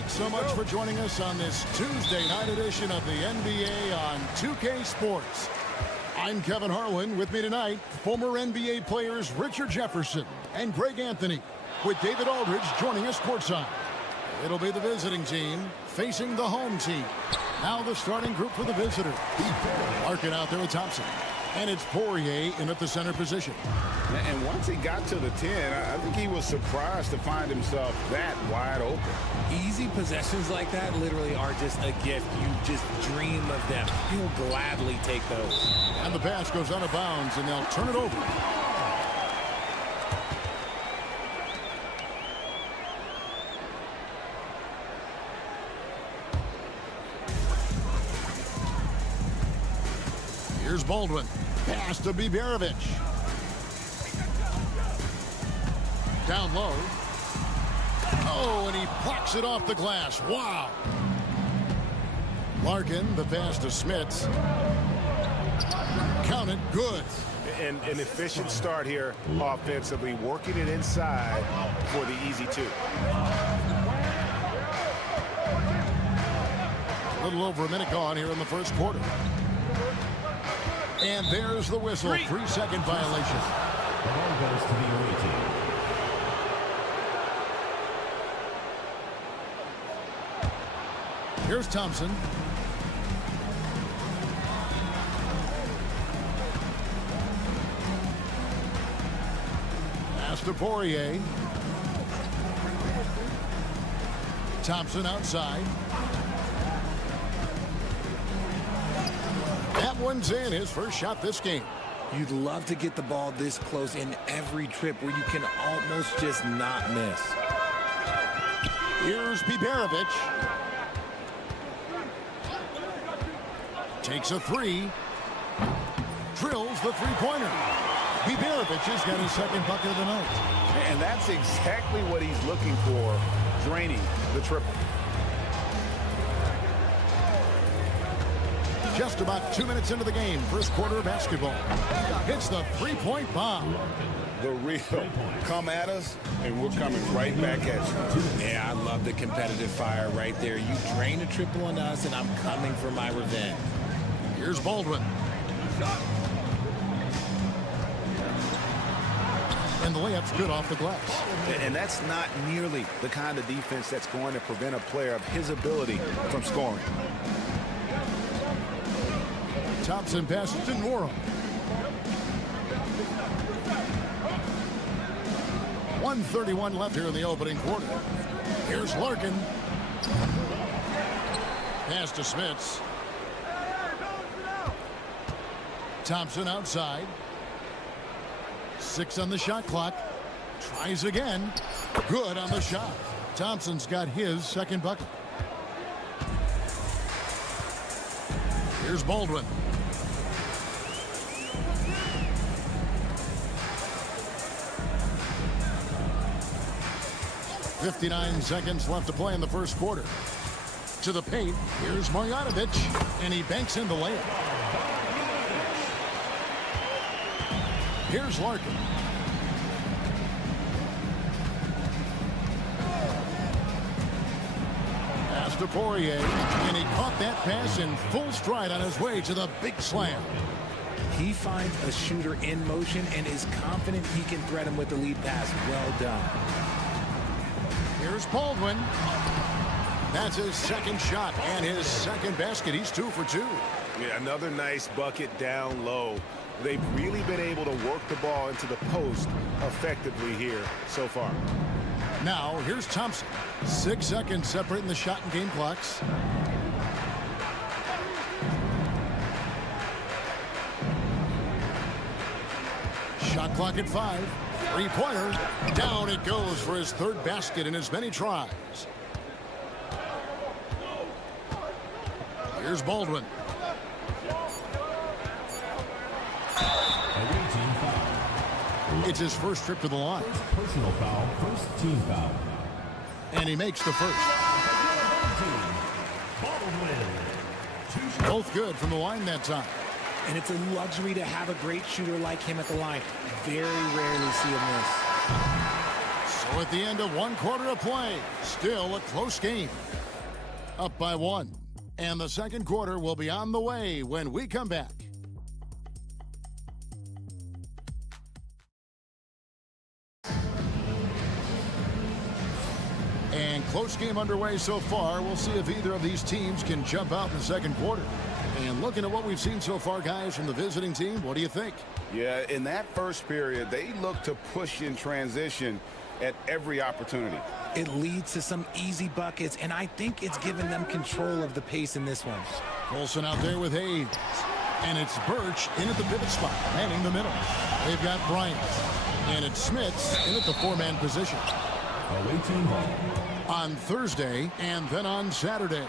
Thanks so much for joining us on this Tuesday night edition of the NBA on 2K Sports. I'm Kevin Harlan. With me tonight, former NBA players Richard Jefferson and Greg Anthony, with David Aldridge joining us courtside. It'll be the visiting team facing the home team. Now the starting group for the visitor. Larkin out there with Thompson. And it's Poirier in at the center position. And once he got to the 10, I think he was surprised to find himself that wide open. Easy possessions like that literally are just a gift. You just dream of them. He'll gladly take those. And the pass goes out of bounds, and they'll turn it over. Here's Baldwin. Pass to Biberovic. Down low. Oh, and he blocks it off the glass. Wow. Larkin, the pass to Smits. Count it. Good. And an efficient start here offensively, working it inside for the easy two. A little over a minute gone here in the first quarter. And there's the whistle. 3-second violation. The ball goes to the away team. Here's Thompson. Pass to Poirier. Thompson outside. That one's in, his first shot this game. You'd love to get the ball this close in every trip where you can almost just not miss. Here's Biberovic. Takes a three. Drills the three-pointer. Biberovic has got his second bucket of the night. And that's exactly what he's looking for, draining the triple. Just about 2 minutes into the game, first quarter of basketball. Hits the three-point bomb. The real come at us, and we're coming right back at you. Yeah, I love the competitive fire right there. You drain a triple on us, and I'm coming for my revenge. Here's Baldwin. And the layup's good off the glass. And that's not nearly the kind of defense that's going to prevent a player of his ability from scoring. Thompson passes to Nora. 1:31 left here in the opening quarter. Here's Larkin. Pass to Smits. Thompson outside. 6 on the shot clock. Tries again. Good on the shot. Thompson's got his second bucket. Here's Baldwin. 59 seconds left to play in the first quarter. To the paint, here's Marjanovic, and he banks in the layup. Here's Larkin. Pass to Poirier, and he caught that pass in full stride on his way to the big slam. He finds a shooter in motion and is confident he can threat him with the lead pass. Well done. Here's Baldwin. That's his second shot and his second basket. He's 2 for 2. Yeah, another nice bucket down low. They've really been able to work the ball into the post effectively here so far. Now, here's Thompson. 6 seconds separating the shot and game clocks. Shot clock at 5. Three-pointer. Down it goes for his third basket in as many tries. Here's Baldwin. It's his first trip to the line. Personal foul, first team foul. And he makes the first. Both good from the line that time. And it's a luxury to have a great shooter like him at the line. Very rarely see him miss. So at the end of 1 quarter of play, still a close game. Up by 1. And the second quarter will be on the way when we come back. And close game underway so far. We'll see if either of these teams can jump out in the second quarter. And looking at what we've seen so far, guys, from the visiting team, what do you think? Yeah, in that first period, they look to push in transition at every opportunity. It leads to some easy buckets, and I think it's given them control of the pace in this one. Colson out there with Hayes. And it's Birch in at the pivot spot, manning the middle. They've got Bryant. And it's Smits in at the 4-man position. Away team ball. On Thursday and then on Saturday.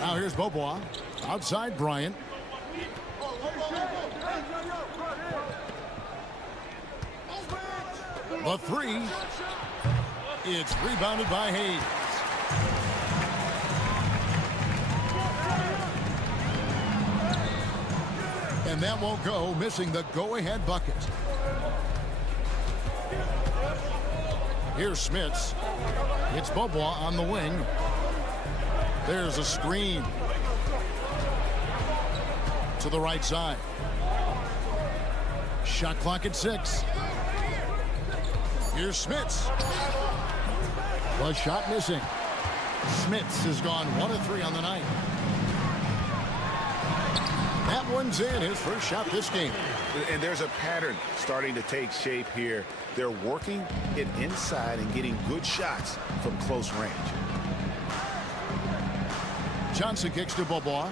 Now here's Beaubois. Outside Bryant. The 3. It's rebounded by Hayes. And that won't go, missing the go-ahead bucket. Here's Smits. It's Beaubois on the wing. There's a screen. To the right side. Shot clock at 6. Here's Smits. The shot missing. Smits has gone 1 of 3 on the night. That one's in, his first shot this game. And there's a pattern starting to take shape here. They're working it inside and getting good shots from close range. Johnson kicks to Beaubois.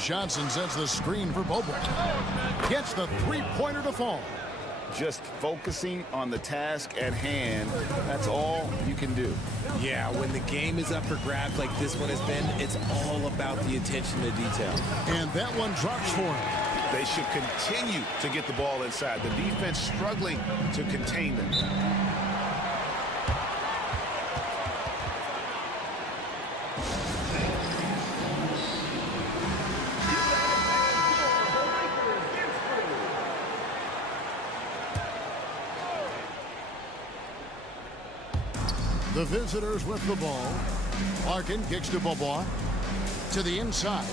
Johnson sends the screen for Beaubois. Gets the 3-pointer to fall. Just focusing on the task at hand, that's all you can do. Yeah, when the game is up for grabs like this one has been, it's all about the attention to detail. And that one drops for him. They should continue to get the ball inside. The defense struggling to contain them. The visitors with the ball. Larkin kicks to Beaubois. To the inside.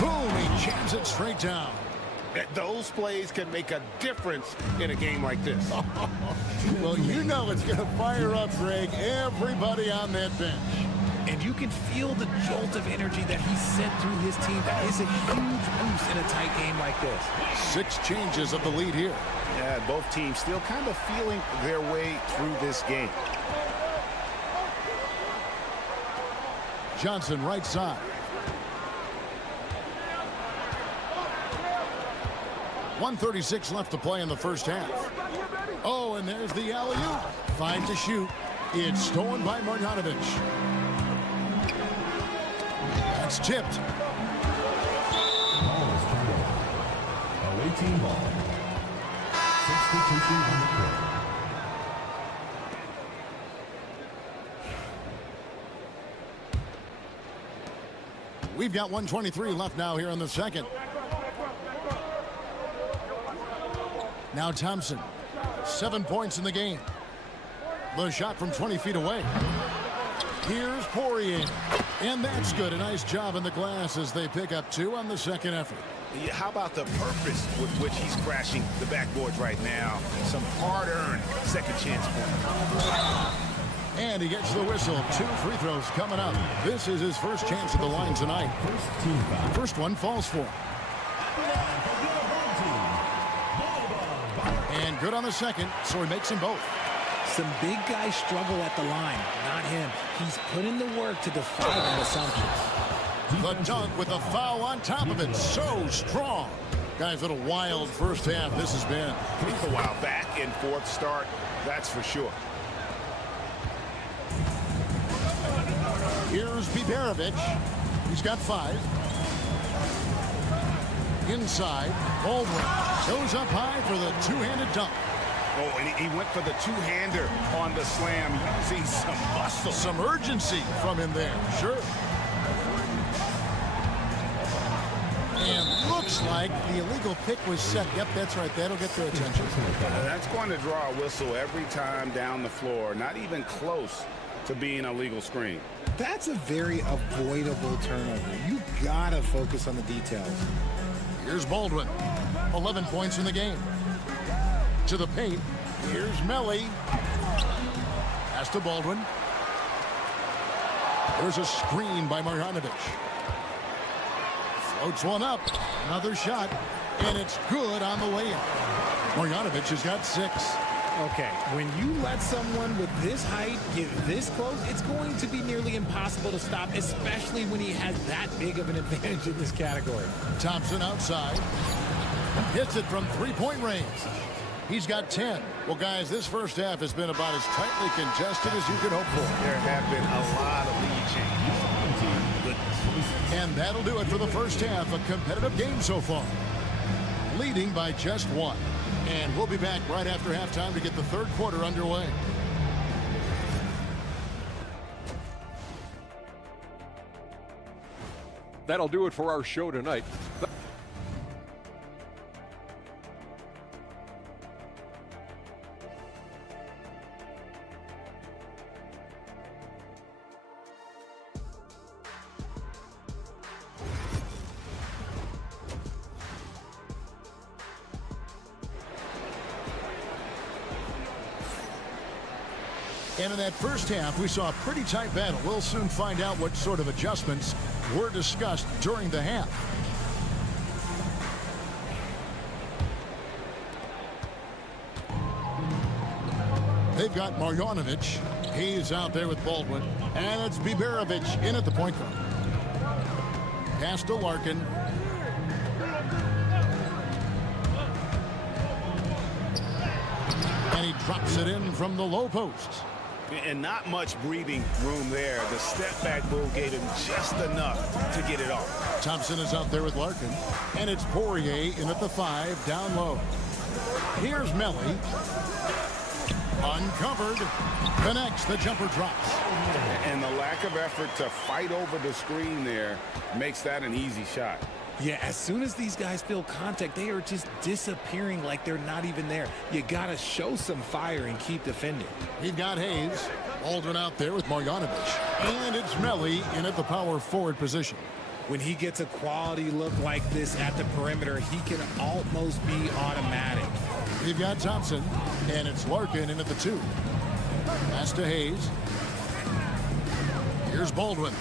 Boom, he jams it straight down. Those plays can make a difference in a game like this. Well, you know it's going to fire up, Greg, everybody on that bench. And you can feel the jolt of energy that he sent through his team. That is a huge boost in a tight game like this. 6 changes of the lead here. Yeah, both teams still kind of feeling their way through this game. Johnson right side. .136 left to play in the first half. Oh, and there's the alley-oop. 5 to shoot. It's stolen by Marjanovic. That's tipped. Ball is turned over. Away team ball. Substitution on the court. We've got 1:23 left now here in the second. Now Thompson, 7 points in the game. The shot from 20 feet away. Here's Poirier, and that's good. A nice job in the glass as they pick up 2 on the second effort. Yeah, how about the purpose with which he's crashing the backboards right now? Some hard-earned second chance points. And he gets the whistle. 2 free throws coming up. This is his first chance at the line tonight. First one falls for him. And good on the second, so he makes them both. Some big guys struggle at the line, not him. He's put in the work to defy that assumption. The dunk with a foul on top of it. So strong. Guys, what a wild first half this has been. A while back in fourth start, that's for sure. Here's Biberovic. He's got 5. Inside, Baldwin goes up high for the 2-handed dunk. Oh, and he went for the 2-hander on the slam. You see some muscle. Some urgency from him there, sure. And looks Looks like the illegal pick was set. Yep, that's right. That'll get their attention. That's going to draw a whistle every time down the floor. Not even close to being a legal screen. That's a very avoidable turnover. You gotta focus on the details. Here's Baldwin. 11 points in the game. To the paint. Here's Melly. Pass to Baldwin. There's a screen by Marjanovic. Floats one up. Another shot. And it's good on the way in. Marjanovic has got 6. Okay, when you let someone with this height get this close, it's going to be nearly impossible to stop, especially when he has that big of an advantage in this category. Thompson outside. Hits it from three-point range. He's got 10. Well, guys, this first half has been about as tightly contested as you could hope for. There have been a lot of lead changes. And that'll do it for the first half. A competitive game so far. Leading by just 1. And we'll be back right after halftime to get the third quarter underway. That'll do it for our show tonight. And in that first half, we saw a pretty tight battle. We'll soon find out what sort of adjustments were discussed during the half. They've got Marjanovic. He's out there with Baldwin. And it's Biberovic in at the point guard. Pass to Larkin. And he drops it in from the low post. And not much breathing room there. The step-back move gave him just enough to get it off. Thompson is out there with Larkin. And it's Poirier in at the 5, down low. Here's Melly. Uncovered. Connects. The jumper drops. And the lack of effort to fight over the screen there makes that an easy shot. Yeah, as soon as these guys feel contact, they are just disappearing like they're not even there. You got to show some fire and keep defending. You've got Hayes. Aldrin out there with Marjanovic. And it's Melly in at the power forward position. When he gets a quality look like this at the perimeter, he can almost be automatic. You've got Thompson. And it's Larkin in at the 2. Pass to Hayes. Here's Baldwin.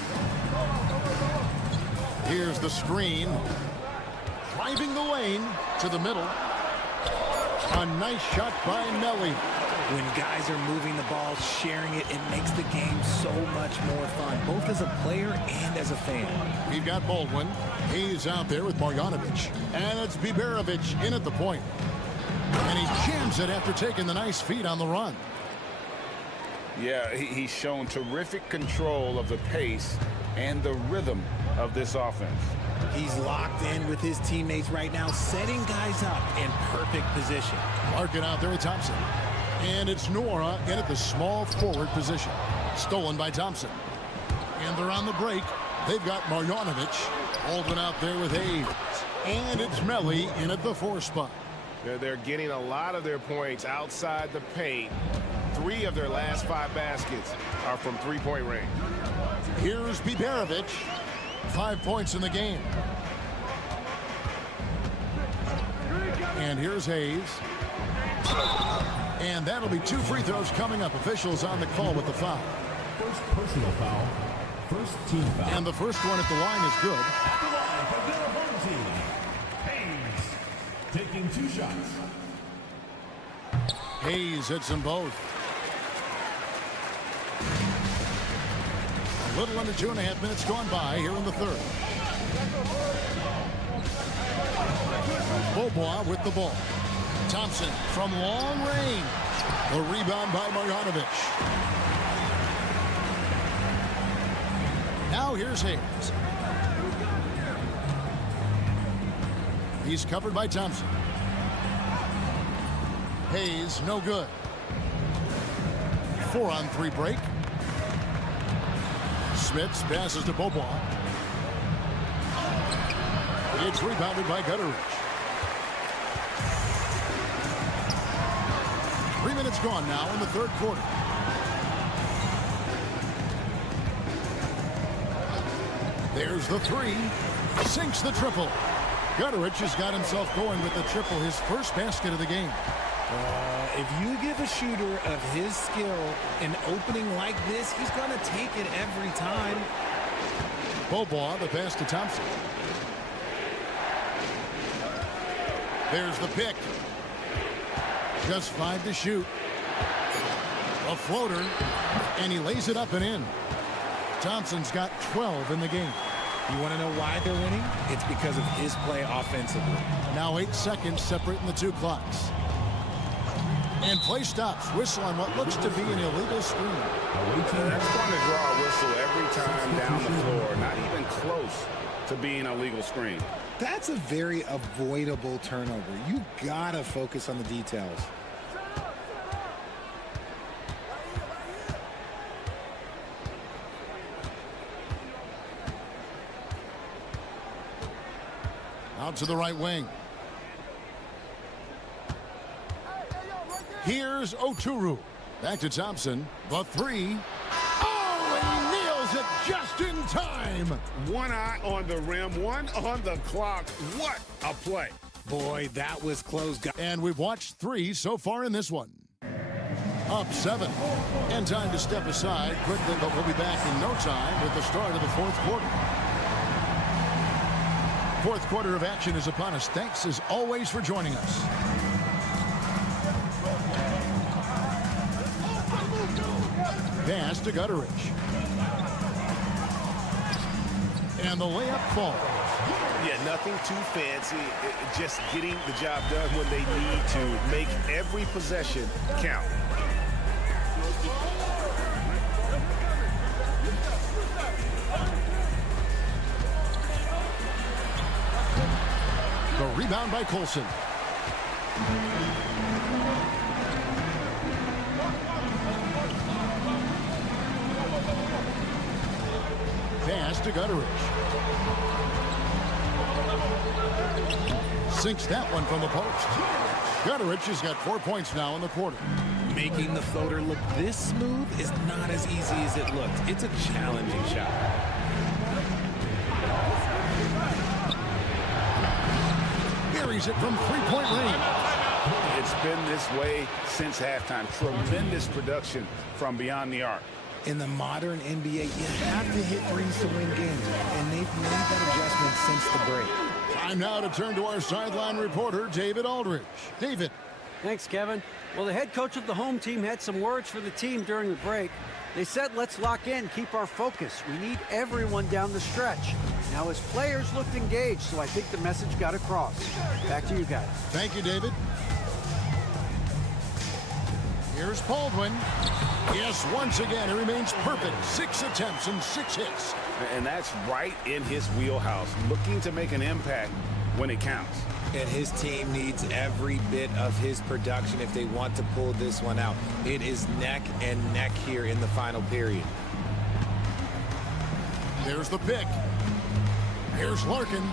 Here's the screen. Driving the lane to the middle. A nice shot by Melly. When guys are moving the ball, sharing it, it makes the game so much more fun, both as a player and as a fan. We've got Baldwin. He's out there with Marjanovic. And it's Biberovic in at the point. And he jams it after taking the nice feed on the run. Yeah, he's shown terrific control of the pace and the rhythm of this offense. He's locked in with his teammates right now, setting guys up in perfect position. Larkin out there with Thompson. And it's Nora in at the small forward position. Stolen by Thompson. And they're on the break. They've got Marjanovic. Aldrin out there with Hayes. And it's Melly in at the 4 spot. They're getting a lot of their points outside the paint. 3 of their last 5 baskets are from three-point range. Here's Biberovic. 5 points in the game. And here's Hayes. And that'll be 2 free throws coming up. Officials on the call with the foul. First personal foul. First team foul. And the first one at the line is good. At the line for their home team, Hayes taking 2 shots. Hayes hits them both. A little under 2.5 minutes gone by here in the third. Beaubois with the ball. Thompson from long range. The rebound by Marjanovic. Now here's Hayes. He's covered by Thompson. Hayes, no good. 4-on-3 break. Smits passes to Beaubois. It's It's rebounded by Gutteridge. 3 minutes gone now in the third quarter. There's the three. Sinks the triple. Gutteridge has got himself going with the triple, his first basket of the game. If you give a shooter of his skill an opening like this, he's going to take it every time. Bobois, the pass to Thompson. There's the pick. Just 5 to shoot. A floater, and he lays it up and in. Thompson's got 12 in the game. You want to know why they're winning? It's because of his play offensively. Now 8 seconds separating the two clocks. And play stops. Whistle on what looks to be an illegal screen. That's going to draw a whistle every time down the floor. Not even close to being a legal screen. That's a very avoidable turnover. You got to focus on the details. Out to the right wing. Here's Oturu. Back to Thompson. The three. Oh, and he nails it just in time. One eye on the rim, one on the clock. What a play. Boy, that was close. And we've watched 3 so far in this one. Up 7. And time to step aside quickly, but we'll be back in no time with the start of the fourth quarter. Fourth quarter of action is upon us. Thanks as always for joining us. Pass to Gutteridge. And the layup falls. Yeah, nothing too fancy. Just getting the job done when they need to. Make every possession count. The rebound by Colson. Pass to Gutteridge. Sinks that one from the post. Gutteridge has got 4 points now in the quarter. Making the floater look this smooth is not as easy as it looks. It's a challenging shot. Buries it from three-point range. It's been this way since halftime. Tremendous production from beyond the arc. In the modern NBA, you have to hit threes to win games, and they've made that adjustment since the break. Time now to turn to our sideline reporter, David Aldridge. David. Thanks, Kevin. Well, the head coach of the home team had some words for the team during the break. They said, let's lock in, keep our focus. We need everyone down the stretch. Now, his players looked engaged, so I think the message got across. Back to you guys. Thank you, David. Here's Baldwin. Yes, once again, he remains perfect. 6 attempts and 6 hits. And that's right in his wheelhouse, looking to make an impact when it counts. And his team needs every bit of his production if they want to pull this one out. It is neck and neck here in the final period. There's the pick. Here's Larkin.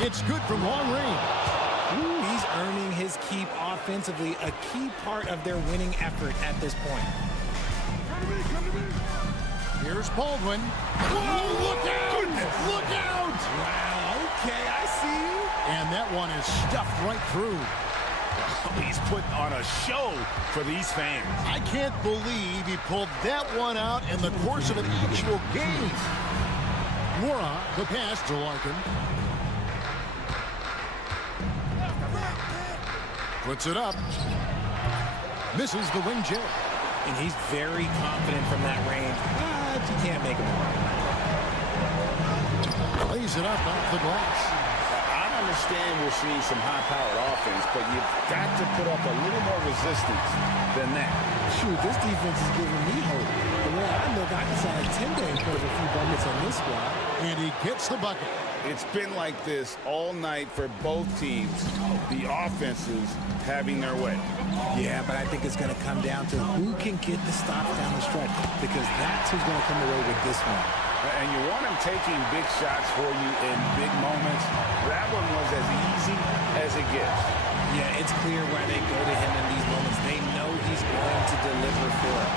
It's good from long range. Ooh, he's earning his keep offensively, a key part of their winning effort at this point. Here's Baldwin. Whoa, look out! Look out! Wow, okay, I see you. And that one is stuffed right through. He's putting on a show for these fans. I can't believe he pulled that one out in the course of an actual game. Mora, the pass to Larkin. Puts it up. Misses the wing jab. And he's very confident from that range. But you can't make him work. Lays it up off the glass. I understand we're seeing some high-powered offense, but you've got to put up a little more resistance than that. Shoot, this defense is giving me hope. The way I look, I can sign a 10-day and put a few buckets on this squad. And he gets the bucket. It's been like this all night for both teams. The offenses having their way. Yeah, but I think it's going to come down to who can get the stops down the stretch, because that's who's going to come away with this one. And you want them taking big shots for you in big moments. That one as it gets. Yeah, it's clear why they go to him in these moments. They know he's going to deliver for it.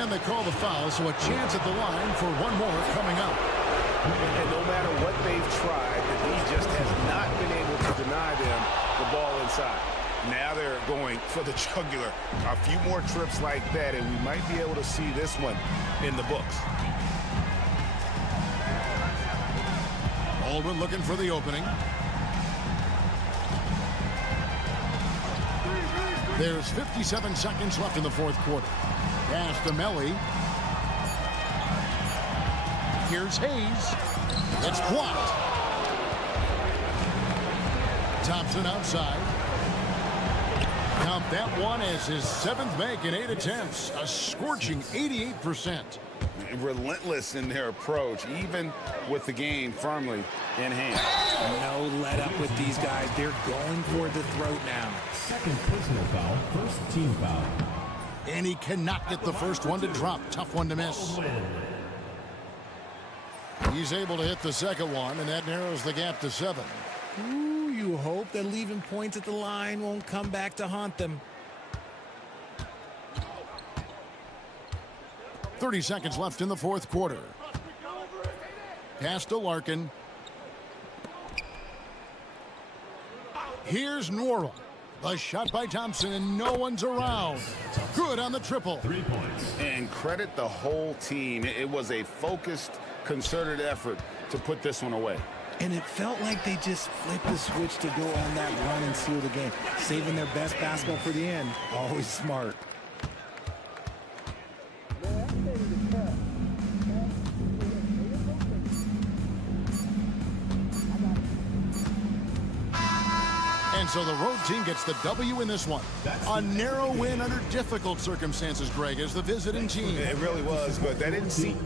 And they call the foul, so a chance at the line for one more coming up. And no matter what they've tried, the D just has not been able to deny them the ball inside. Now they're going for the jugular. A few more trips like that, and we might be able to see this one in the books. Baldwin looking for the opening. There's 57 seconds left in the fourth quarter. Pass to Melly. Here's Hayes. It's blocked. Thompson outside. Count that one as his 7th make in 8 attempts. A scorching 88%. Relentless in their approach, even with the game firmly in hand. No let up with these guys. They're going for the throat now. Second personal foul, first team foul. And he cannot get the first one to drop. Tough one to miss. He's able to hit the second one, and that narrows the gap to 7. Ooh, you hope that leaving points at the line won't come back to haunt them. 30 seconds left in the fourth quarter. Pass to Larkin. Here's Norrell. The shot by Thompson, and no one's around. Good on the triple. 3 points. And credit the whole team. It was a focused, concerted effort to put this one away. And it felt like they just flipped the switch to go on that run and seal the game. Saving their best basketball for the end. Always smart. And so the road team gets the W in this one. A narrow win under difficult circumstances, Greg, as the visiting team. It really was, but that didn't seem...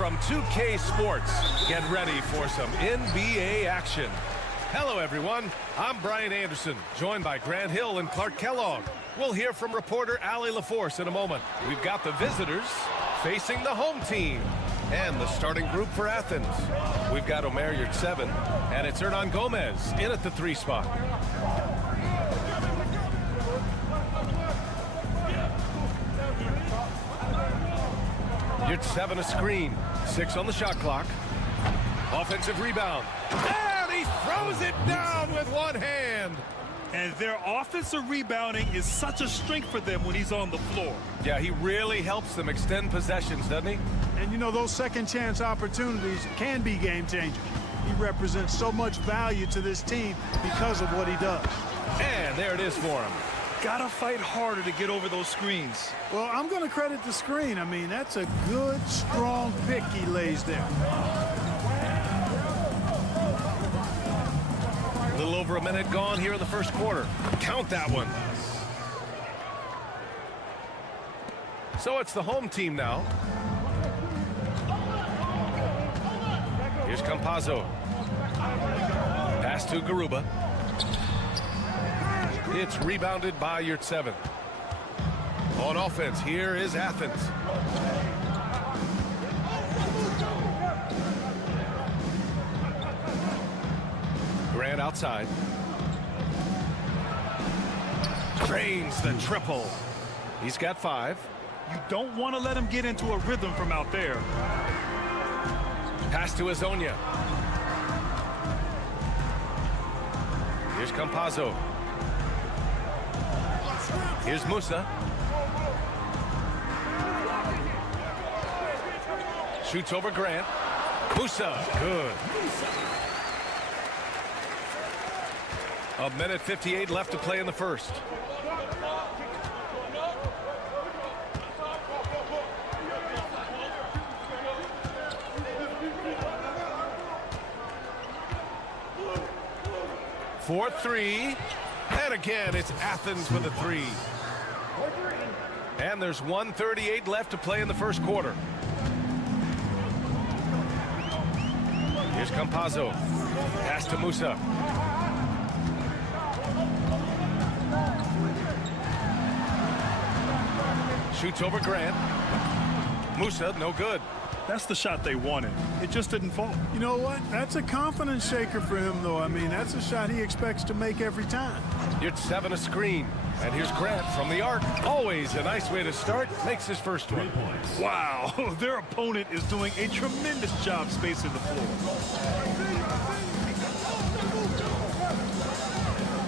from 2K Sports. Get ready for some NBA action. Hello, everyone. I'm Brian Anderson, joined by Grant Hill and Clark Kellogg. We'll hear from reporter Allie LaForce in a moment. We've got the visitors facing the home team and the starting group for Athens. We've got Omer Yurtseven, and it's Hernan Gomez in at the 3 spot. Yurtseven a screen, 6 on the shot clock. Offensive rebound, and he throws it down with one hand. And their offensive rebounding is such a strength for them when he's on the floor. Yeah, he really helps them extend possessions, doesn't he? And you know, those second chance opportunities can be game changers. He represents so much value to this team because of what he does. And there it is for him. Gotta fight harder to get over those screens. Well, I'm going to credit the screen. I mean, that's a good, strong pick he lays there. A little over a minute gone here in the first quarter. Count that one. So it's the home team now. Here's Campazzo. Pass to Garuba. It's rebounded by Yurtseven. On offense, here is Athens. Grant outside. Drains the triple. He's got 5. You don't want to let him get into a rhythm from out there. Pass to Azonia. Here's Campazzo. Here's Musa. Shoots over Grant. Musa, good. A minute 58 left to play in the first. For 3. And again, it's Athens with a 3. And there's 1:38 left to play in the first quarter. Here's Campazzo. Pass to Musa. Shoots over Grant. Musa, no good. That's the shot they wanted. It just didn't fall. You know what? That's a confidence shaker for him, though. I mean, that's a shot he expects to make every time. Yurtseven a screen. And here's Grant from the arc. Always a nice way to start. Makes his first one. Wow, their opponent is doing a tremendous job spacing the floor.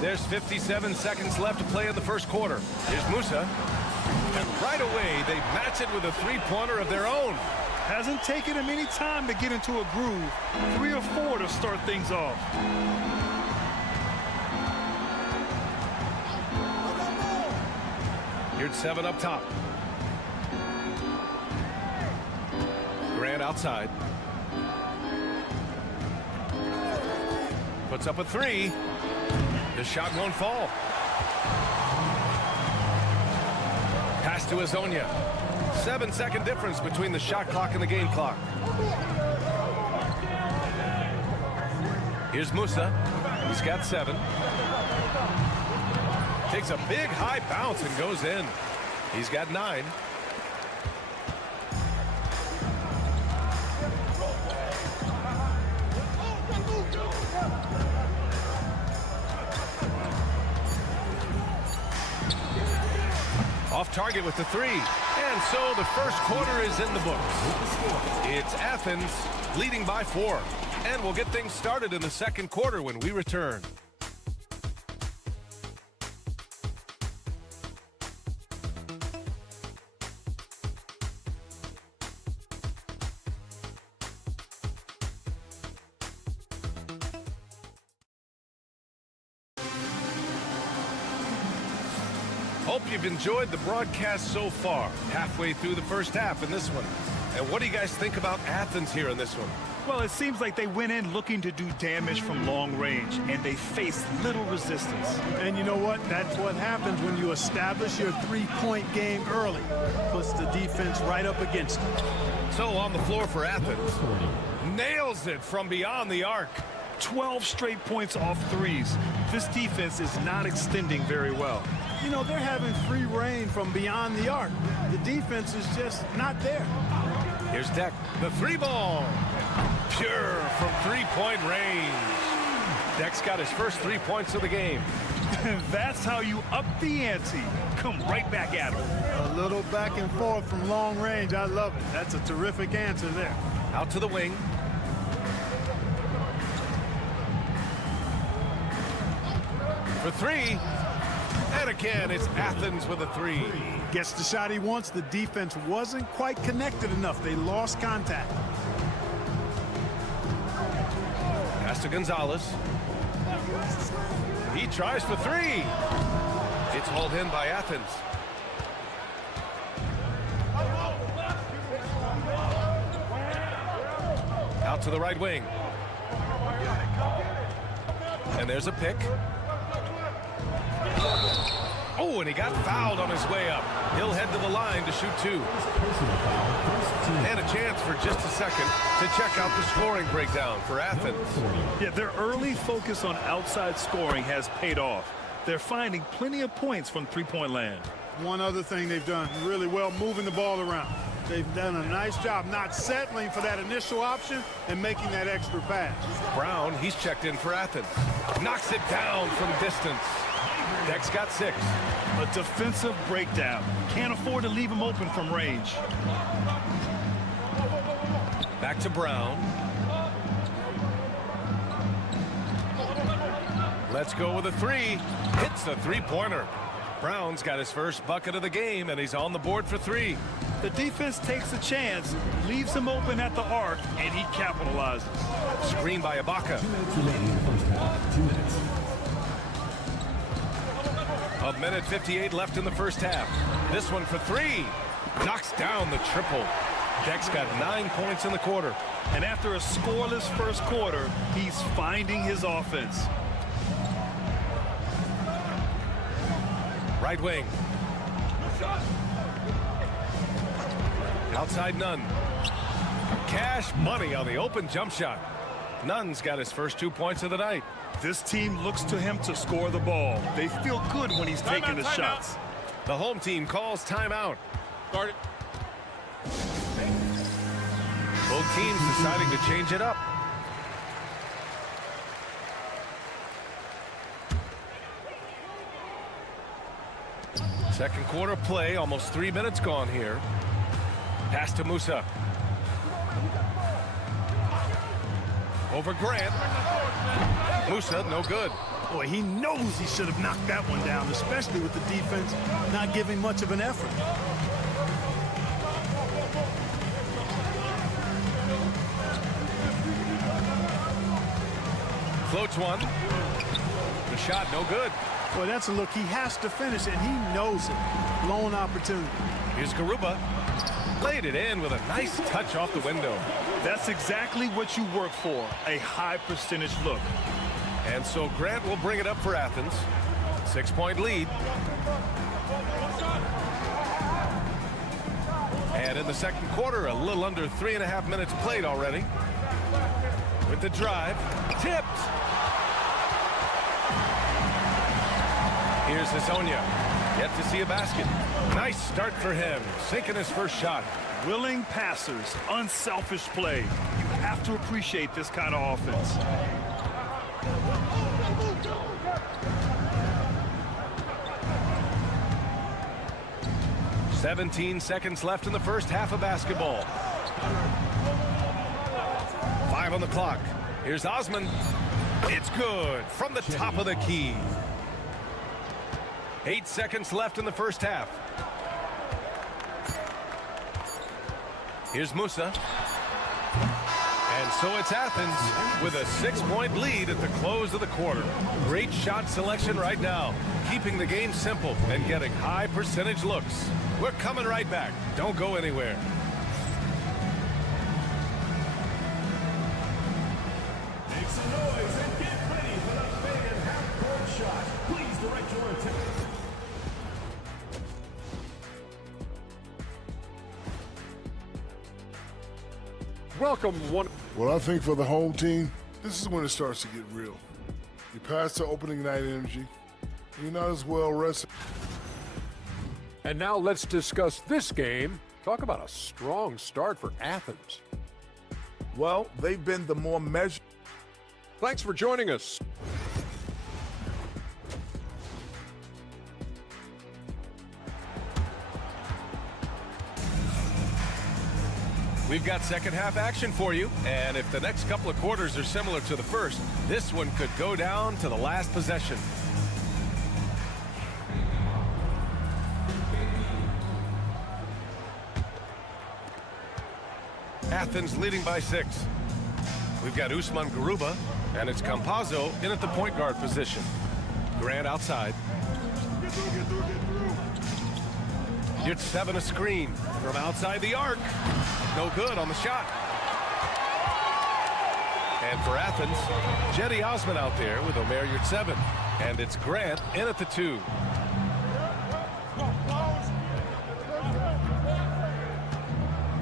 There's 57 seconds left to play in the first quarter. Here's Musa. And right away, they match it with a three-pointer of their own. Hasn't taken him any time to get into a groove. 3 or 4 to start things off. Here's 7 up top. Grant outside. Puts up a 3. The shot won't fall. Pass to Azonia. 7-second difference between the shot clock and the game clock. Here's Musa. He's got 7. Takes a big high bounce and goes in. He's got 9. Off target with the 3. And so the first quarter is in the books. It's Athens leading by 4. And we'll get things started in the second quarter when we return. Hope you've enjoyed the broadcast so far. Halfway through the first half in this one. And what do you guys think about Athens here in this one? Well, it seems like they went in looking to do damage from long range, and they faced little resistance. And you know what? That's what happens when you establish your three-point game early. Puts the defense right up against it. So on the floor for Athens. Nails it from beyond the arc. 12 straight points off threes. This defense is not extending very well. You know, they're having free reign from beyond the arc. The defense is just not there. Here's Deck. The 3 ball. Pure from three-point range. Deck's got his first 3 points of the game. That's how you up the ante. Come right back at him. A little back and forth from long range. I love it. That's a terrific answer there. Out to the wing. for three. And again, it's Athens with a three. Gets the shot he wants. The defense wasn't quite connected enough. They lost contact. Pass to Gonzalez. He tries for three. It's hauled in by Athens. Out to the right wing. And there's a pick. Oh, and he got fouled on his way up. He'll head to the line to shoot two. And a chance for just a second to check out the scoring breakdown for Athens. Yeah, their early focus on outside scoring has paid off. They're finding plenty of points from three-point land. One other thing they've done really well, moving the ball around. They've done a nice job not settling for that initial option and making that extra pass. Brown, he's checked in for Athens. Knocks it down from distance. Deck's got 6. A defensive breakdown. Can't afford to leave him open from range. Back to Brown. Let's go with a three. Hits the three-pointer. Brown's got his first bucket of the game, and he's on the board for 3. The defense takes a chance, leaves him open at the arc, and he capitalizes. Screen by Ibaka. 2 minutes remaining in the first half. 2 minutes. A minute 58 left in the first half. This one for 3. Knocks down the triple. Deck's got 9 points in the quarter. And after a scoreless first quarter, he's finding his offense. Right wing. Outside Nunn. Cash money on the open jump shot. Nunn's got his first 2 points of the night. This team looks to him to score the ball. They feel good when he's taking the shots. The home team calls timeout. Start it. Both teams deciding to change it up. Second quarter play, almost 3 minutes gone here. Pass to Musa. Over Grant. Musa, no good. Boy, he knows he should have knocked that one down, especially with the defense not giving much of an effort. Floats one. The shot, no good. Boy, that's a look he has to finish, and he knows it. Blown opportunity. Here's Garuba. Laid it in with a nice touch off the window. That's exactly what you work for, a high percentage look. And so Grant will bring it up for Athens. 6-point lead. And in the second quarter, a little under 3.5 minutes played already. With the drive, tipped. Here's Hezonja. Yet to see a basket. Nice start for him, sinking his first shot. Willing passers, unselfish play. You have to appreciate this kind of offense. "17 seconds left in the first half of basketball. 5 on the clock. Here's Osman. It's good from the top of the key. 8 seconds left in the first half. Here's Musa. And so it's Athens with a 6-point lead at the close of the quarter. Great shot selection right now, keeping the game simple and getting high percentage looks. We're coming right back. Don't go anywhere. Make some noise and get ready for the big and half-court shot. Please direct your attention. Welcome one. Well, I think for the home team, this is when it starts to get real. You pass the opening night energy. You're not as well rested. And now let's discuss this game. Talk about a strong start for Athens. Well, they've been the more measured. Thanks for joining us. We've got second half action for you, and if the next couple of quarters are similar to the first, this one could go down to the last possession. Athens leading by 6. We've got Usman Garuba, and it's Campazzo in at the point guard position. Grant outside. You're 7 a screen from outside the arc. No good on the shot. And for Athens, Jetty Osman out there with Omer Yurtseven. And it's Grant in at the 2.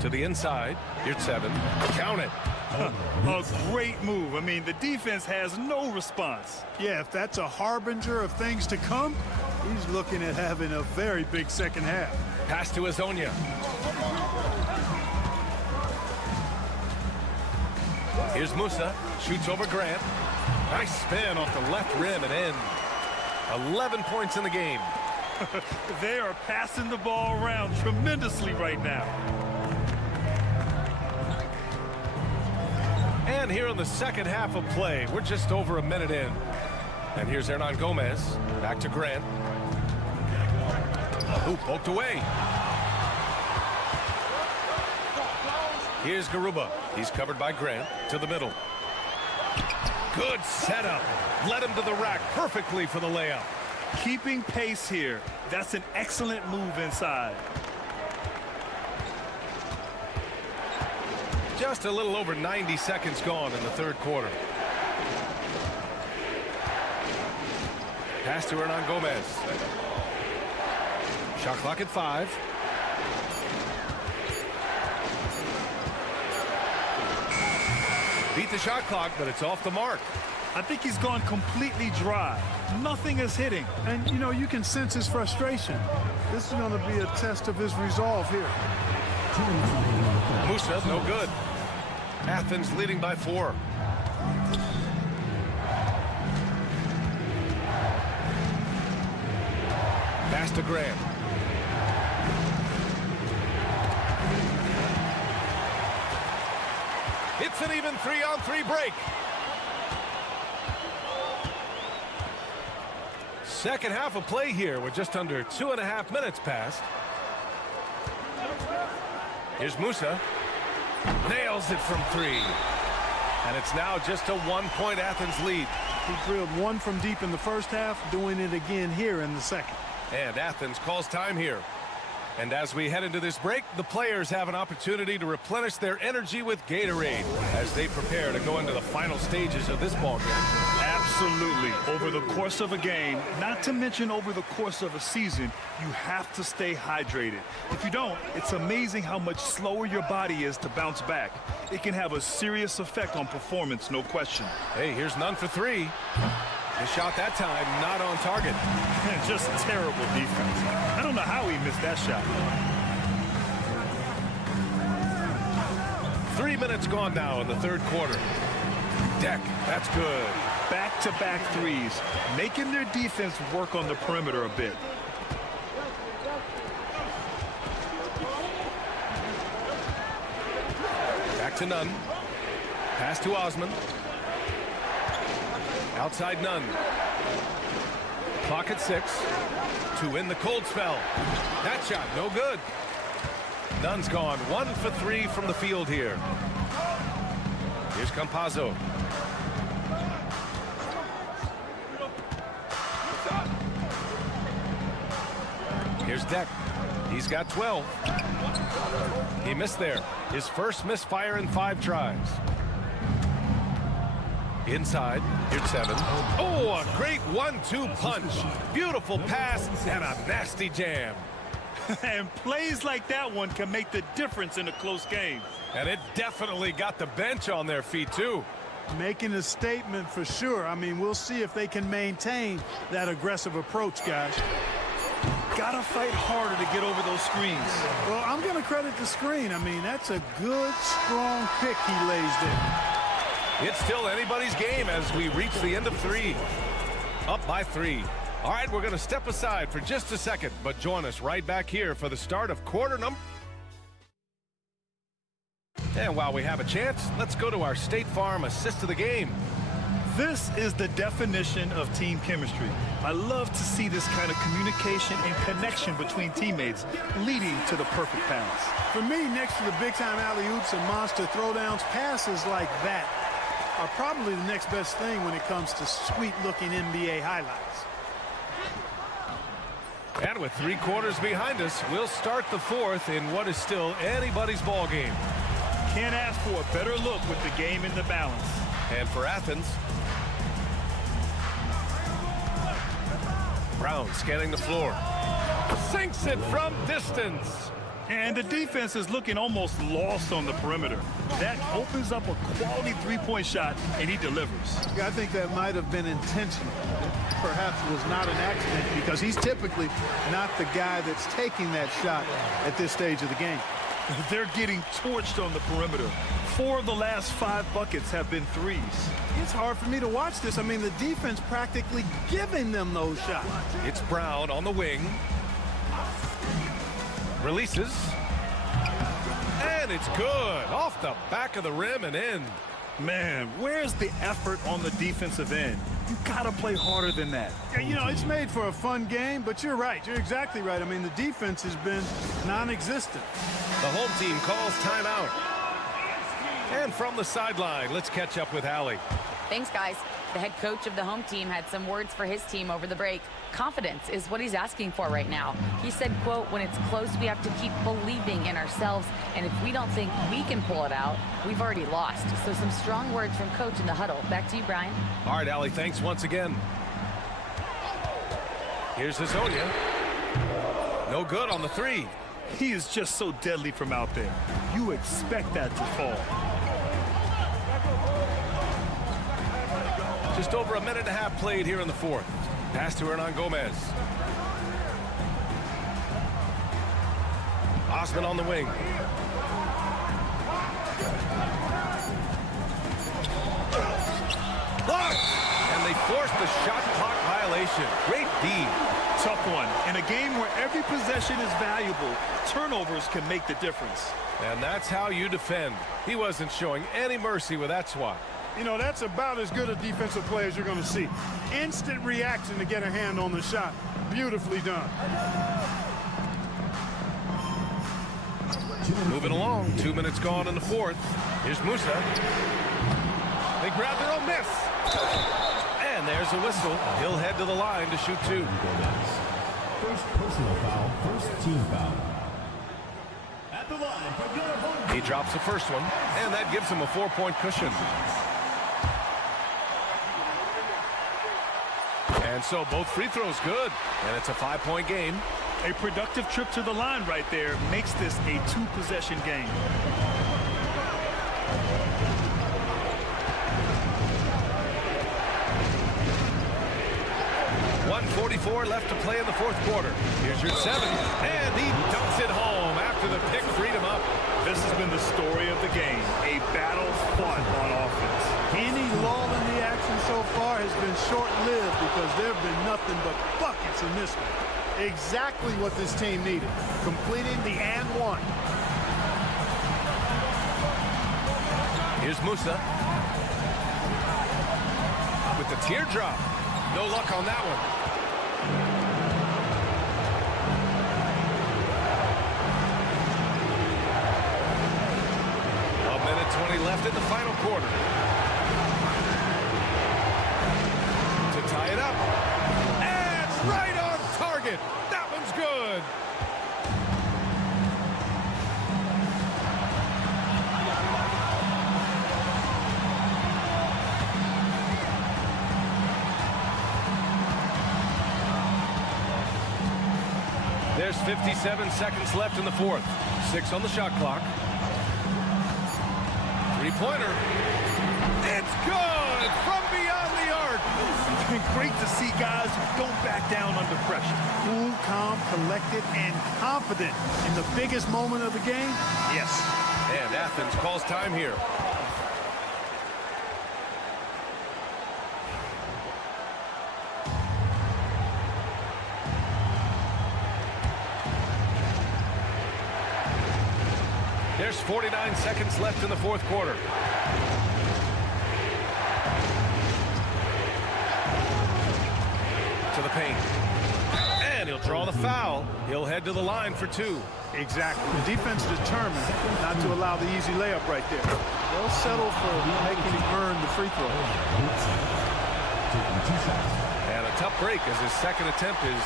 To the inside, Yurtseven. Count it. A great move. I mean, the defense has no response. Yeah, if that's a harbinger of things to come, he's looking at having a very big second half. Pass to Azonia. Here's Musa. Shoots over Grant. Nice spin off the left rim and in. 11 points in the game. They are passing the ball around tremendously right now. And here in the second half of play, we're just over a minute in. And here's Hernan Gomez. Back to Grant. Ooh, poked away. Here's Garuba. He's covered by Grant to the middle. Good setup. Led him to the rack perfectly for the layup. Keeping pace here. That's an excellent move inside. Just a little over 90 seconds gone in the third quarter. Pass to Hernan Gomez. Shot clock at 5. Beat the shot clock, but it's off the mark. I think he's gone completely dry. Nothing is hitting. And, you know, you can sense his frustration. This is going to be a test of his resolve here. Musa, no good. Athens leading by 4. Pass to Grant. It's an even 3-on-3 break. Second half of play here with just under 2.5 minutes passed. Here's Musa. Nails it from 3. And it's now just a 1-point Athens lead. He drilled one from deep in the first half, doing it again here in the second. And Athens calls time here. And as we head into this break, the players have an opportunity to replenish their energy with Gatorade as they prepare to go into the final stages of this ball game. Absolutely. Over the course of a game, not to mention over the course of a season, you have to stay hydrated. If you don't, it's amazing how much slower your body is to bounce back. It can have a serious effect on performance, no question. Hey, here's none for 3. The shot that time not on target. Just terrible defense. I don't know how he missed that shot. 3 minutes gone now in the third quarter. Deck, that's good. Back-to-back threes, making their defense work on the perimeter a bit. Back to Nunn. Pass to Osman. Outside Nunn. Clock at 6 to win the cold spell. That shot no good. Nunn's gone 1 for 3 from the field here. Here's Campazzo. Here's Deck. He's got 12. He missed there. His first misfire in 5 tries. Inside, here's 7. Oh, a great 1-2 punch. Beautiful pass and a nasty jam. And plays like that one can make the difference in a close game. And it definitely got the bench on their feet, too. Making a statement for sure. I mean, we'll see if they can maintain that aggressive approach, guys. Gotta fight harder to get over those screens. Well, I'm going to credit the screen. I mean, that's a good, strong pick he lays there. It's still anybody's game as we reach the end of 3. Up by 3. All right, we're going to step aside for just a second, but join us right back here for the start of quarter number. And while we have a chance, let's go to our State Farm assist of the game. This is the definition of team chemistry. I love to see this kind of communication and connection between teammates leading to the perfect pass. For me, next to the big-time alley-oops and monster throwdowns, passes like that are probably the next best thing when it comes to sweet-looking NBA highlights. And with 3 quarters behind us, we'll start the fourth in what is still anybody's ball game. Can't ask for a better look with the game in the balance. And for Athens, Brown scanning the floor. Sinks it from distance. And the defense is looking almost lost on the perimeter. That opens up a quality three-point shot, and he delivers. Yeah, I think that might have been intentional. Perhaps it was not an accident because he's typically not the guy that's taking that shot at this stage of the game. They're getting torched on the perimeter. 4 of the last 5 buckets have been threes. It's hard for me to watch this. I mean, the defense practically giving them those shots. It's Brown on the wing. Releases. And it's good. Off the back of the rim and in. Man, where's the effort on the defensive end? You gotta play harder than that. Yeah, you know, it's made for a fun game, but you're right. You're exactly right. I mean, the defense has been non-existent. The home team calls timeout. And from the sideline, let's catch up with Allie. Thanks, guys. The head coach of the home team had some words for his team over the break. Confidence is what he's asking for right now. He said, quote, when it's close, we have to keep believing in ourselves. And if we don't think we can pull it out, we've already lost. So some strong words from coach in the huddle. Back to you, Brian. All right, Allie, thanks once again. Here's Hazonia. No good on the 3. He is just so deadly from out there. You expect that to fall. Just over a minute and a half played here in the fourth. Pass to Hernan Gomez. Osman on the wing. Blocked! And they forced the shot clock violation. Great D. Tough one. In a game where every possession is valuable, turnovers can make the difference. And that's how you defend. He wasn't showing any mercy with that swat. You know, that's about as good a defensive play as you're going to see. Instant reaction to get a hand on the shot. Beautifully done. Moving along. 2 minutes gone in the fourth. Here's Musa. They grab their own miss. And there's a whistle. He'll head to the line to shoot 2. First personal foul, first team foul. At the line for your home. He drops the first one, and that gives him a 4-point cushion. And so both free throws good, and it's a 5-point game. A productive trip to the line right there makes this a 2-possession game. 1:44 left to play in the fourth quarter. Here's your 7, and he dumps it home after the pick freed him up. This has been the story of the game, a battle fought on offense. Any lull in the action so far has been short-lived because there have been nothing but buckets in this one. Exactly what this team needed, completing the and one. Here's Musa with the teardrop. No luck on that one. A minute 20 left in the final quarter. To tie it up. And right on target. That one's good. There's 57 seconds left in the fourth. 6 on the shot clock. Three-pointer. It's good from beyond the arc. It's been great to see guys who don't back down under pressure. Cool, calm, collected, and confident in the biggest moment of the game. Yes. And Athens calls time here. There's 49 seconds left in the fourth quarter. the paint. And he'll draw the foul. He'll head to the line for 2. Exactly. The defense determined not to allow the easy layup right there. They'll settle for making him earn the free throw. And a tough break as his second attempt is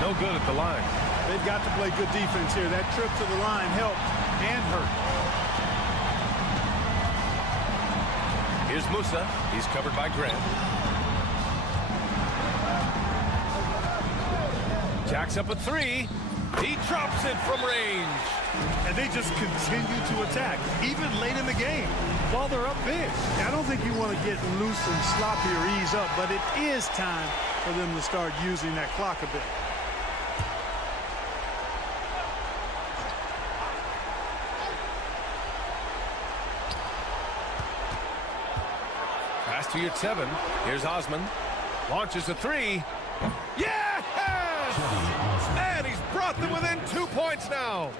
no good at the line. They've got to play good defense here. That trip to the line helped and hurt. Here's Musa. He's covered by Grant. Jacks up a 3. He drops it from range. And they just continue to attack, even late in the game, while they're up big. I don't think you want to get loose and sloppy or ease up, but it is time for them to start using that clock a bit. Pass to your 7. Here's Osman. Launches a 3. Yes! And he's brought them within 2 points now.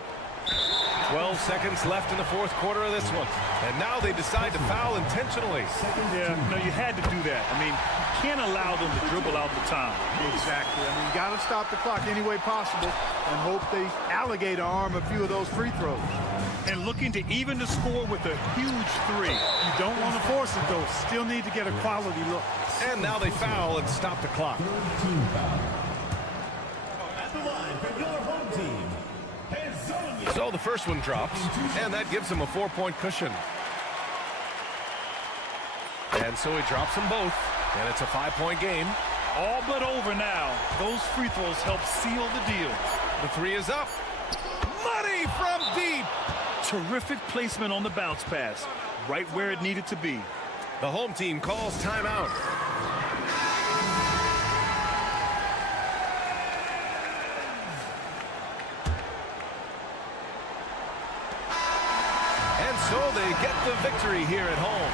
12 seconds left in the fourth quarter of this one. And now they decide to foul intentionally. Yeah, no, you had to do that. I mean, you can't allow them to dribble out the time. Exactly. I mean, you got to stop the clock any way possible and hope they alligator arm a few of those free throws. And looking to even the score with a huge 3. You don't want to force it, though. Still need to get a quality look. And now they foul and stop the clock. So the first one drops, and that gives him a 4-point cushion. And so he drops them both, and it's a 5-point game. All but over now. Those free throws help seal the deal. The 3 is up. Money from deep. Terrific placement on the bounce pass, right where it needed to be. The home team calls timeout. And so they get the victory here at home.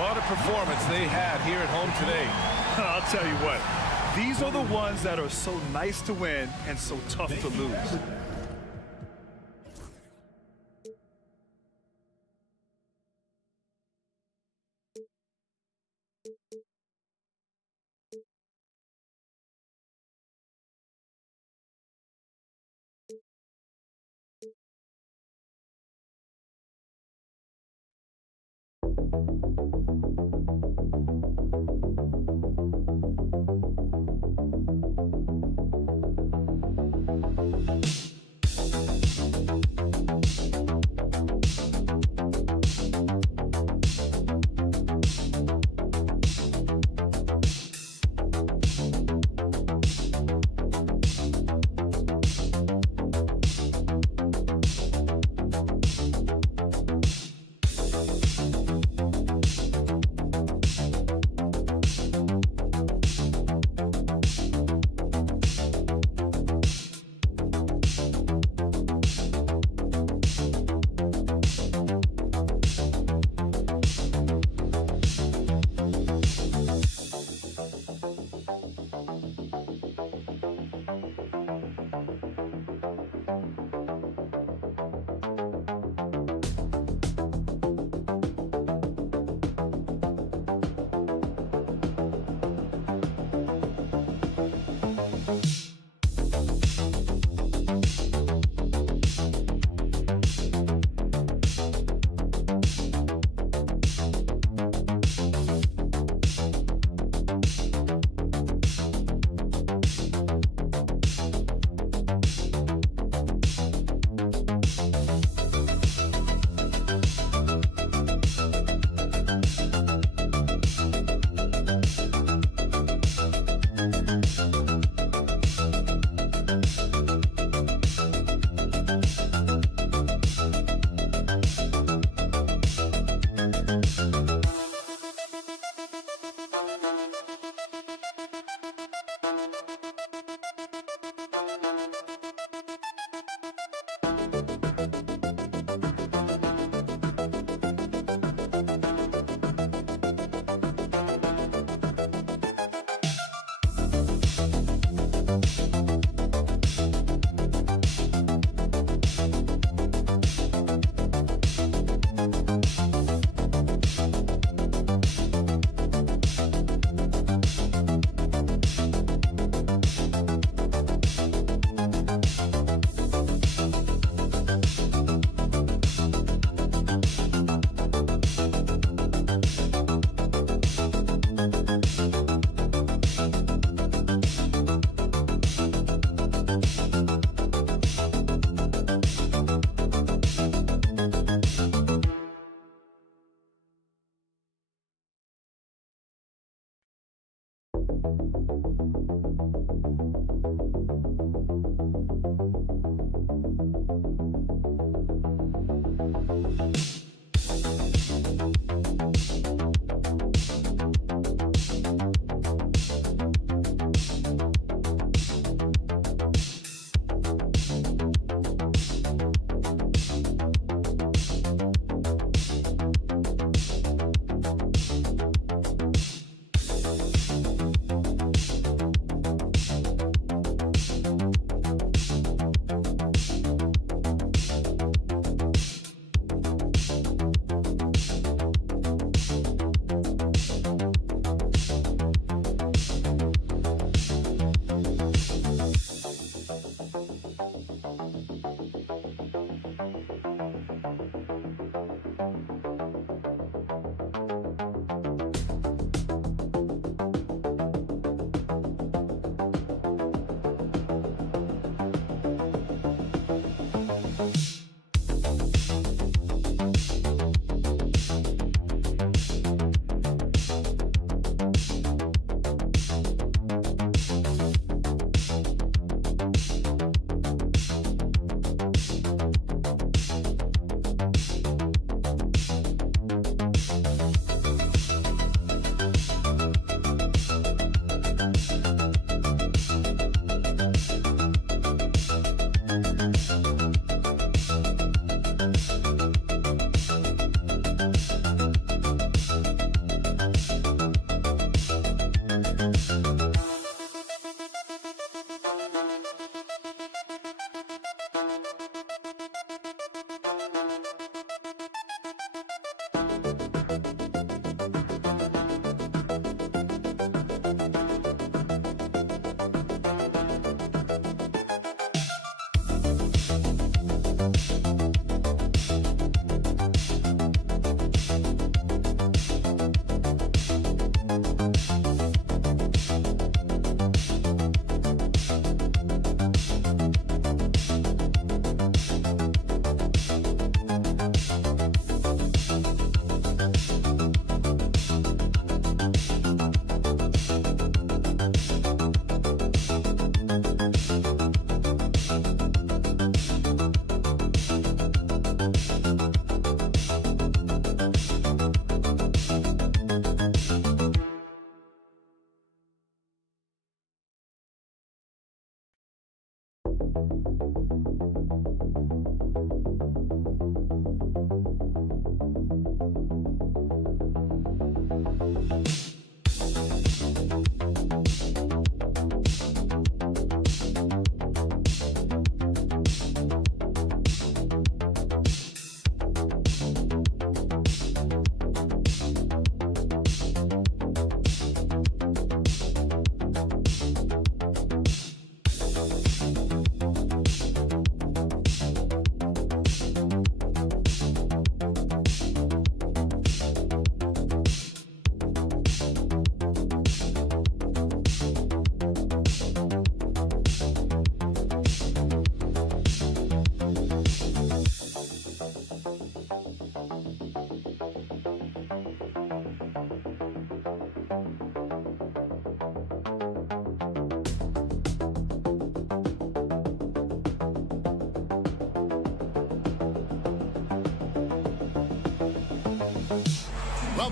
What a performance they had here at home today. I'll tell you what, these are the ones that are so nice to win and so tough to lose.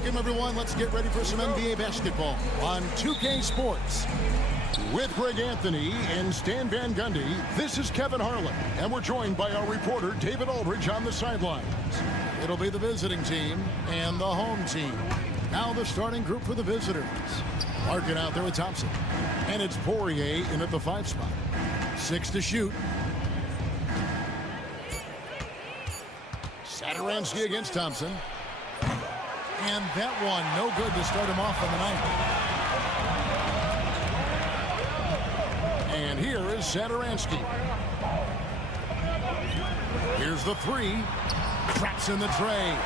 Welcome, everyone. Let's get ready for some NBA basketball on 2K Sports. With Greg Anthony and Stan Van Gundy, this is Kevin Harlan, and we're joined by our reporter, David Aldridge, on the sidelines. It'll be the visiting team and the home team. Now the starting group for the visitors. Larkin out there with Thompson. And it's Poirier in at the 5 spot. 6 to shoot. Satoransky against Thompson. And that one, no good to start him off on the night. And here is Satoransky. Here's the 3. Traps in the tray.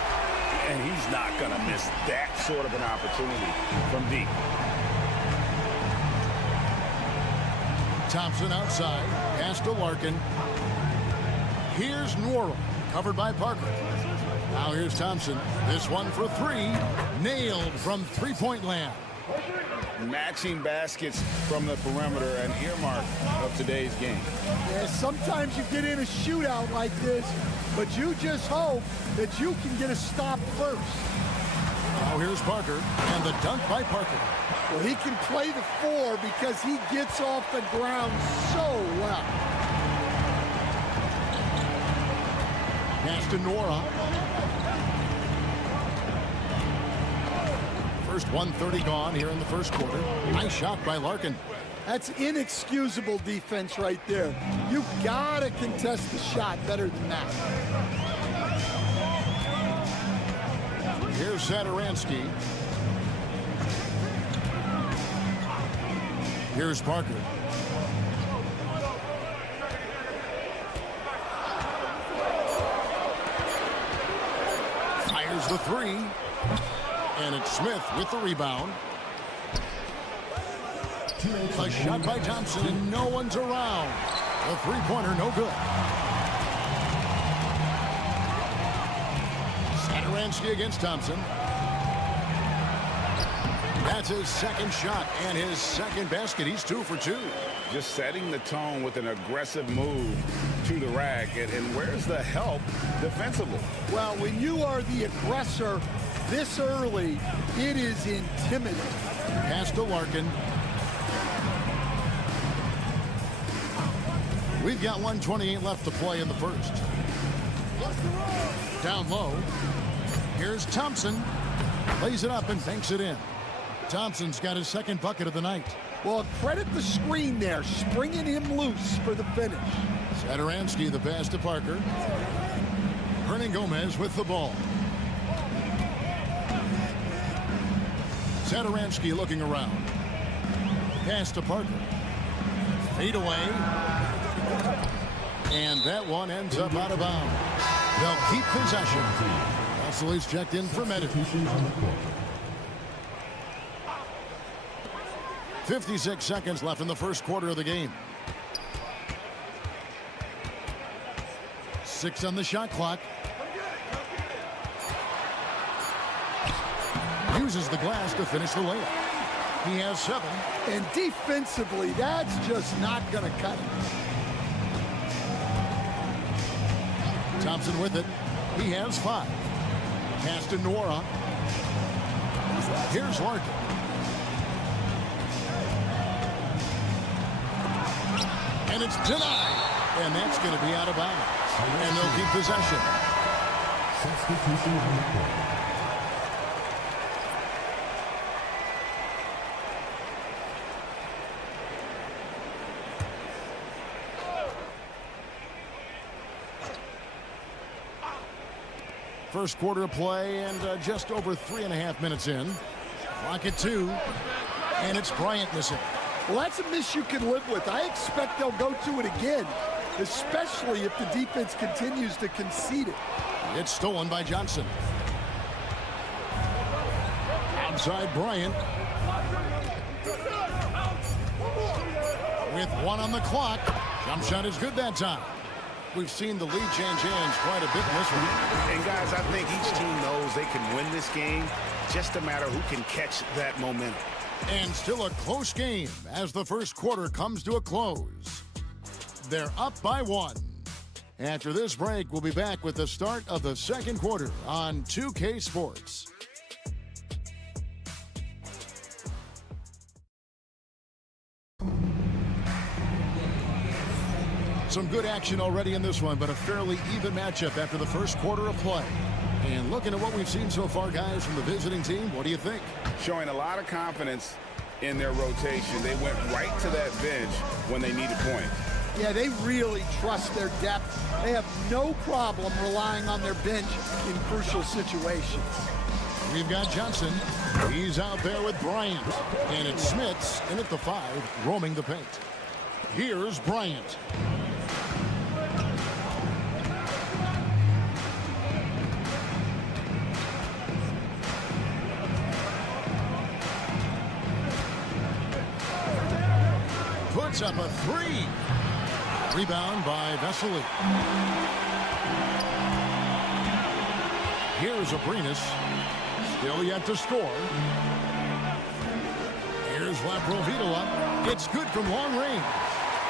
And he's not going to miss that sort of an opportunity from deep. Thompson outside. Pass to Larkin. Here's Nwora. Covered by Parker. Now here's Thompson. This one for 3. Nailed from three-point land. Matching baskets from the perimeter, an earmark of today's game. Yeah, sometimes you get in a shootout like this, but you just hope that you can get a stop first. Now here's Parker, and the dunk by Parker. Well, he can play the 4 because he gets off the ground so well. Pass to Nora. First 1:30 gone here in the first quarter. Nice shot by Larkin. That's inexcusable defense right there. You gotta contest the shot better than that. Here's Satoransky. Here's Parker. Fires the 3. And it's Smith with the rebound. A shot by Thompson, and no one's around. The three-pointer, no good. Satoransky against Thompson. That's his second shot and his second basket. He's 2 for 2. Just setting the tone with an aggressive move to the rack. And where's the help defensively? Well, when you are the aggressor this early, it is intimidating. Pass to Larkin. We've got 1:28 left to play in the first. Down low. Here's Thompson. Lays it up and banks it in. Thompson's got his second bucket of the night. Well, credit the screen there, springing him loose for the finish. Satoransky, the pass to Parker. Hernan Gomez with the ball. Satoransky looking around. Pass to Parker. Fade away. And that one ends up out of bounds. They'll keep possession. Russell checked in for meditation. 56 seconds left in the first quarter of the game. 6 on the shot clock. Uses the glass to finish the layup. He has 7. And defensively, that's just not going to cut it. Thompson with it. He has 5. Pass to Nora. Here's Larkin. And it's denied. And that's going to be out of bounds. And they'll keep possession. Substitution on the court. First quarter of play and just over 3.5 minutes in. Clock at 2. And it's Bryant missing. Well, that's a miss you can live with. I expect they'll go to it again, especially if the defense continues to concede it. It's stolen by Johnson. Outside Bryant. With 1 on the clock. Jump shot is good that time. We've seen the lead change hands quite a bit in this one. And guys, I think each team knows they can win this game. Just a matter who can catch that momentum. And still a close game as the first quarter comes to a close. They're up by 1. After this break, we'll be back with the start of the second quarter on 2K Sports. Some good action already in this one, but a fairly even matchup after the first quarter of play. And looking at what we've seen so far, guys, from the visiting team, what do you think? Showing a lot of confidence in their rotation. They went right to that bench when they needed points. Yeah, they really trust their depth. They have no problem relying on their bench in crucial situations. We've got Johnson. He's out there with Bryant. And it's Smits in at the 5, roaming the paint. Here's Bryant. Puts up a 3. Rebound by Vesely. Here's Abrinas. Still yet to score. Laprovitola. It's good from long range.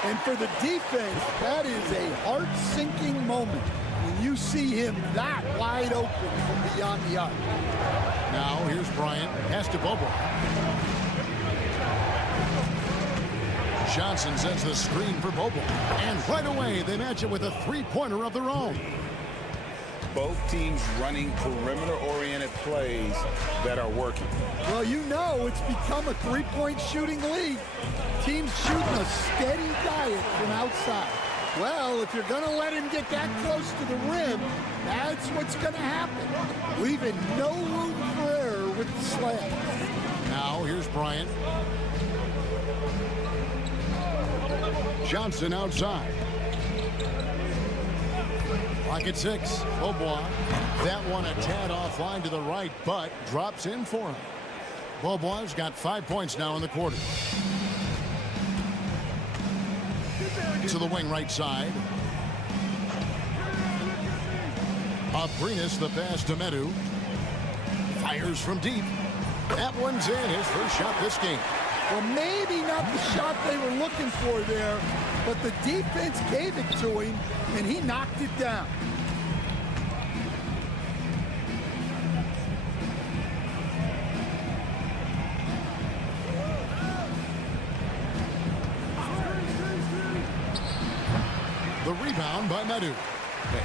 And for the defense, that is a heart-sinking moment when you see him that wide open from beyond the arc. Now here's Bryant. Pass to Bobo. Johnson sends the screen for Bobo. And right away, they match it with a three-pointer of their own. Both teams running perimeter-oriented plays that are working. Well, you know it's become a three-point shooting league. Teams shooting a steady diet from outside. Well, if you're going to let him get that close to the rim, that's what's going to happen. Leaving no room for error with the slam. Now here's Bryant. Johnson outside. Clock at 6. Beaubois. That one a tad offline to the right, but drops in for him. Beaubois got 5 points now in the quarter. To the wing right side. Abrinas the pass to Medu. Fires from deep. That one's in. His first shot this game. Well, maybe not the shot they were looking for there, but the defense gave it to him, and he knocked it down. The rebound by Madhu.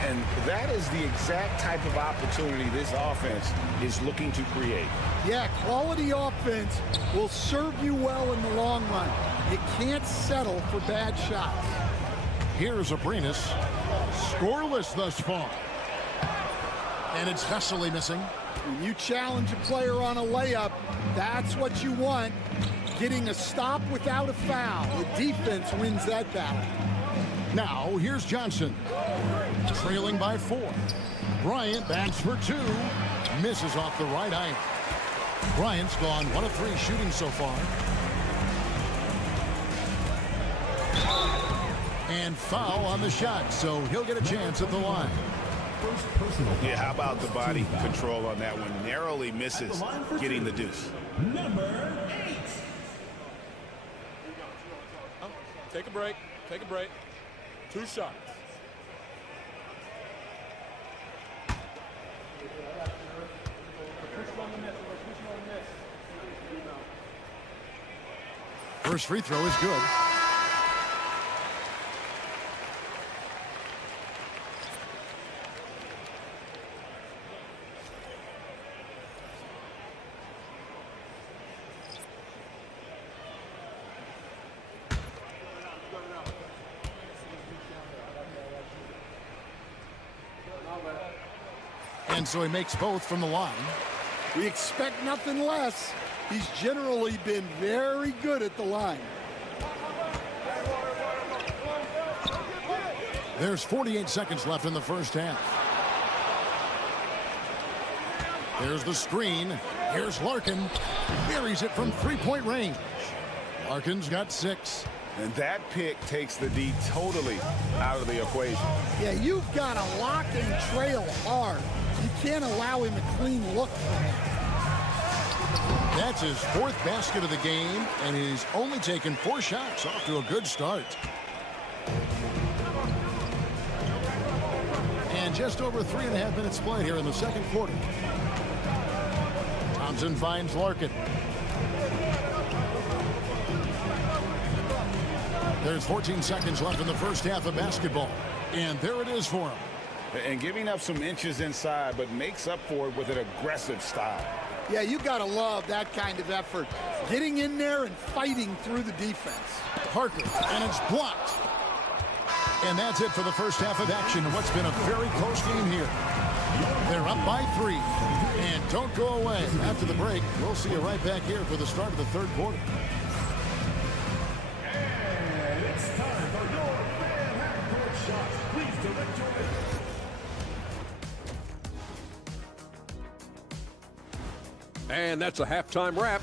And that is the exact type of opportunity this offense is looking to create. Yeah, quality offense will serve you well in the long run. You can't settle for bad shots. Here's Abrinas. Scoreless thus far. And it's Vesely missing. When you challenge a player on a layup, that's what you want. Getting a stop without a foul. The defense wins that battle. Now, here's Johnson. Trailing by 4. Bryant backs for 2. Misses off the right iron. Bryant's gone 1 of 3 shooting so far. And foul on the shot, so he'll get a chance at the line. Yeah, how about the body control on that one? Narrowly misses getting the deuce. Number 8. Take a break. Take a break. 2 shots. First free throw is good. And so he makes both from the line. We expect nothing less. He's generally been very good at the line. There's 48 seconds left in the first half. There's the screen. Here's Larkin. Buries it from three-point range. Larkin's got 6. And that pick takes the D totally out of the equation. Yeah, you've got to lock and trail hard. You can't allow him a clean look from him. That's his 4th basket of the game, and he's only taken 4 shots. Off to a good start. And just over 3.5 minutes played here in the second quarter. Thompson finds Larkin. There's 14 seconds left in the first half of basketball. And there it is for him. And giving up some inches inside, but makes up for it with an aggressive style. Yeah, you got to love that kind of effort. Getting in there and fighting through the defense. Parker, and it's blocked. And that's it for the first half of action in what's been a very close game here. They're up by 3. And don't go away. After the break, we'll see you right back here for the start of the third quarter. And it's time for your fan half-court shots. Please direct your... And that's a halftime wrap.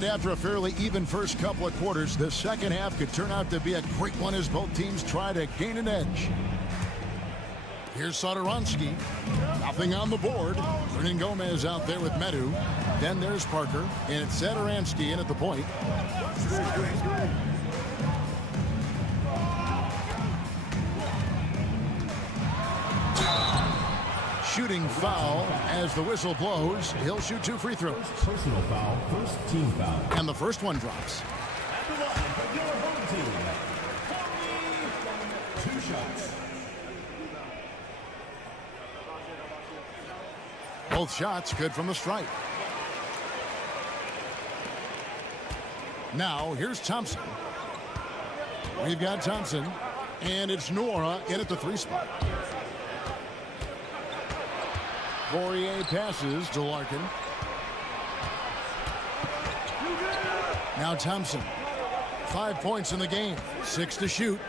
And after a fairly even first couple of quarters, the second half could turn out to be a great one as both teams try to gain an edge. Here's Satoransky. Nothing on the board. Hernan Gomez out there with Medu. Then there's Parker. And it's Satoransky in at the point. Shooting foul as the whistle blows. He'll shoot 2 free throws. Personal foul, first team foul. And the first one drops. At the line for your home team, 2 shots. Both shots good from the stripe. Now here's Thompson. We've got Thompson. And it's Nora in at the 3 spot. Poirier passes to Larkin. Now Thompson. 5 points in the game. 6 to shoot.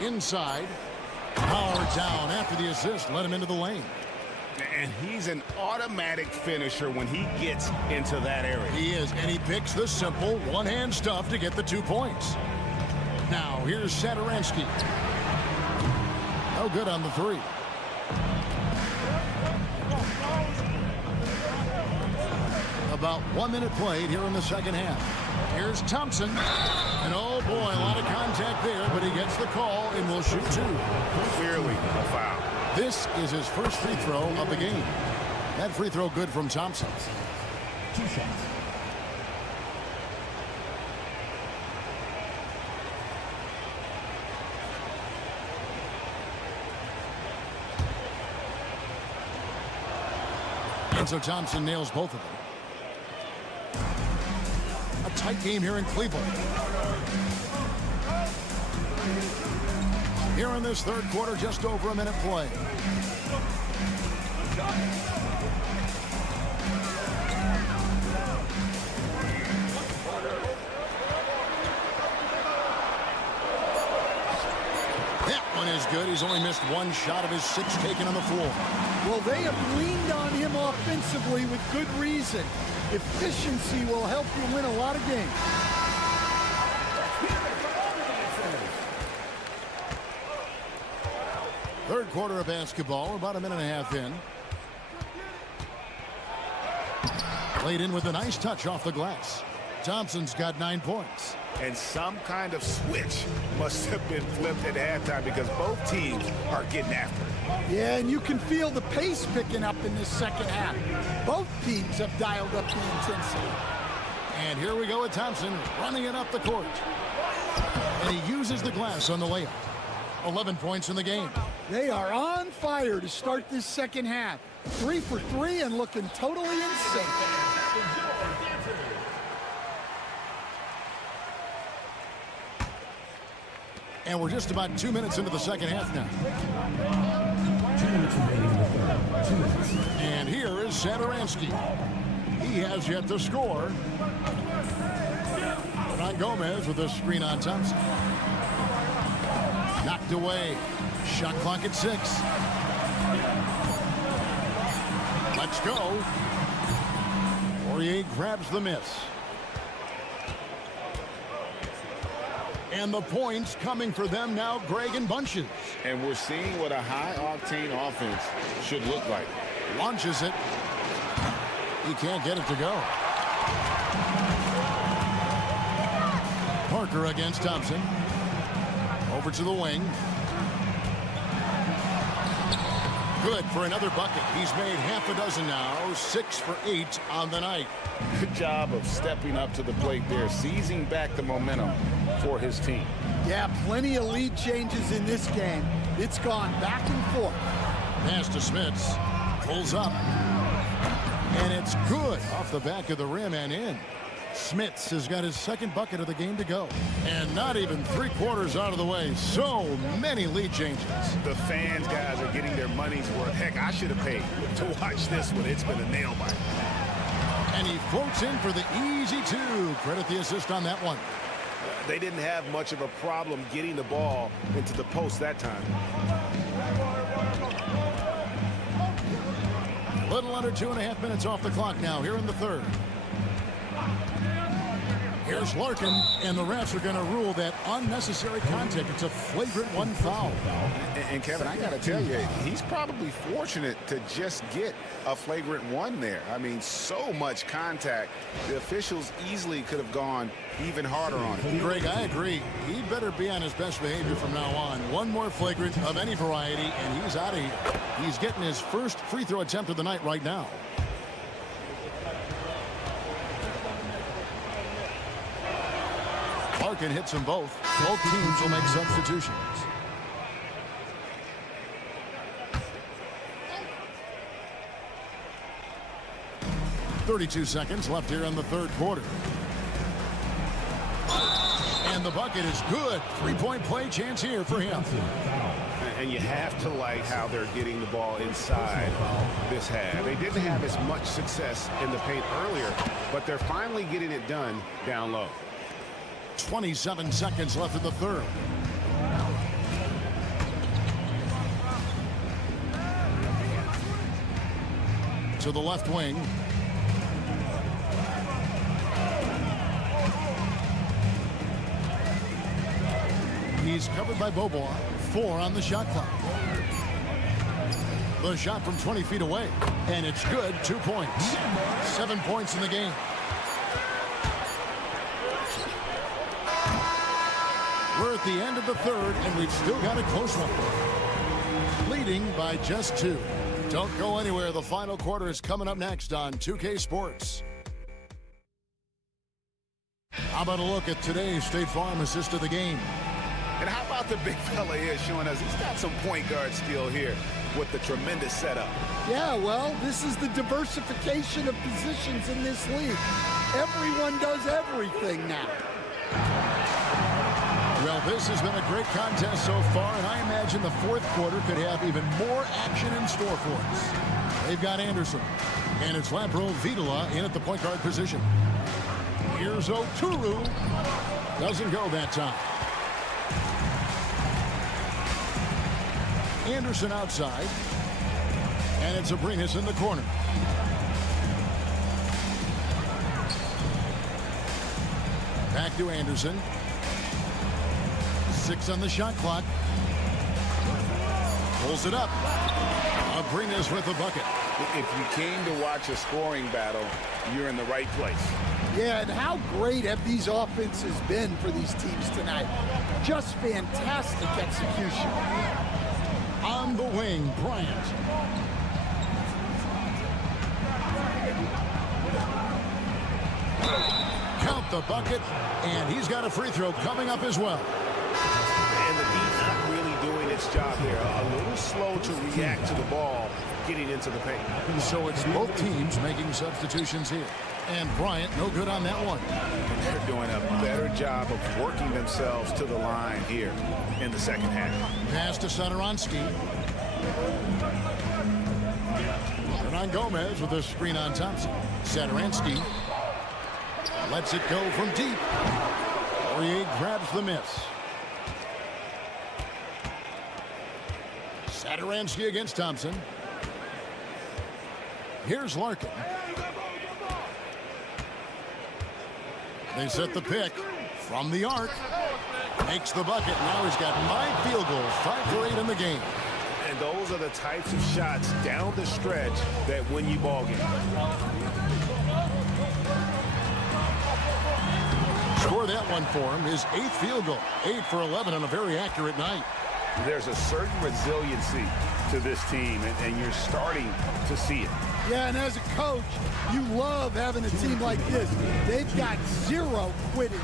Inside. Power down after the assist. Let him into the lane. And he's an automatic finisher when he gets into that area. He is, and he picks the simple one-hand stuff to get the 2 points. Now here's Satoransky. No good on the 3. About 1 minute played here in the second half. Here's Thompson. And oh boy, a lot of contact there, but he gets the call and will shoot 2. Clearly a foul. This is his first free throw of the game. That free throw good from Thompson. 2 shots. And so Thompson nails both of them. A tight game here in Cleveland. Here in this third quarter, just over a minute play. That one is good. He's only missed 1 shot of his 6 taken on the floor. Well, they have leaned on him offensively with good reason. Efficiency will help you win a lot of games. Third quarter of basketball, about a minute and a half in. Played in with a nice touch off the glass. Thompson's got 9 points. And some kind of switch must have been flipped at halftime because both teams are getting after it. Yeah, and you can feel the pace picking up in this second half. Both teams have dialed up the intensity. And here we go with Thompson running it up the court. And he uses the glass on the layup. 11 points in the game. They are on fire to start this second half. 3 for 3 and looking totally insane. And we're just about 2 minutes into the second half now. 2 minutes remaining in the third. 2 minutes. And here is Satoransky. He has yet to score. Hernan Gomez with a screen on Thompson. Knocked away. Shot clock at 6. Let's go. Poirier grabs the miss. And the points coming for them now, Greg, in bunches. And we're seeing what a high-octane offense should look like. Launches it. He can't get it to go. Parker against Thompson. Over to the wing. Good for another bucket. He's made half a dozen now. 6 for 8 on the night. Good job of stepping up to the plate there, seizing back the momentum for his team. Yeah, plenty of lead changes in this game. It's gone back and forth. Pass to Smits. Pulls up. And it's good off the back of the rim and in. Smits has got his second bucket of the game to go. And not even 3/4 out of the way. So many lead changes. The fans, guys, are getting their money's worth. Heck, I should have paid to watch this one. It's been a nail biter. And he floats in for the easy 2. Credit the assist on that one. They didn't have much of a problem getting the ball into the post that time. Little under 2.5 minutes off the clock now here in the third. Here's Larkin, and the refs are going to rule that unnecessary contact. It's a flagrant one foul. And Kevin, I got to tell you, he's probably fortunate to just get a flagrant one there. I mean, so much contact. The officials easily could have gone even harder on him. Greg, I agree. He better be on his best behavior from now on. One more flagrant of any variety, and he's out of here. He's getting his first free throw attempt of the night right now. Larkin hits them both. Both teams will make substitutions. .32 seconds left here in the third quarter. And the bucket is good. Three-point play chance here for him. And you have to like how they're getting the ball inside this half. They didn't have as much success in the paint earlier, but they're finally getting it done down low. 27 seconds left in the third. To the left wing. He's covered by Bobois. 4 on the shot clock. The shot from 20 feet away. And it's good. 2 points. 7 points in the game. We're at the end of the third, and we've still got a close one. Leading by just 2. Don't go anywhere. The final quarter is coming up next on 2K Sports. How about a look at today's State Farm assist of the game? And how about the big fella here showing us he's got some point guard skill here with the tremendous setup. Yeah, well, this is the diversification of positions in this league. Everyone does everything now. Well, this has been a great contest so far, and I imagine the fourth quarter could have even more action in store for us. They've got Anderson, and it's Lampro Vidala in at the point guard position. Here's Oturu. Doesn't go that time. Anderson outside, and it's Abrinas in the corner. Back to Anderson. 6 on the shot clock. Pulls it up. Abrinas with the bucket. If you came to watch a scoring battle, you're in the right place. Yeah, and how great have these offenses been for these teams tonight? Just fantastic execution. On the wing, Bryant. Count the bucket, and he's got a free throw coming up as well. And the Heat not really doing its job there. A little slow to react to the ball getting into the paint. So it's both teams making substitutions here. And Bryant, no good on that one. They're doing a better job of working themselves to the line here in the second half. Pass to Satoransky. Hernan Gomez with a screen on Thompson. Satoransky lets it go from deep. Poirier grabs the miss. Satoransky against Thompson. Here's Larkin. They set the pick from the arc. Makes the bucket. Now he's got 9 field goals, 5 for 8 in the game. And those are the types of shots down the stretch that win you ball games. Score that one for him. His 8th field goal. 8 for 11 on a very accurate night. There's a certain resiliency to this team, and you're starting to see it. Yeah, and as a coach, you love having a team like this. They've got 0 quitting.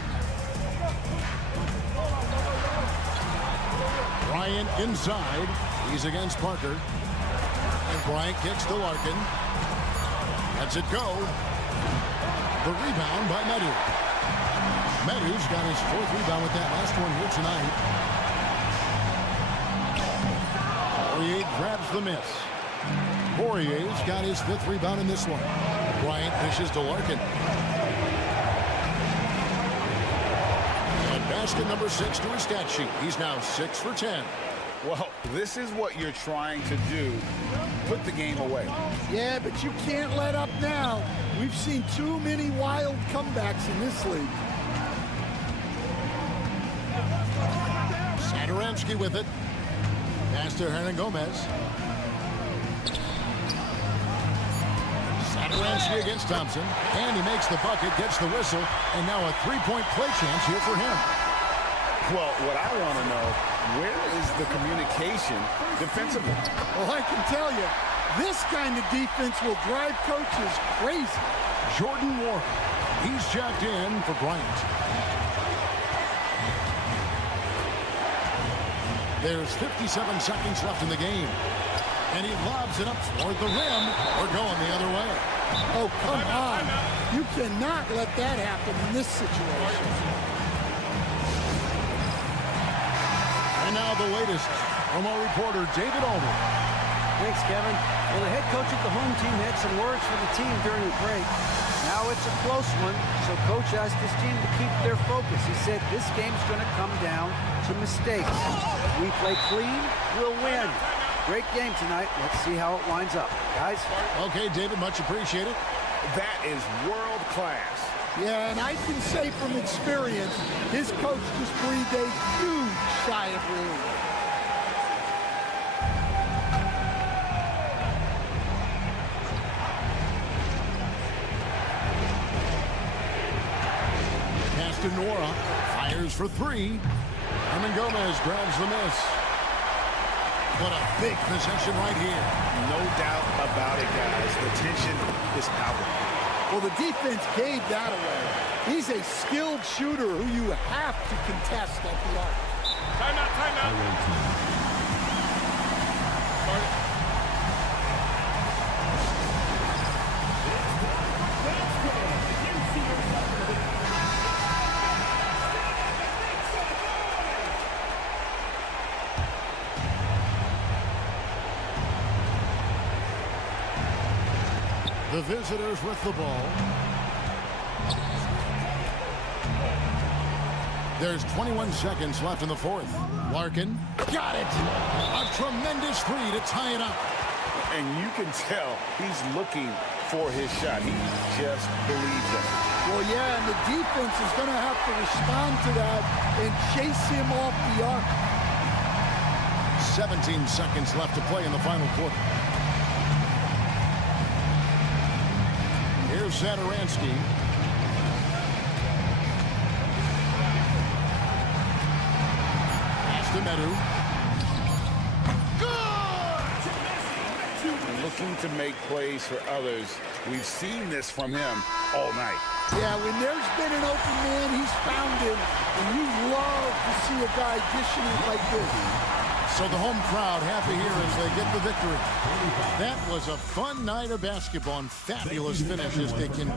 Bryant inside. He's against Parker. And Bryant kicks to Larkin. Lets it go. The rebound by Medu. Medu's got his 4th rebound with that last one here tonight. Poirier grabs the miss. Poirier's got his 5th rebound in this one. Bryant dishes to Larkin. And basket number 6 to his stat sheet. He's now 6 for 10. Well, this is what you're trying to do. Put the game away. Yeah, but you can't let up now. We've seen too many wild comebacks in this league. Satoransky with it. Pass to Hernan Gomez. Satoransky against Thompson. And he makes the bucket, gets the whistle, and now a three-point play chance here for him. Well, what I want to know, where is the communication defensively? Well, I can tell you, this kind of defense will drive coaches crazy. Jordan Warren. He's checked in for Bryant. There's 57 seconds left in the game. And he lobs it up toward the rim. We're going the other way. Oh, come on. You cannot let that happen in this situation. And now the latest from our reporter, David Aldridge. Thanks, Kevin. Well, the head coach of the home team had some words for the team during the break. Now it's a close one, so coach asked his team to keep their focus. He said this game's going to come down to mistakes. If we play clean, we'll win. Great game tonight. Let's see how it lines up. Guys? Okay, David, much appreciated. That is world class. Yeah, and I can say from experience, his coach just breathed a huge sigh of relief. Pass to Nora. Fires for three. Hernan Gomez grabs the miss. What a big possession right here. No doubt about it, guys. The tension is palpable. Well, the defense gave that away. He's a skilled shooter who you have to contest at the arc. Timeout. The visitors with the ball. There's 21 seconds left in the fourth. Larkin got it. A tremendous three to tie it up. And you can tell he's looking for his shot. He just believes it. Well, yeah, and the defense is going to have to respond to that and chase him off the arc. 17 seconds left to play in the final quarter. Here's Satoransky. Pass to Medu. Looking to make plays for others. We've seen this from him all night. Yeah, when there's been an open man, he's found him. And you love to see a guy dishing it like this. So the home crowd happy here as they get the victory. That was a fun night of basketball and fabulous finish as they can.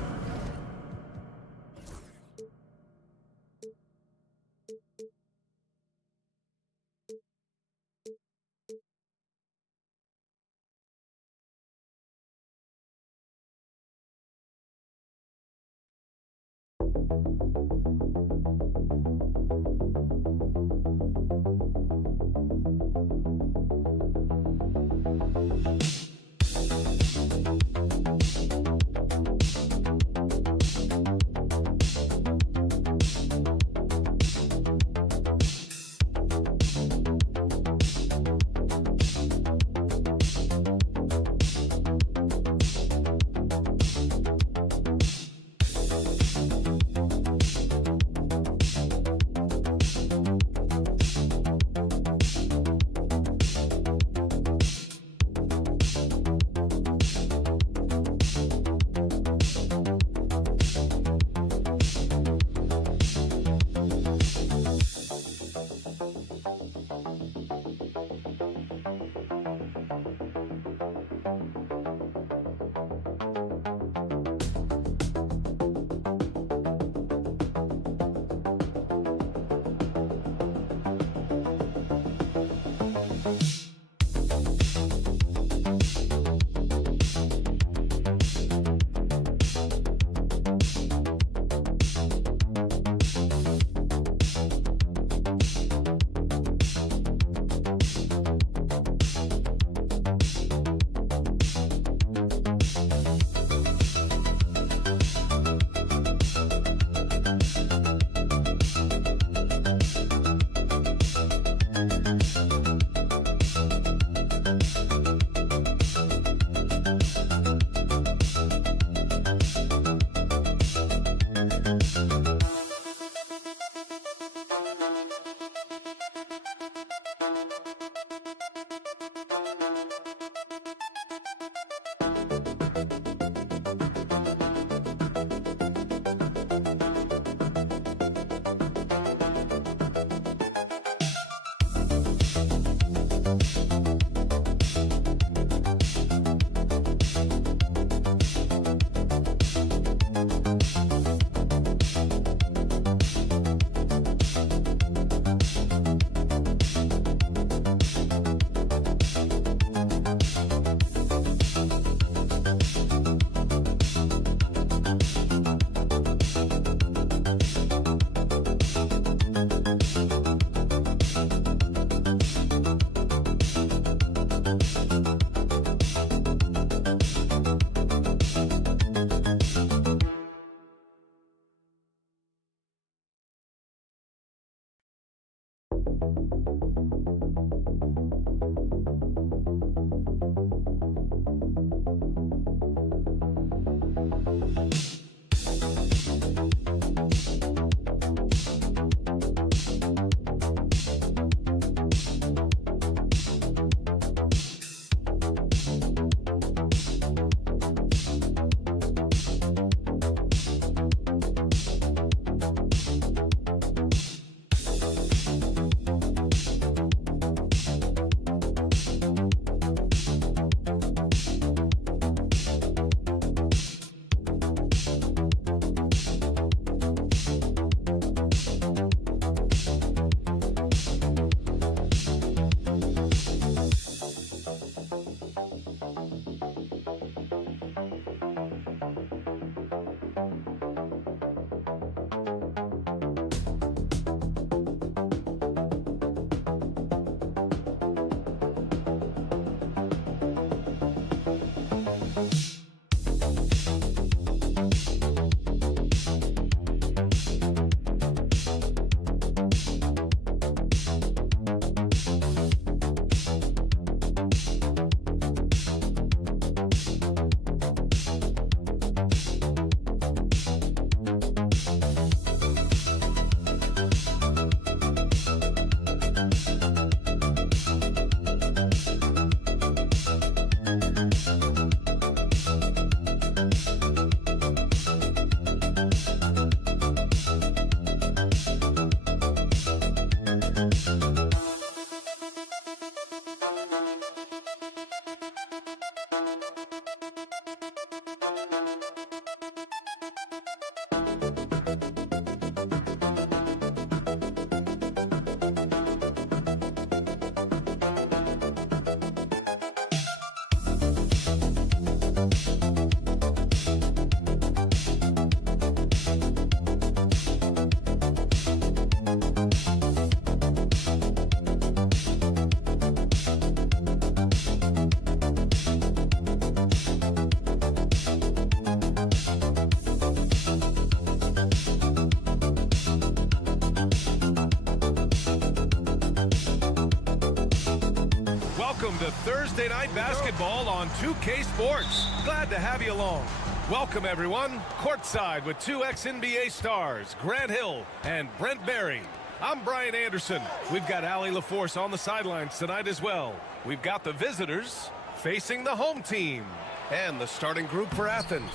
Welcome to Thursday Night Basketball on 2K Sports. Glad to have you along. Welcome, everyone. Courtside with two ex-NBA stars, Grant Hill and Brent Barry. I'm Brian Anderson. We've got Allie LaForce on the sidelines tonight as well. We've got the visitors facing the home team and the starting group for Athens.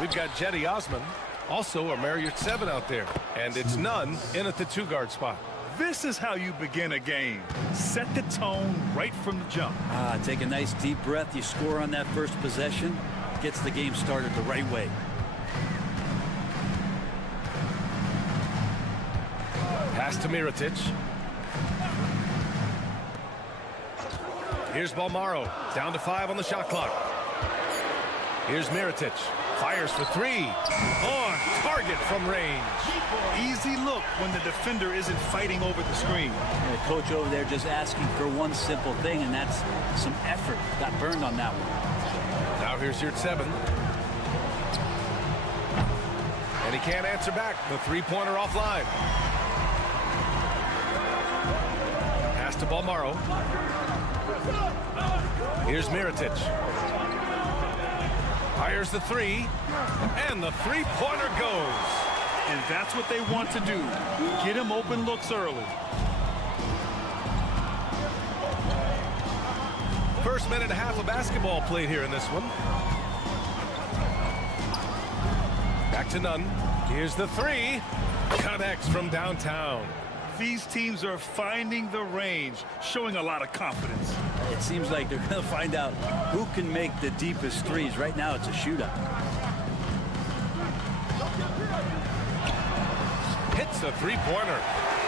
We've got Jetty Osman, also a Marriott 7 out there, and it's Nunn in at the two-guard spot. This is how you begin a game. Set the tone right from the jump. Take a nice deep breath. You score on that first possession. Gets the game started the right way. Pass to Mirotic. Here's Balmaro. Down to 5 on the shot clock. Here's Mirotic. Fires for 3. On target from range. Easy look when the defender isn't fighting over the screen. And the coach over there just asking for one simple thing, and that's some effort. Got burned on that one. Now here's your 7. And he can't answer back. The three-pointer offline. Pass to Balmaro. Here's Mirotic. Fires the 3, and the three-pointer goes. And that's what they want to do. Get him open looks early. First minute and a half of basketball played here in this one. Back to Nunn. Here's the 3. Connects from downtown. These teams are finding the range, showing a lot of confidence. It seems like they're going to find out who can make the deepest threes. Right now, it's a shootout. Hits a three-pointer.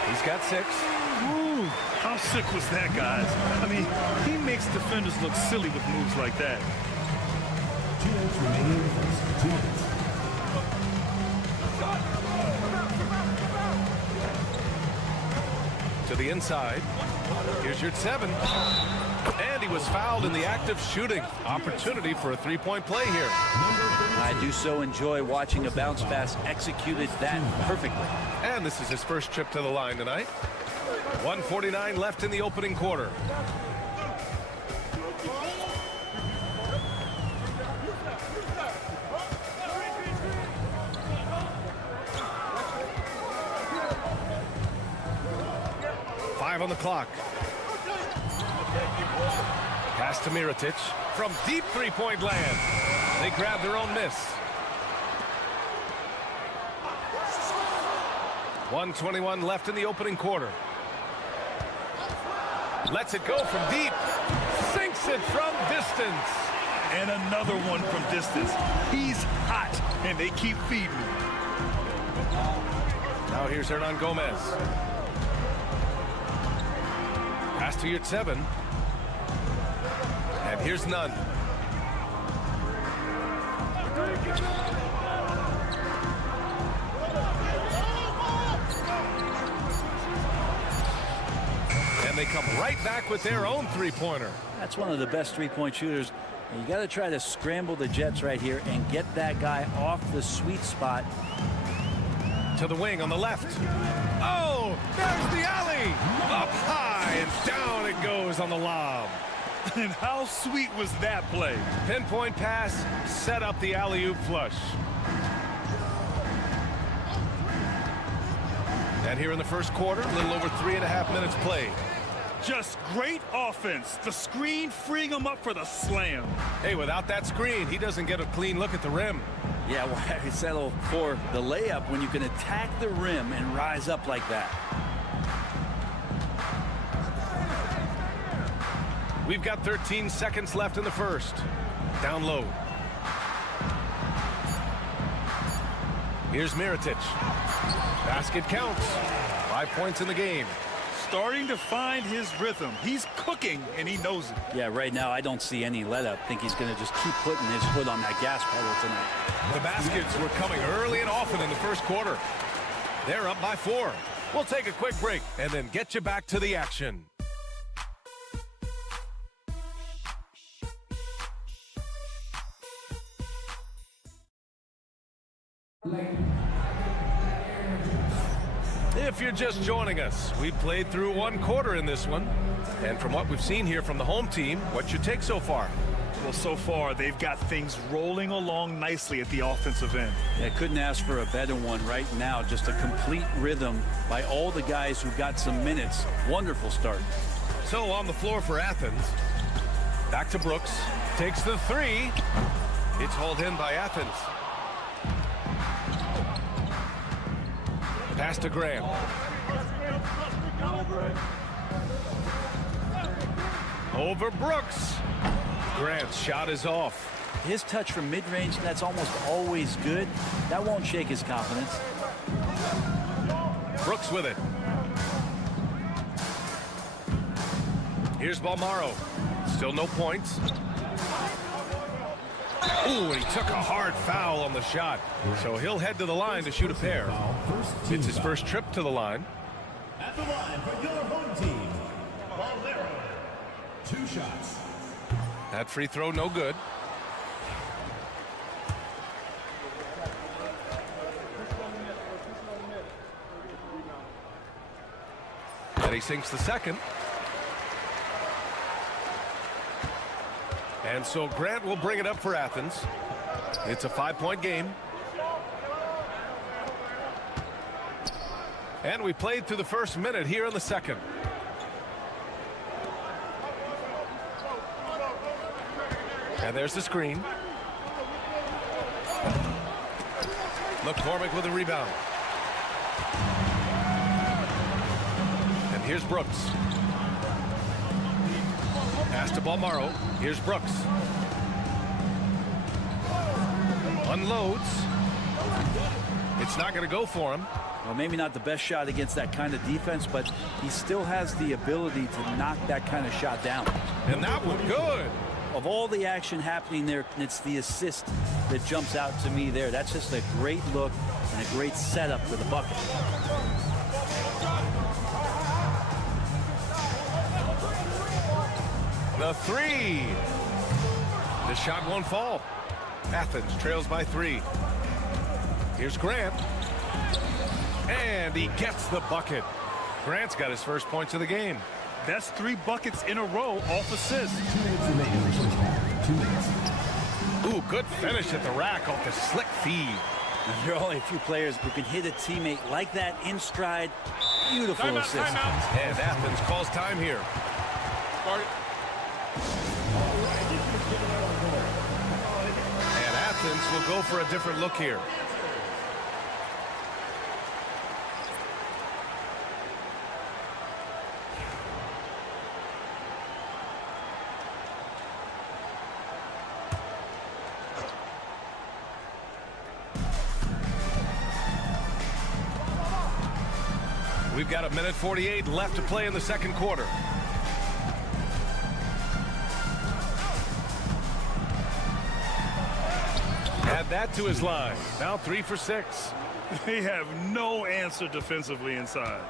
He's got 6. Ooh, how sick was that, guys? I mean, he makes defenders look silly with moves like that. 2 minutes remaining in the first. 2 minutes. To the inside. Here's your 7. And he was fouled in the act of shooting. Opportunity for a three-point play here. I do so enjoy watching a bounce pass executed that perfectly. And this is his first trip to the line tonight. 1:49 left in the opening quarter. On the clock. Pass to Mirotic from deep three-point land. They grab their own miss. 1:21 left in the opening quarter. Lets it go from deep. Sinks it from distance. And another one from distance. He's hot, and they keep feeding him. Now here's Hernan Gomez. Pass to Yurtseven. And here's Nunn. And they come right back with their own three-pointer. That's one of the best three-point shooters. You got to try to scramble the Jets right here and get that guy off the sweet spot. To the wing on the left. Oh, there's the alley. Up high and down it goes on the lob. And how sweet was that play? Pinpoint pass, set up the alley-oop flush. And here in the first quarter, a little over 3.5 minutes played. Just great offense. The screen freeing him up for the slam. Hey, without that screen, he doesn't get a clean look at the rim. Yeah, why settle for the layup when you can attack the rim and rise up like that? We've got 13 seconds left in the first. Down low. Here's Mirotic. Basket counts. 5 points in the game. Starting to find his rhythm. He's cooking, and he knows it. Yeah, right now I don't see any let up. I think he's going to just keep putting his foot on that gas pedal tonight. The baskets were coming early and often in the first quarter. They're up by 4. We'll take a quick break and then get you back to the action. If you're just joining us, we played through 1 quarter in this one. And from what we've seen here from the home team, what's your take so far? Well, so far, they've got things rolling along nicely at the offensive end. Yeah, couldn't ask for a better one right now. Just a complete rhythm by all the guys who got some minutes. Wonderful start. So on the floor for Athens. Back to Brooks. Takes the 3. It's hauled in by Athens. Pass to Graham. Over Brooks. Grant's shot is off. His touch from mid-range, that's almost always good. That won't shake his confidence. Brooks with it. Here's Balmaro. Still no points. Ooh, and he took a hard foul on the shot. So he'll head to the line to shoot a pair. It's his first trip to the line. At the line for your home team, Balmaro. 2 shots. That free throw no good. And he sinks the second. And so Grant will bring it up for Athens. It's a 5-point game. And we played through the first minute here in the second. And there's the screen. McCormick with a rebound. And here's Brooks. Pass to Balmaro. Here's Brooks. Unloads. It's not going to go for him. Well, maybe not the best shot against that kind of defense, but he still has the ability to knock that kind of shot down. And that one good. Of all the action happening there, it's the assist that jumps out to me there. That's just a great look and a great setup for the bucket. The 3. The shot won't fall. Athens trails by 3. Here's Grant. And he gets the bucket. Grant's got his first points of the game. That's 3 buckets in a row off assists. 2 minutes remaining in the first half. 2 minutes. Ooh, good finish at the rack off the slick feed. Now, there are only a few players who can hit a teammate like that in stride. Beautiful assist. And Athens calls time here. And Athens will go for a different look here. We've got 1:48 left to play in the second quarter. Add that to his line. Now 3 for 6. They have no answer defensively inside.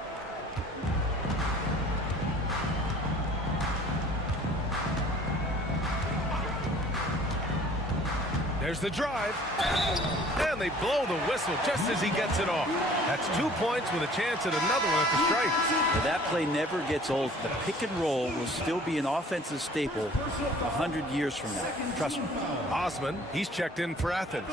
There's the drive. And they blow the whistle just as he gets it off. That's 2 points with a chance at another one at the stripe. Now, that play never gets old. The pick and roll will still be an offensive staple 100 years from now. Trust me. Osman, he's checked in for Athens.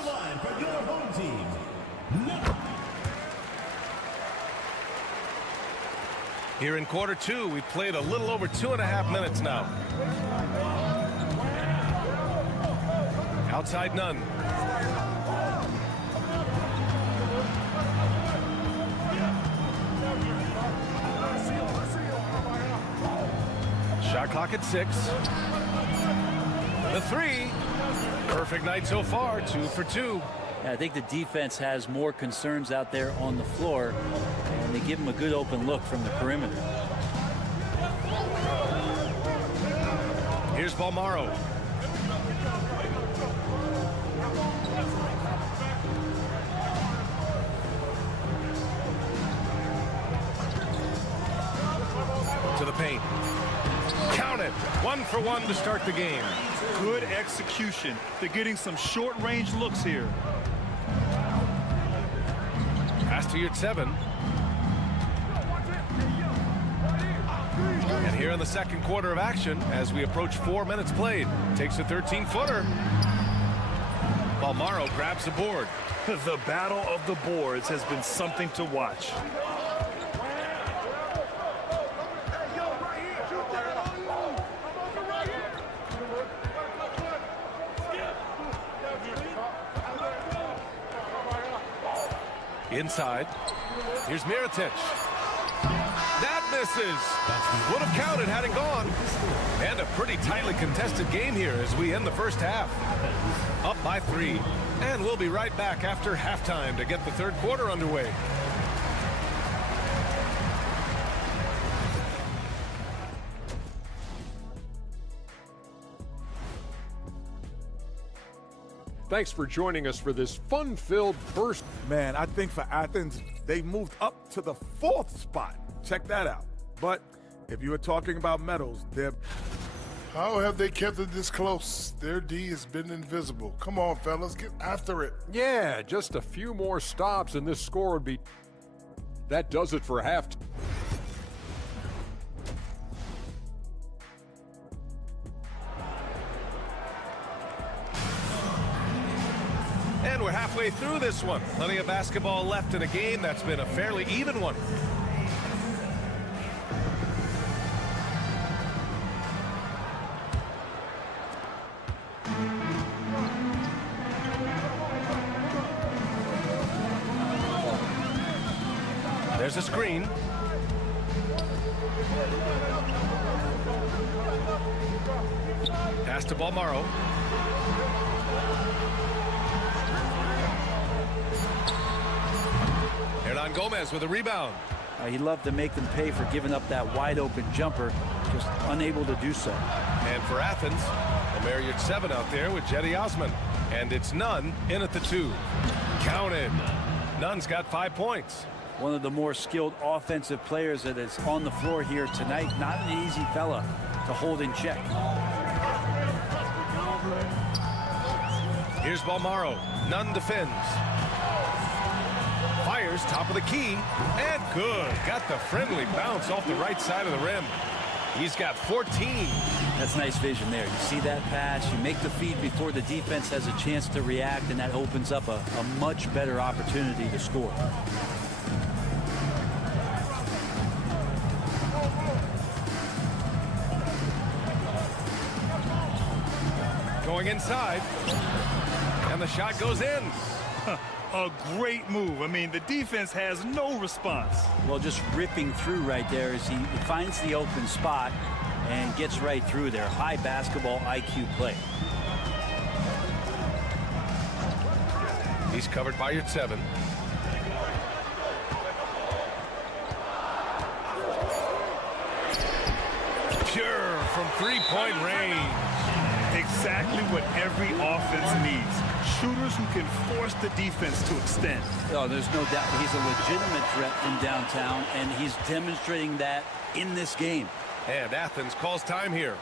Here in quarter 2, we've played a little over 2.5 minutes now. Outside none. Shot clock at 6. The 3. Perfect night so far, 2 for 2. I think the defense has more concerns out there on the floor, and they give him a good open look from the perimeter. Here's Balmaro. To the paint. Count it. 1 for 1 to start the game. Good execution. They're getting some short-range looks here. Pass to Yurtseven. And here in the second quarter of action, as we approach 4 minutes played, takes a 13-footer. Balmaro grabs the board. The battle of the boards has been something to watch. Inside. Here's Mirotic. That misses. Would have counted had it gone. And a pretty tightly contested game here as we end the first half. Up by 3. And we'll be right back after halftime to get the third quarter underway. Thanks for joining us for this fun-filled first. Man, I think for Athens, they moved up to the 4th spot. Check that out. But if you were talking about medals, they're... How have they kept it this close? Their D has been invisible. Come on, fellas, get after it. Yeah, just a few more stops and this score would be... That does it for half. And we're halfway through this one. Plenty of basketball left in a game that's been a fairly even one. There's a screen. Pass to Balmaro. Hernan Gomez with a rebound. He'd love to make them pay for giving up that wide open jumper, just unable to do so. And for Athens, Omer Yurtseven out there with Jetty Osman. And it's Nunn in at the 2. Counted. Nunn's got 5 points. One of the more skilled offensive players that is on the floor here tonight. Not an easy fella to hold in check. Here's Balmaro. Nunn defends. Fires top of the key. And good. Got the friendly bounce off the right side of the rim. He's got 14. That's nice vision there. You see that pass, you make the feed before the defense has a chance to react, and that opens up a much better opportunity to score. Going inside. And the shot goes in. A great move. I mean, the defense has no response. Well, just ripping through right there as he finds the open spot and gets right through there. High basketball IQ play. He's covered by your 7. Pure from three-point range. Exactly what every offense needs. Shooters who can force the defense to extend. Oh, there's no doubt he's a legitimate threat from downtown, and he's demonstrating that in this game. And Athens calls time here.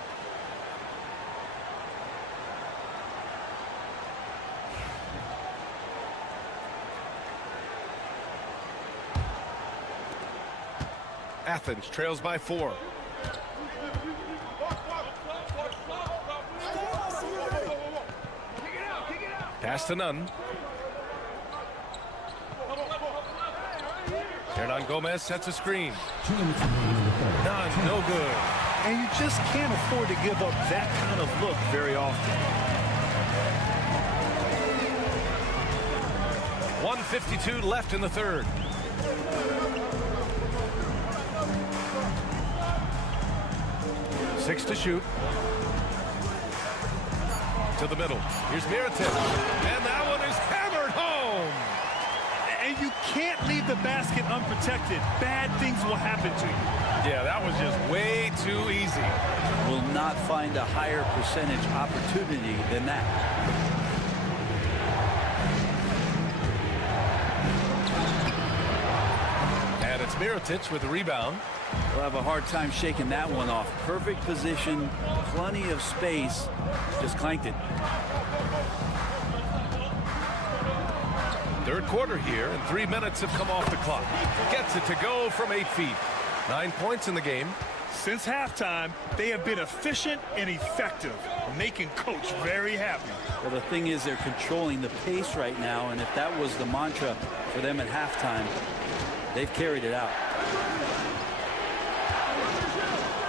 Athens trails by 4. Pass to Nunn. Hernan Gomez sets a screen. Nunn, no good. And you just can't afford to give up that kind of look very often. 1:52 left in the third. Six to shoot. To the middle. Here's Mirotic. And that one is hammered home. And you can't leave the basket unprotected. Bad things will happen to you. Yeah, that was just way too easy. Will not find a higher percentage opportunity than that. And it's Mirotic with the rebound. We'll have a hard time shaking that one off. Perfect position, plenty of space, just clanked it. Third quarter here, and 3 minutes have come off the clock. Gets it to go from 8 feet. 9 points in the game. Since halftime, they have been efficient and effective, making Coach very happy. Well, the thing is, they're controlling the pace right now, and if that was the mantra for them at halftime, they've carried it out.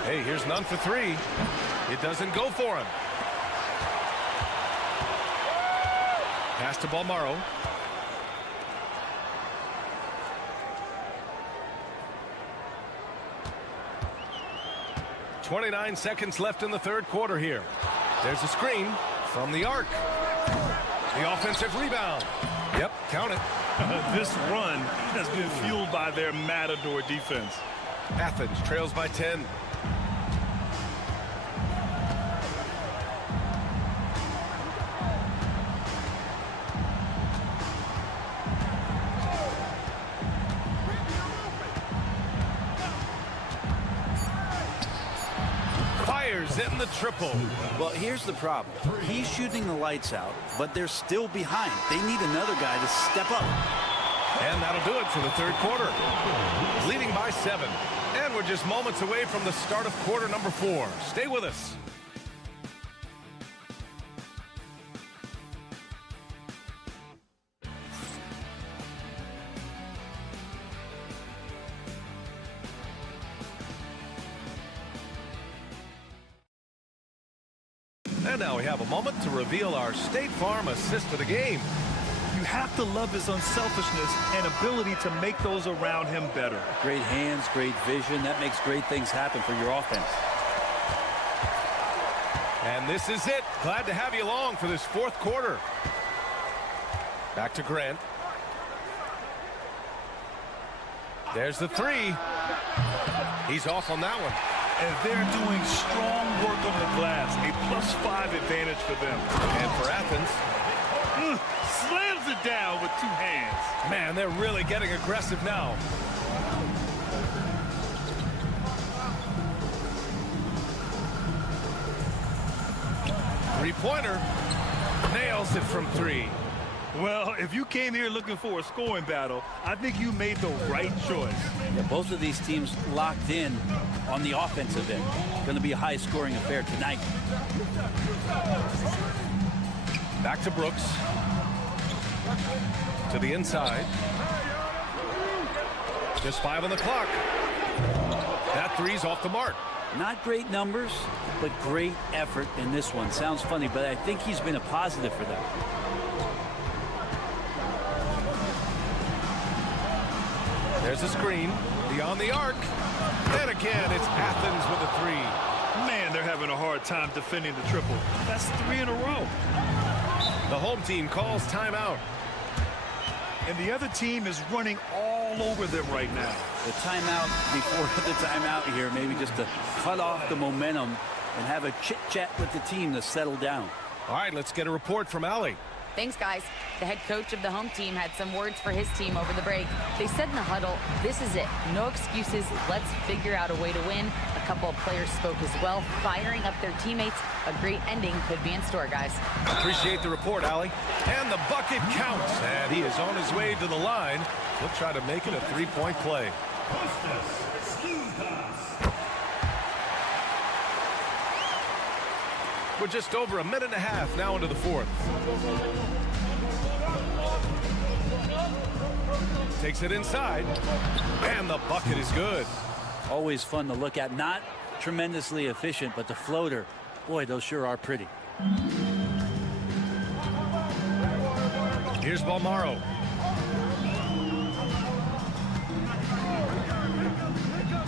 Hey, here's Nunn for 3. It doesn't go for him. Pass to Balmaro. .29 seconds left in the third quarter here. There's a screen from the arc. The offensive rebound. Yep, count it. This run has been fueled by their Matador defense. Athens trails by 10. Hitting the triple. Well, here's the problem. He's shooting the lights out, but they're still behind. They need another guy to step up. And that'll do it for the third quarter. Leading by 7. And we're just moments away from the start of quarter number 4. Stay with us. And now we have a moment to reveal our State Farm assist of the game. You have to love his unselfishness and ability to make those around him better. Great hands, great vision. That makes great things happen for your offense. And this is it. Glad to have you along for this fourth quarter. Back to Grant. There's the 3. He's off on that one. And they're doing strong work on the glass. A +5 advantage for them. And for Athens. Slams it down with 2 hands. Man, they're really getting aggressive now. Three-pointer. Nails it from 3. Well, if you came here looking for a scoring battle, I think you made the right choice. Yeah, both of these teams locked in on the offensive end. Going to be a high-scoring affair tonight. Back to Brooks. To the inside. Just 5 on the clock. That three's off the mark. Not great numbers, but great effort in this one. Sounds funny, but I think he's been a positive for them. There's a screen. Beyond the arc. And again, it's Athens with a three. Man, they're having a hard time defending the triple. That's 3 in a row. The home team calls timeout. And the other team is running all over them right now. The timeout before the timeout here, maybe just to cut off the momentum and have a chit-chat with the team to settle down. All right, let's get a report from Allie. Thanks, guys. The head coach of the home team had some words for his team over the break. They said in the huddle, this is it. No excuses. Let's figure out a way to win. A couple of players spoke as well, firing up their teammates. A great ending could be in store, guys. Appreciate the report, Allie. And the bucket counts. And he is on his way to the line. He'll try to make it a three-point play. We're just over a minute and a half now into the fourth. Takes it inside. And the bucket is good. Always fun to look at. Not tremendously efficient, but the floater, boy, those sure are pretty. Here's Balmaro.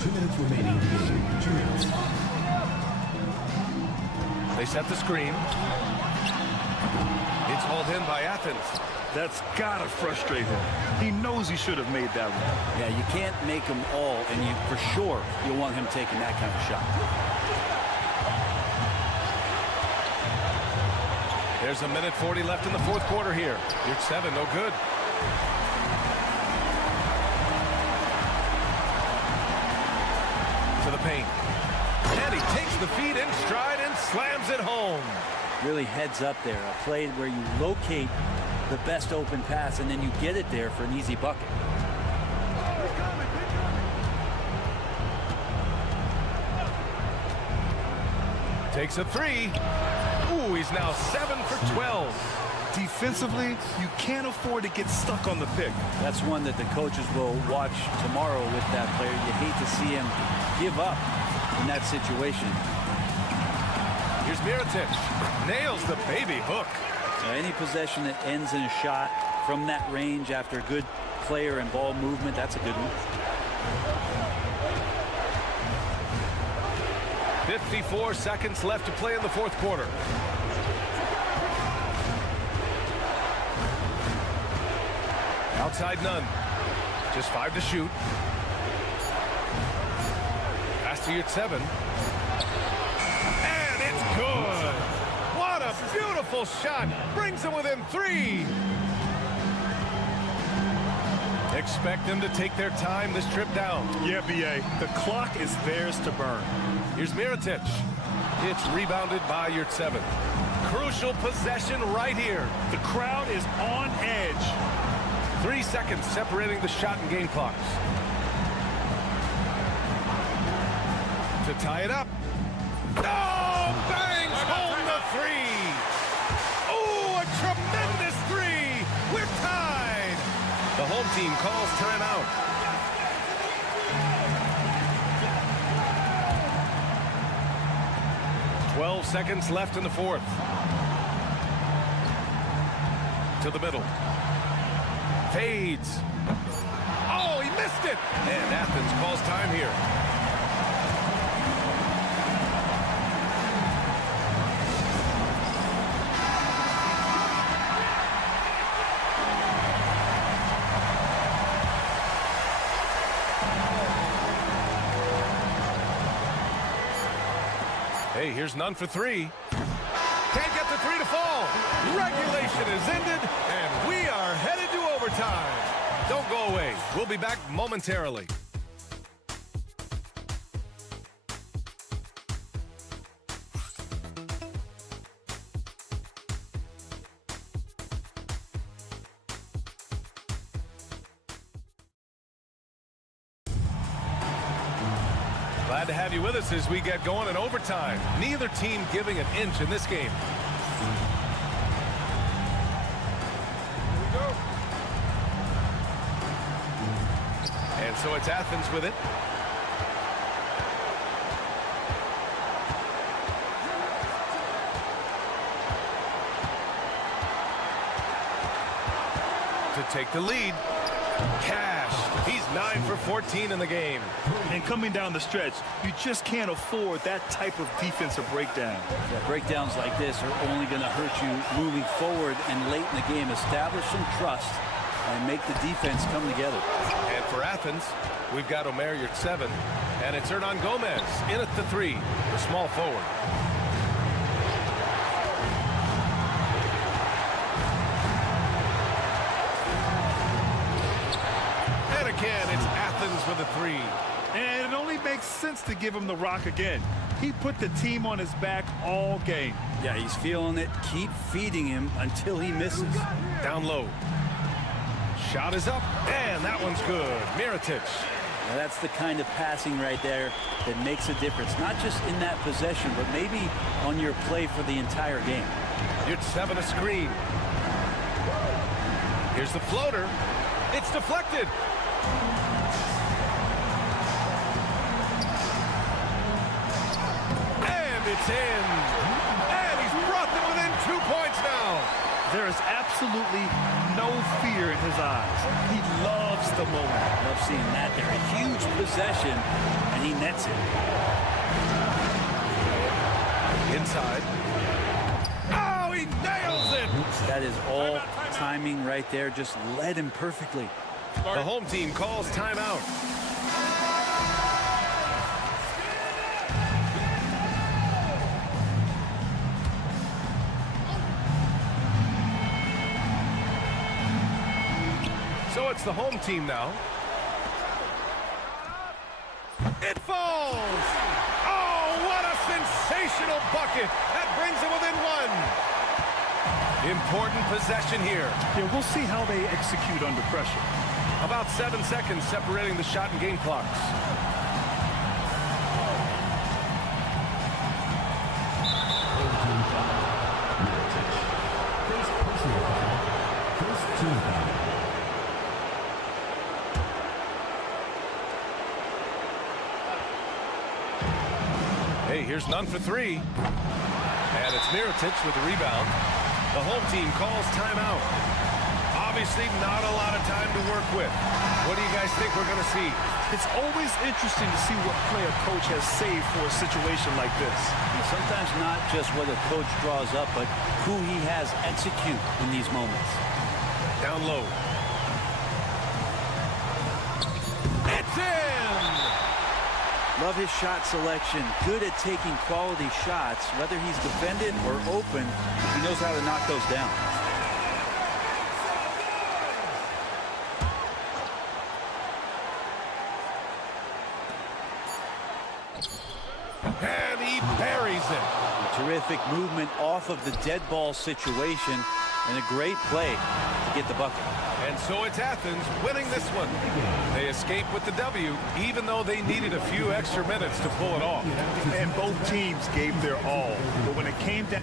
Two minutes remaining in the game. 2 minutes. They set the screen. It's hauled in by Athens. That's got to frustrate him. He knows he should have made that one. Yeah, you can't make them all, and you for sure you'll want him taking that kind of shot. There's a minute 40 left in the fourth quarter here. Here's 7, no good. To the paint. And he takes the feed in stride and slams it home. Really heads up there. A play where you locate the best open pass and then you get it there for an easy bucket. Takes a three. Ooh, he's now 7 for 12. Defensively, you can't afford to get stuck on the pick. That's one that the coaches will watch tomorrow with that player. You hate to see him give up in that situation. Here's Mirotic. Nails the baby hook. Any possession that ends in a shot from that range after a good player and ball movement, that's a good one. 54 seconds left to play in the fourth quarter. Outside none. Just 5 to shoot. Pass to Yurtseven. And it's good. What a beautiful shot. Brings him within 3. Expect them to take their time this trip down. Yeah, B.A. The clock is theirs to burn. Here's Mirotic. It's rebounded by Yurtseven. Crucial possession right here. The crowd is on edge. 3 seconds separating the shot and game clocks. To tie it up. Oh, bangs home the 3. Oh, a tremendous 3. We're tied. The home team calls timeout. "12 seconds left in the fourth. To the middle. Fades. Oh, he missed it. And Athens calls time here. Hey, here's none for 3. Can't get the 3 to fall. Regulation is ended, and we are headed to overtime. Don't go away. We'll be back momentarily. Glad to have you with us as we get going in overtime. Neither team giving an inch in this game. Here we go. And so it's Athens with it. To take the lead. Cash. He's 9 for 14 in the game. And coming down the stretch, you just can't afford that type of defensive breakdown. Yeah, breakdowns like this are only going to hurt you moving forward and late in the game. Establish some trust and make the defense come together. And for Athens, we've got Omer Yurtseven, and it's Hernan Gomez in at the 3, the small forward. And again, it's Athens with a 3. And it only makes sense to give him the rock again. He put the team on his back all game. Yeah, he's feeling it. Keep feeding him until he misses. Down low. Shot is up, and that one's good. Mirotic. Now that's the kind of passing right there that makes a difference. Not just in that possession, but maybe on your play for the entire game. Yurtseven a screen. Here's the floater. It's deflected. And it's in. And he's brought them within 2 points now. There is absolutely no fear in his eyes. He loves the moment. Love seeing that there. A huge possession, and he nets it. Inside. Oh, he nails it! That is all timing right there. Just led him perfectly. The home team calls timeout. So it's the home team now. It falls! Oh, what a sensational bucket! That brings them within 1. Important possession here. Yeah, we'll see how they execute under pressure. About 7 seconds separating the shot and game clocks. Hey, here's none for 3. And it's Mirotic with the rebound. The home team calls timeout. Obviously not a lot of time to work with. What do you guys think we're going to see? It's always interesting to see what play a coach has saved for a situation like this. And sometimes not just what a coach draws up, but who he has execute in these moments. Down low. It's in! Love his shot selection. Good at taking quality shots. Whether he's defended or open, he knows how to knock those down. And he buries it. Terrific movement off of the dead ball situation and a great play to get the bucket. And so it's Athens winning this one. They escape with the W, even though they needed a few extra minutes to pull it off. And both teams gave their all. But when it came down...